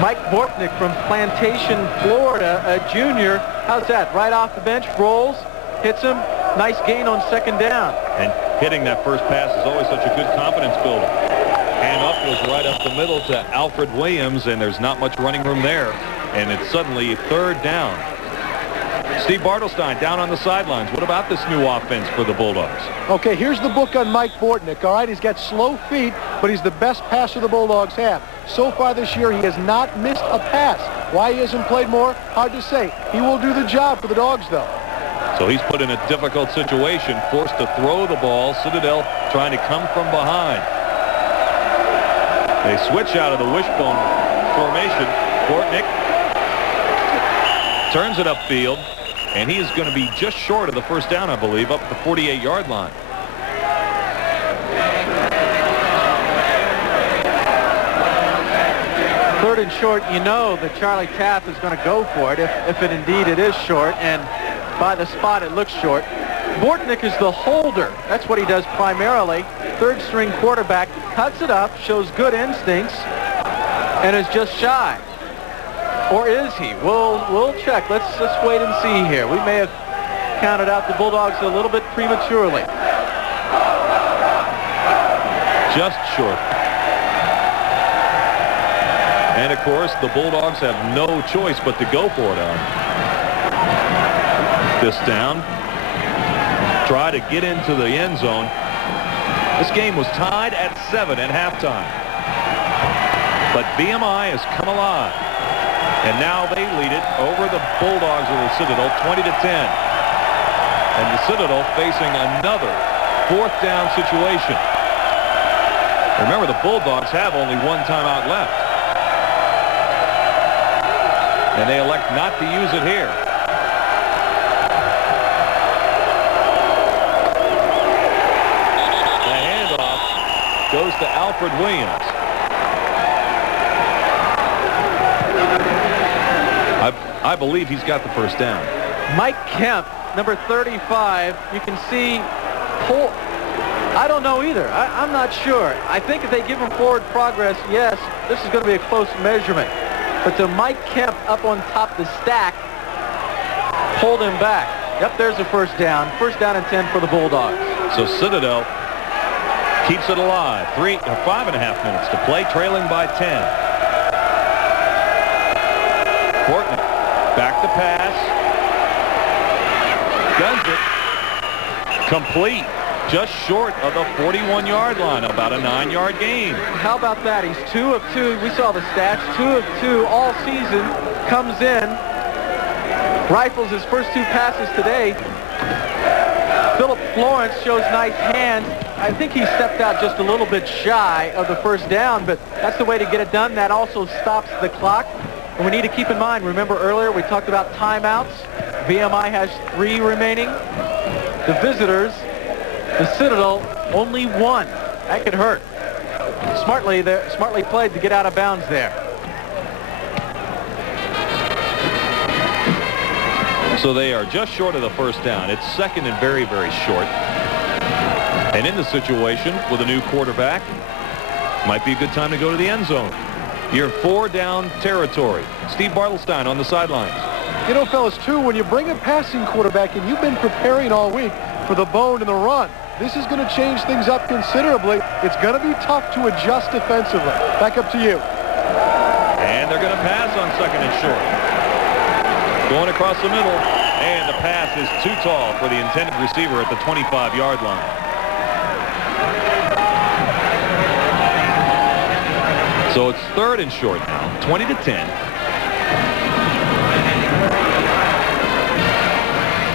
Mike Bortnick from Plantation, Florida, a junior. How's that? Right off the bench, rolls, hits him. Nice gain on second down. And hitting that first pass is always such a good confidence builder. Handoff was right up the middle to Alfred Williams, and there's not much running room there. And it's suddenly third down. Steve Bartelstein down on the sidelines. What about this new offense for the Bulldogs? Okay, here's the book on Mike Bortnick. All right, he's got slow feet, but he's the best passer the Bulldogs have. So far this year, he has not missed a pass. Why he hasn't played more, hard to say. He will do the job for the Dogs, though. So he's put in a difficult situation, forced to throw the ball. Citadel trying to come from behind. They switch out of the wishbone formation. Bortnick turns it upfield, and he is going to be just short of the first down, I believe, up at the 48-yard line. Third and short, you know that Charlie Taft is going to go for it if it indeed it is short, and by the spot it looks short. Bortnick is the holder. That's what he does primarily. Third string quarterback, cuts it up, shows good instincts, and is just shy. Or is he? We'll check. Let's wait and see here. We may have counted out the Bulldogs a little bit prematurely. Just short. And of course, the Bulldogs have no choice but to go for it on this down. Try to get into the end zone. This game was tied at 7 at halftime. But VMI has come alive. And now they lead it over the Bulldogs of the Citadel, 20-10. And the Citadel facing another fourth down situation. Remember, the Bulldogs have only one timeout left. And they elect not to use it here. The handoff goes to Alfred Williams. I believe he's got the first down. Mike Kemp, number 35, you can see I don't know either. I'm not sure. I think if they give him forward progress, yes, this is going to be a close measurement. But to Mike Kemp up on top of the stack, hold him back. Yep, there's a first down. First down and 10 for the Bulldogs. So Citadel keeps it alive. 5.5 minutes to play, trailing by 10. Bortnick. Back to pass. Guns it. Complete. Just short of the 41-yard line. About a 9-yard gain. How about that? He's 2 of 2. We saw the stats. 2 of 2 all season. Comes in. Rifles his first 2 passes today. Philip Florence shows nice hands. I think he stepped out just a little bit shy of the first down, but that's the way to get it done. That also stops the clock. And we need to keep in mind, remember earlier we talked about timeouts. VMI has 3 remaining. The visitors, the Citadel, only 1. That could hurt. Smartly played to get out of bounds there. So they are just short of the first down. It's second and very, very short. And in the situation with a new quarterback, might be a good time to go to the end zone. You're 4 down territory. Steve Bartelstein on the sidelines. You know, fellas, too, when you bring a passing quarterback and you've been preparing all week for the bone and the run, this is going to change things up considerably. It's going to be tough to adjust defensively. Back up to you. And they're going to pass on second and short. Going across the middle, and the pass is too tall for the intended receiver at the 25-yard line. So it's third and short now, 20-10.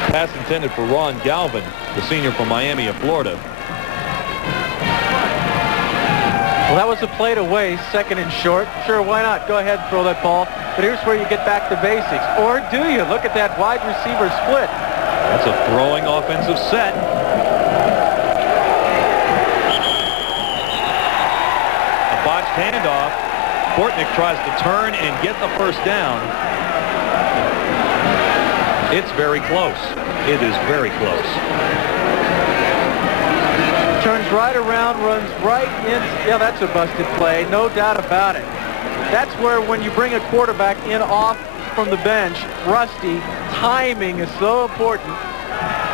Pass intended for Ron Galvin, the senior from Miami of Florida. Well, that was a play to waste, second and short. Sure, why not? Go ahead and throw that ball. But here's where you get back to basics. Or do you? Look at that wide receiver split. That's a throwing offensive set. A botched handoff. Bortnick tries to turn and get the first down. It's very close. It is very close. Turns right around, runs right in. Yeah, that's a busted play, no doubt about it. That's where when you bring a quarterback in off from the bench, rusty, timing is so important.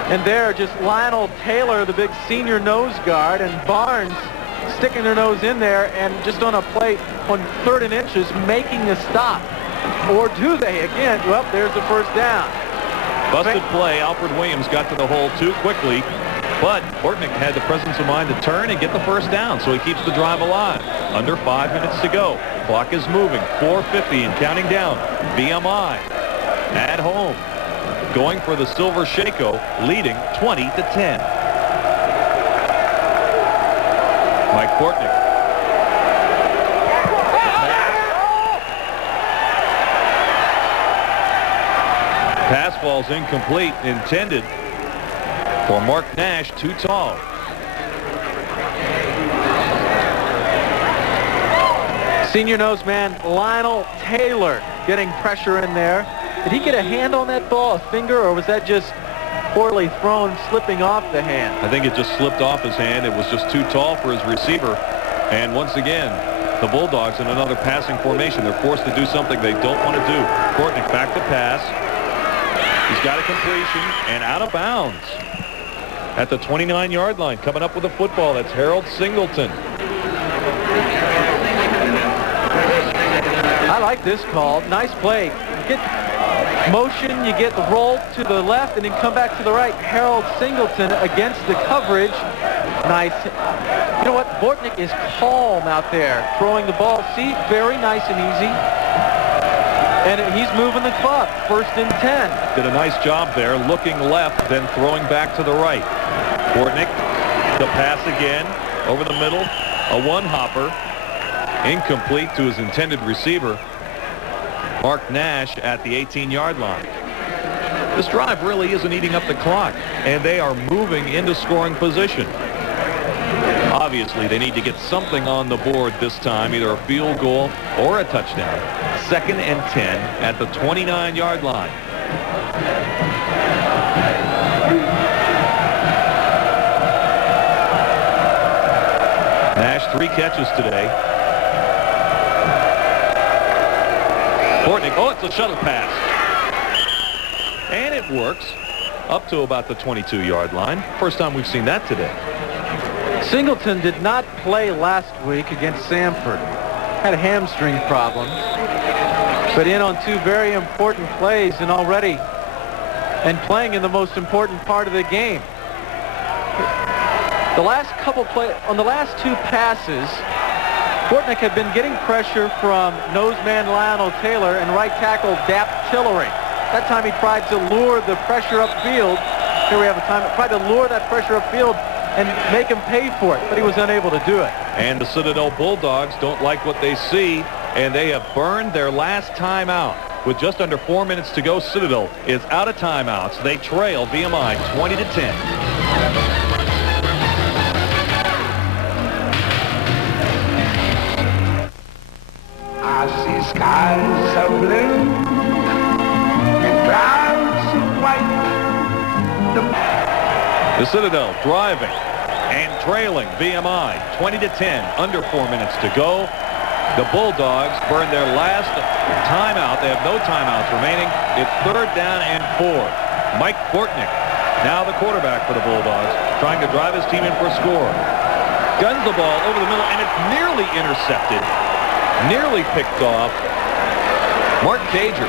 And there, just Lionel Taylor, the big senior nose guard, and Barnes sticking their nose in there and just on a play on 3rd and inches making a stop. Or do they? Again, well, there's the first down. Busted play. Alfred Williams got to the hole too quickly, but Bortnick had the presence of mind to turn and get the first down, so he keeps the drive alive. Under 5 minutes to go. Clock is moving. 4:50 and counting down. VMI at home, going for the Silver Shako, leading 20-10. Mike Bortnick. Pass ball's incomplete, intended for Mark Nash, too tall. Senior nose man Lionel Taylor getting pressure in there. Did he get a hand on that ball, a finger, or was that just poorly thrown, slipping off the hand? I think it just slipped off his hand. It was just too tall for his receiver. And once again, the Bulldogs in another passing formation. They're forced to do something they don't want to do. Bortnick back to pass. He's got a completion and out of bounds at the 29-yard line. Coming up with a football, that's Harold Singleton. I like this call. Nice play. You get motion, you get the roll to the left, and then come back to the right. Harold Singleton against the coverage. Nice. You know what? Bortnick is calm out there throwing the ball. See, very nice and easy. And he's moving the clock. 1st and 10. Did a nice job there, looking left, then throwing back to the right. Bortnick, the pass again, over the middle, a one-hopper, incomplete to his intended receiver, Mark Nash, at the 18-yard line. This drive really isn't eating up the clock, and they are moving into scoring position. Obviously, they need to get something on the board this time, either a field goal or a touchdown. 2nd and 10 at the 29-yard line. Nash, 3 catches today. Bortnick, oh, it's a shuttle pass. And it works up to about the 22-yard line. First time we've seen that today. Singleton did not play last week against Samford. Had hamstring problems. But in on 2 very important plays and already and playing in the most important part of the game. The last couple on the last 2 passes, Bortnick had been getting pressure from noseman Lionel Taylor and right tackle Dap Tillery. That time he tried to lure the pressure upfield. Here we have a time. Tried to lure that pressure upfield and make him pay for it, but he was unable to do it. And the Citadel Bulldogs don't like what they see, and they have burned their last time out. with just under 4 minutes to go. Citadel is out of timeouts. They trail VMI 20-10. I see skies so blue and clouds so white. The Citadel driving and trailing VMI 20-10, under 4 minutes to go. The Bulldogs burn their last timeout. They have no timeouts remaining. It's 3rd down and 4. Mike Bortnick, now the quarterback for the Bulldogs, trying to drive his team in for a score. Guns the ball over the middle, and it's nearly intercepted. Nearly picked off. Mark Cager,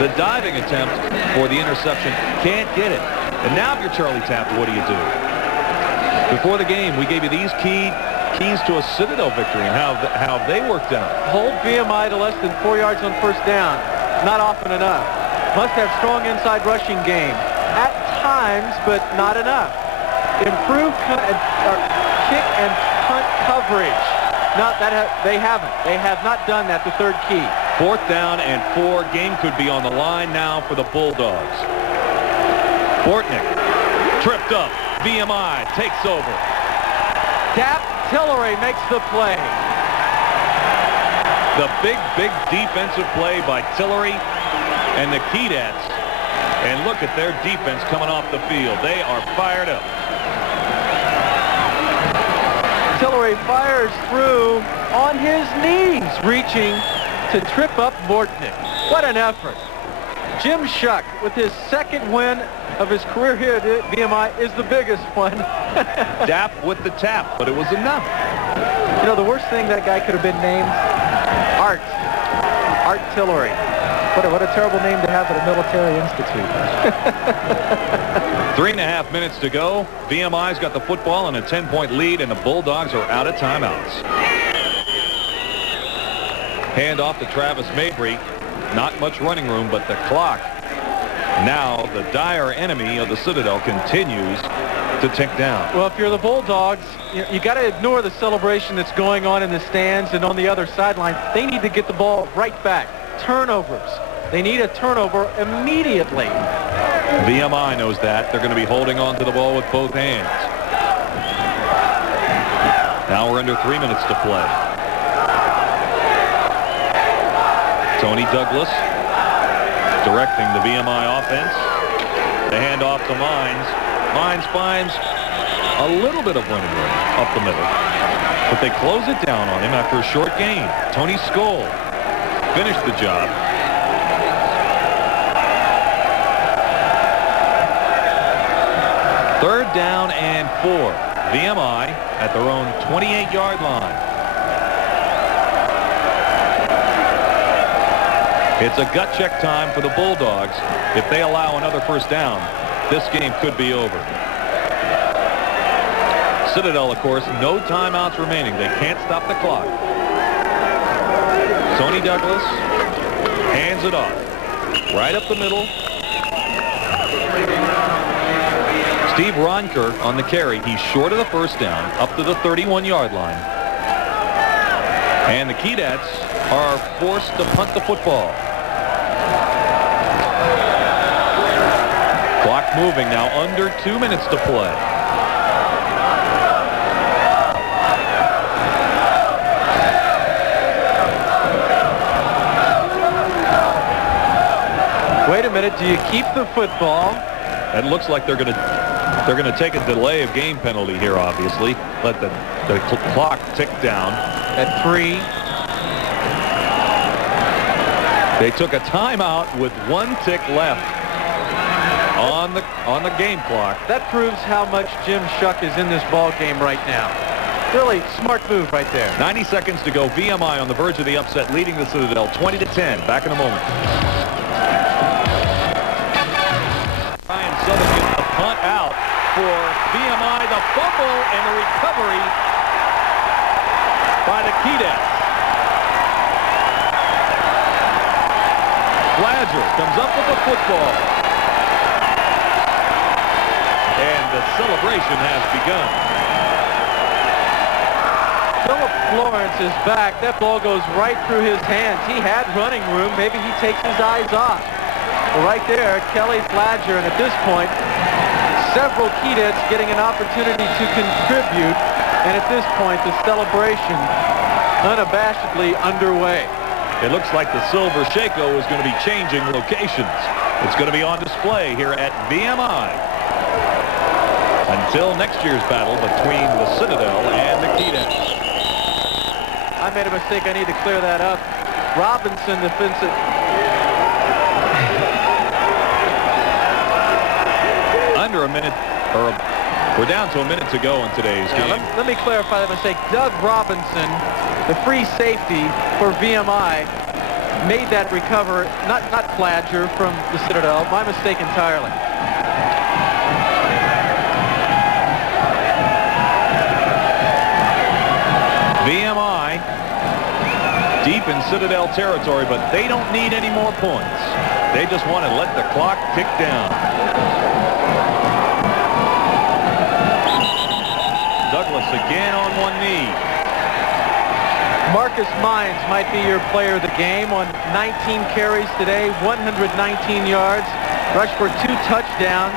the diving attempt for the interception, can't get it. And now if you're Charlie Tapp, what do you do? Before the game, we gave you these keys to a Citadel victory and how they worked out. Hold VMI to less than 4 yards on first down. Not often enough. Must have strong inside rushing game. At times, but not enough. Improved kick and punt coverage. They haven't. They have not done that, the third key. 4th down and 4. Game could be on the line now for the Bulldogs. Bortnick tripped up. VMI takes over. Tapp Tillery makes the play. The big defensive play by Tillery and the Keydets. And look at their defense coming off the field. They are fired up. Tillery fires through on his knees, reaching to trip up Bortnick. What an effort. Jim Shuck, with his 2nd win of his career here at VMI, is the biggest one. Dapp with the tap, but it was enough. You know, the worst thing that guy could have been named, Art Tillery. What a terrible name to have at a military institute. 3.5 minutes to go. VMI's got the football and a 10-point lead, and the Bulldogs are out of timeouts. Hand off to Travis Mabry. Not much running room, but the clock, now the dire enemy of the Citadel, continues to tick down. Well, if you're the Bulldogs, you got to ignore the celebration that's going on in the stands and on the other sideline. They need to get the ball right back. Turnovers. They need a turnover immediately. VMI knows that. They're going to be holding on to the ball with both hands. Now we're under 3 minutes to play. Tony Douglas directing the VMI offense. The handoff to Mines. Mines finds a little bit of running room up the middle, but they close it down on him after a short gain. Tony Skoll finished the job. Third down and 4. VMI at their own 28-yard line. It's a gut check time for the Bulldogs. If they allow another first down, this game could be over. Citadel, of course, no timeouts remaining. They can't stop the clock. Tony Douglas hands it off. Right up the middle. Steve Ronker on the carry. He's short of the first down, up to the 31-yard line. And the Keydets are forced to punt the football. Clock moving now, under 2 minutes to play. Wait a minute, do you keep the football? It looks like they're going to take a delay of game penalty here, obviously. Let the clock tick down. At 3. They took a timeout with 1 tick left on the game clock. That proves how much Jim Shuck is in this ball game right now. Really smart move right there. 90 seconds to go. VMI on the verge of the upset, leading the Citadel 20-10. Back in a moment. Ryan Southern gets the punt out for VMI. The fumble and the recovery by the Keydets. Bladger comes up with the football. And the celebration has begun. Philip Florence is back. That ball goes right through his hands. He had running room. Maybe he takes his eyes off. Well, right there, Kelly Flagger, and at this point, several Keydets getting an opportunity to contribute. And at this point, the celebration unabashedly underway. It looks like the Silver Shako is going to be changing locations. It's going to be on display here at VMI until next year's battle between the Citadel and the Keydets. I made a mistake. I need to clear that up. Robinson defensive. Under a minute, or we're down to a minute to go in today's game. Let me clarify that mistake. Doug Robinson, the free safety for VMI, made that recover, not Flagger from the Citadel. My mistake entirely. VMI deep in Citadel territory, but they don't need any more points. They just want to let the clock tick down. Douglas again on one knee. Marcus Mines might be your player of the game on 19 carries today, 119 yards, rushed for 2 touchdowns.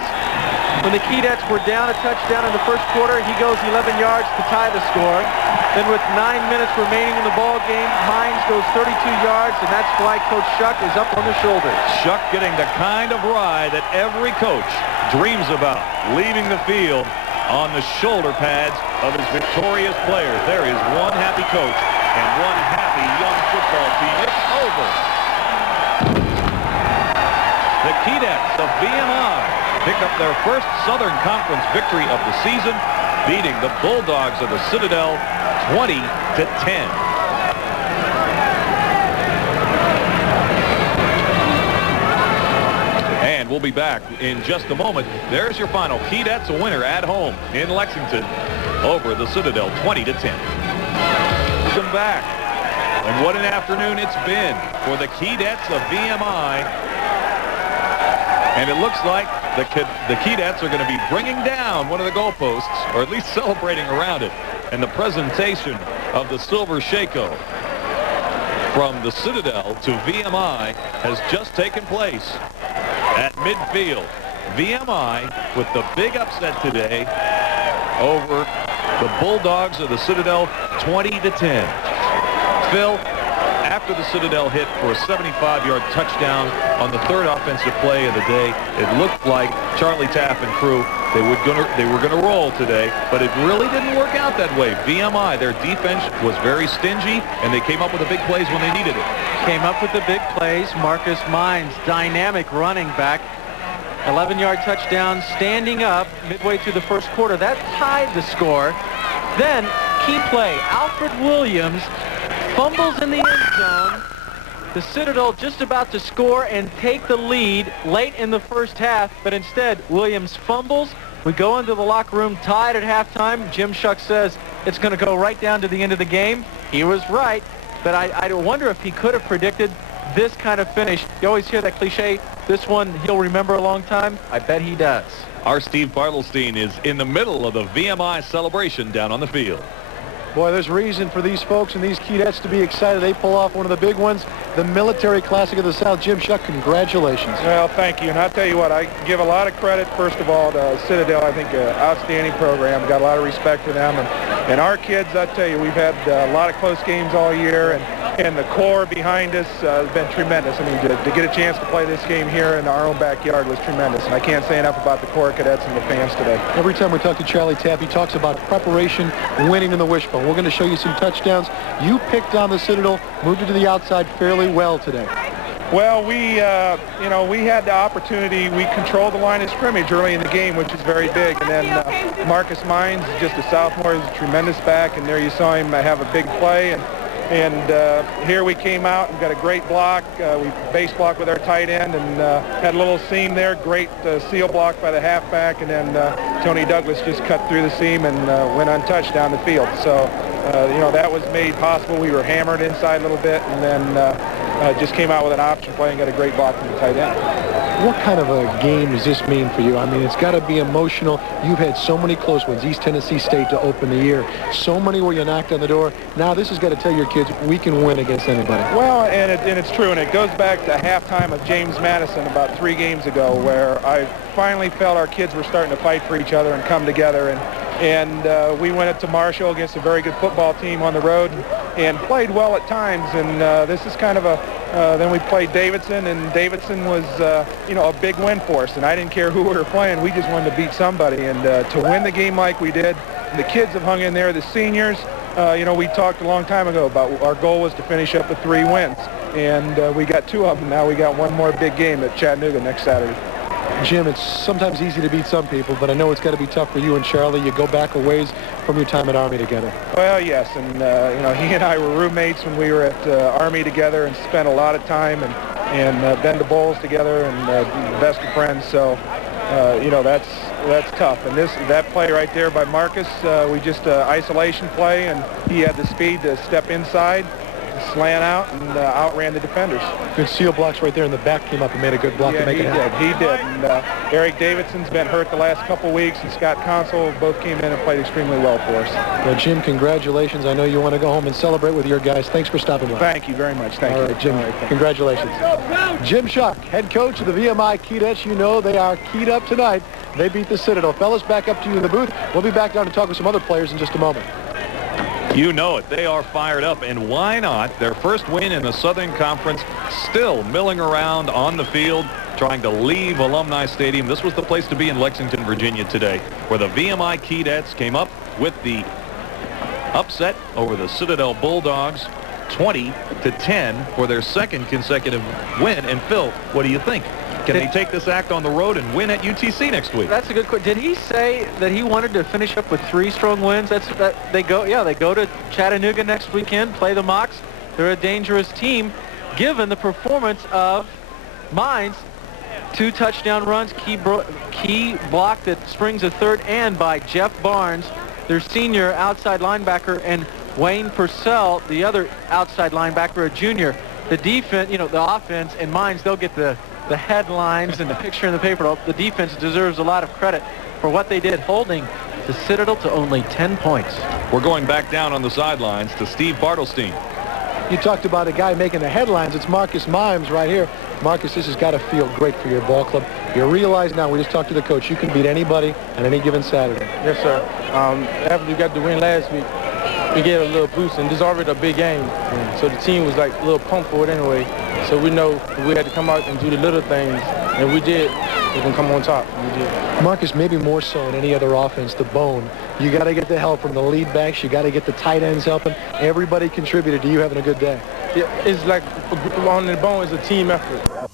When the Keydets were down a touchdown in the first quarter, he goes 11 yards to tie the score. Then with 9 minutes remaining in the ball game, Mines goes 32 yards, and that's why Coach Shuck is up on the shoulders. Shuck getting the kind of ride that every coach dreams about, leaving the field on the shoulder pads of his victorious players. There is one happy coach and one happy young football team. It's over. The Keydets of VMI pick up their first Southern Conference victory of the season, beating the Bulldogs of the Citadel 20-10. And we'll be back in just a moment. There's your final. Keydets a winner at home in Lexington over the Citadel 20-10. Welcome back. And what an afternoon it's been for the Keydets of VMI. And it looks like the Keydets are going to be bringing down one of the goalposts, or at least celebrating around it. And the presentation of the Silver Shako from the Citadel to VMI has just taken place at midfield. VMI with the big upset today over the Bulldogs of the Citadel 20-10. Phil, after the Citadel hit for a 75-yard touchdown on the third offensive play of the day, it looked like Charlie Taff and crew, they were gonna roll today, but it really didn't work out that way. VMI, their defense was very stingy, and they came up with the big plays when they needed it. Came up with the big plays. Marcus Mines, dynamic running back. 11-yard touchdown, standing up midway through the first quarter. That tied the score. Then, key play, Alfred Williams fumbles in the end zone. The Citadel just about to score and take the lead late in the first half, but instead, Williams fumbles. We go into the locker room tied at halftime. Jim Shuck says it's going to go right down to the end of the game. He was right, but I wonder if he could have predicted this kind of finish. You always hear that cliche, this one he'll remember a long time. I bet he does. Our Steve Bartelstein is in the middle of the VMI celebration down on the field. Boy, there's reason for these folks and these Keydets to be excited. They pull off one of the big ones, the Military Classic of the South. Jim Shuck, congratulations. Well, thank you. And I'll tell you what, I give a lot of credit, first of all, to Citadel. I think an outstanding program. Got a lot of respect for them. And our kids, I tell you, we've had a lot of close games all year. And the core behind us has been tremendous. I mean, to get a chance to play this game here in our own backyard was tremendous. And I can't say enough about the core cadets and the fans today. Every time we talk to Charlie Tapp, he talks about preparation, winning in the wishbone. We're going to show you some touchdowns. You picked on the Citadel, moved it to the outside fairly well today. Well, we had the opportunity. We controlled the line of scrimmage early in the game, which is very big. And then Marcus Mines, just a sophomore, is a tremendous back. And there you saw him have a big play. And here we came out and got a great block. We base blocked with our tight end and had a little seam there. Great seal block by the halfback. And then Tony Douglas just cut through the seam and went untouched down the field. So, that was made possible. We were hammered inside a little bit. And then just came out with an option play and got a great block from the tight end. What kind of a game does this mean for you? I mean, it's got to be emotional. You've had so many close ones. East Tennessee State to open the year. So many where you knocked on the door. Now this has got to tell your kids we can win against anybody. Well, and it's true, and it goes back to halftime of James Madison about 3 games ago, where I finally felt our kids were starting to fight for each other and come together. And we went up to Marshall against a very good football team on the road and played well at times. And this is kind of then we played Davidson, and Davidson was, a big win for us. And I didn't care who we were playing. We just wanted to beat somebody. And to win the game like we did, the kids have hung in there. The seniors, we talked a long time ago about our goal was to finish up with 3 wins. And we got 2 of them. Now we got one more big game at Chattanooga next Saturday. Jim, it's sometimes easy to beat some people, but I know it's got to be tough for you and Charlie. You go back a ways from your time at Army together. Well, yes, and he and I were roommates when we were at Army together and spent a lot of time and been to bowls together and best of friends. So, that's tough. And that play right there by Marcus, we just isolation play, and he had the speed to step inside, slant out, and outran the defenders. Good seal blocks right there in the back, came up and made a good block to make it happen. He did. And Eric Davidson's been hurt the last couple weeks, and Scott Console both came in and played extremely well for us. Well, Jim, congratulations. I know you want to go home and celebrate with your guys. Thanks for stopping by. Thank you very much. Thank you. All right, Jim, congratulations. Jim Shuck, head coach of the VMI Keydets. You know they are keyed up tonight. They beat the Citadel. Fellas, back up to you in the booth. We'll be back down to talk with some other players in just a moment. You know it. They are fired up, and why not? Their first win in the Southern Conference, still milling around on the field, trying to leave Alumni Stadium. This was the place to be in Lexington, Virginia today, where the VMI Keydets came up with the upset over the Citadel Bulldogs, 20-10 for their second consecutive win. And Phil, what do you think? Can they take this act on the road and win at UTC next week? That's a good question. Did he say that he wanted to finish up with 3 strong wins? They go to Chattanooga next weekend, play the Mocs. They're a dangerous team, given the performance of Mines. 2 touchdown runs, key block that springs a third, and by Jeff Barnes, their senior outside linebacker, and Wayne Purcell, the other outside linebacker, a junior. The defense, the offense and Mines, they'll get the headlines and the picture in the paper. The defense deserves a lot of credit for what they did, holding the Citadel to only 10 points. We're going back down on the sidelines to Steve Bartelstein. You talked about a guy making the headlines. It's Marcus Mimes right here. Marcus, this has got to feel great for your ball club. You realize now, we just talked to the coach, you can beat anybody on any given Saturday. Yes, sir. After we got the win last week, we gave a little boost, and this is already a big game. So the team was like a little pumped for it anyway. So we know we had to come out and do the little things, and we did. We can come on top, and we did. Marcus, maybe more so than any other offense, the bone. You got to get the help from the lead backs. You got to get the tight ends helping. Everybody contributed to you having a good day. Yeah, it's like on the bone is a team effort.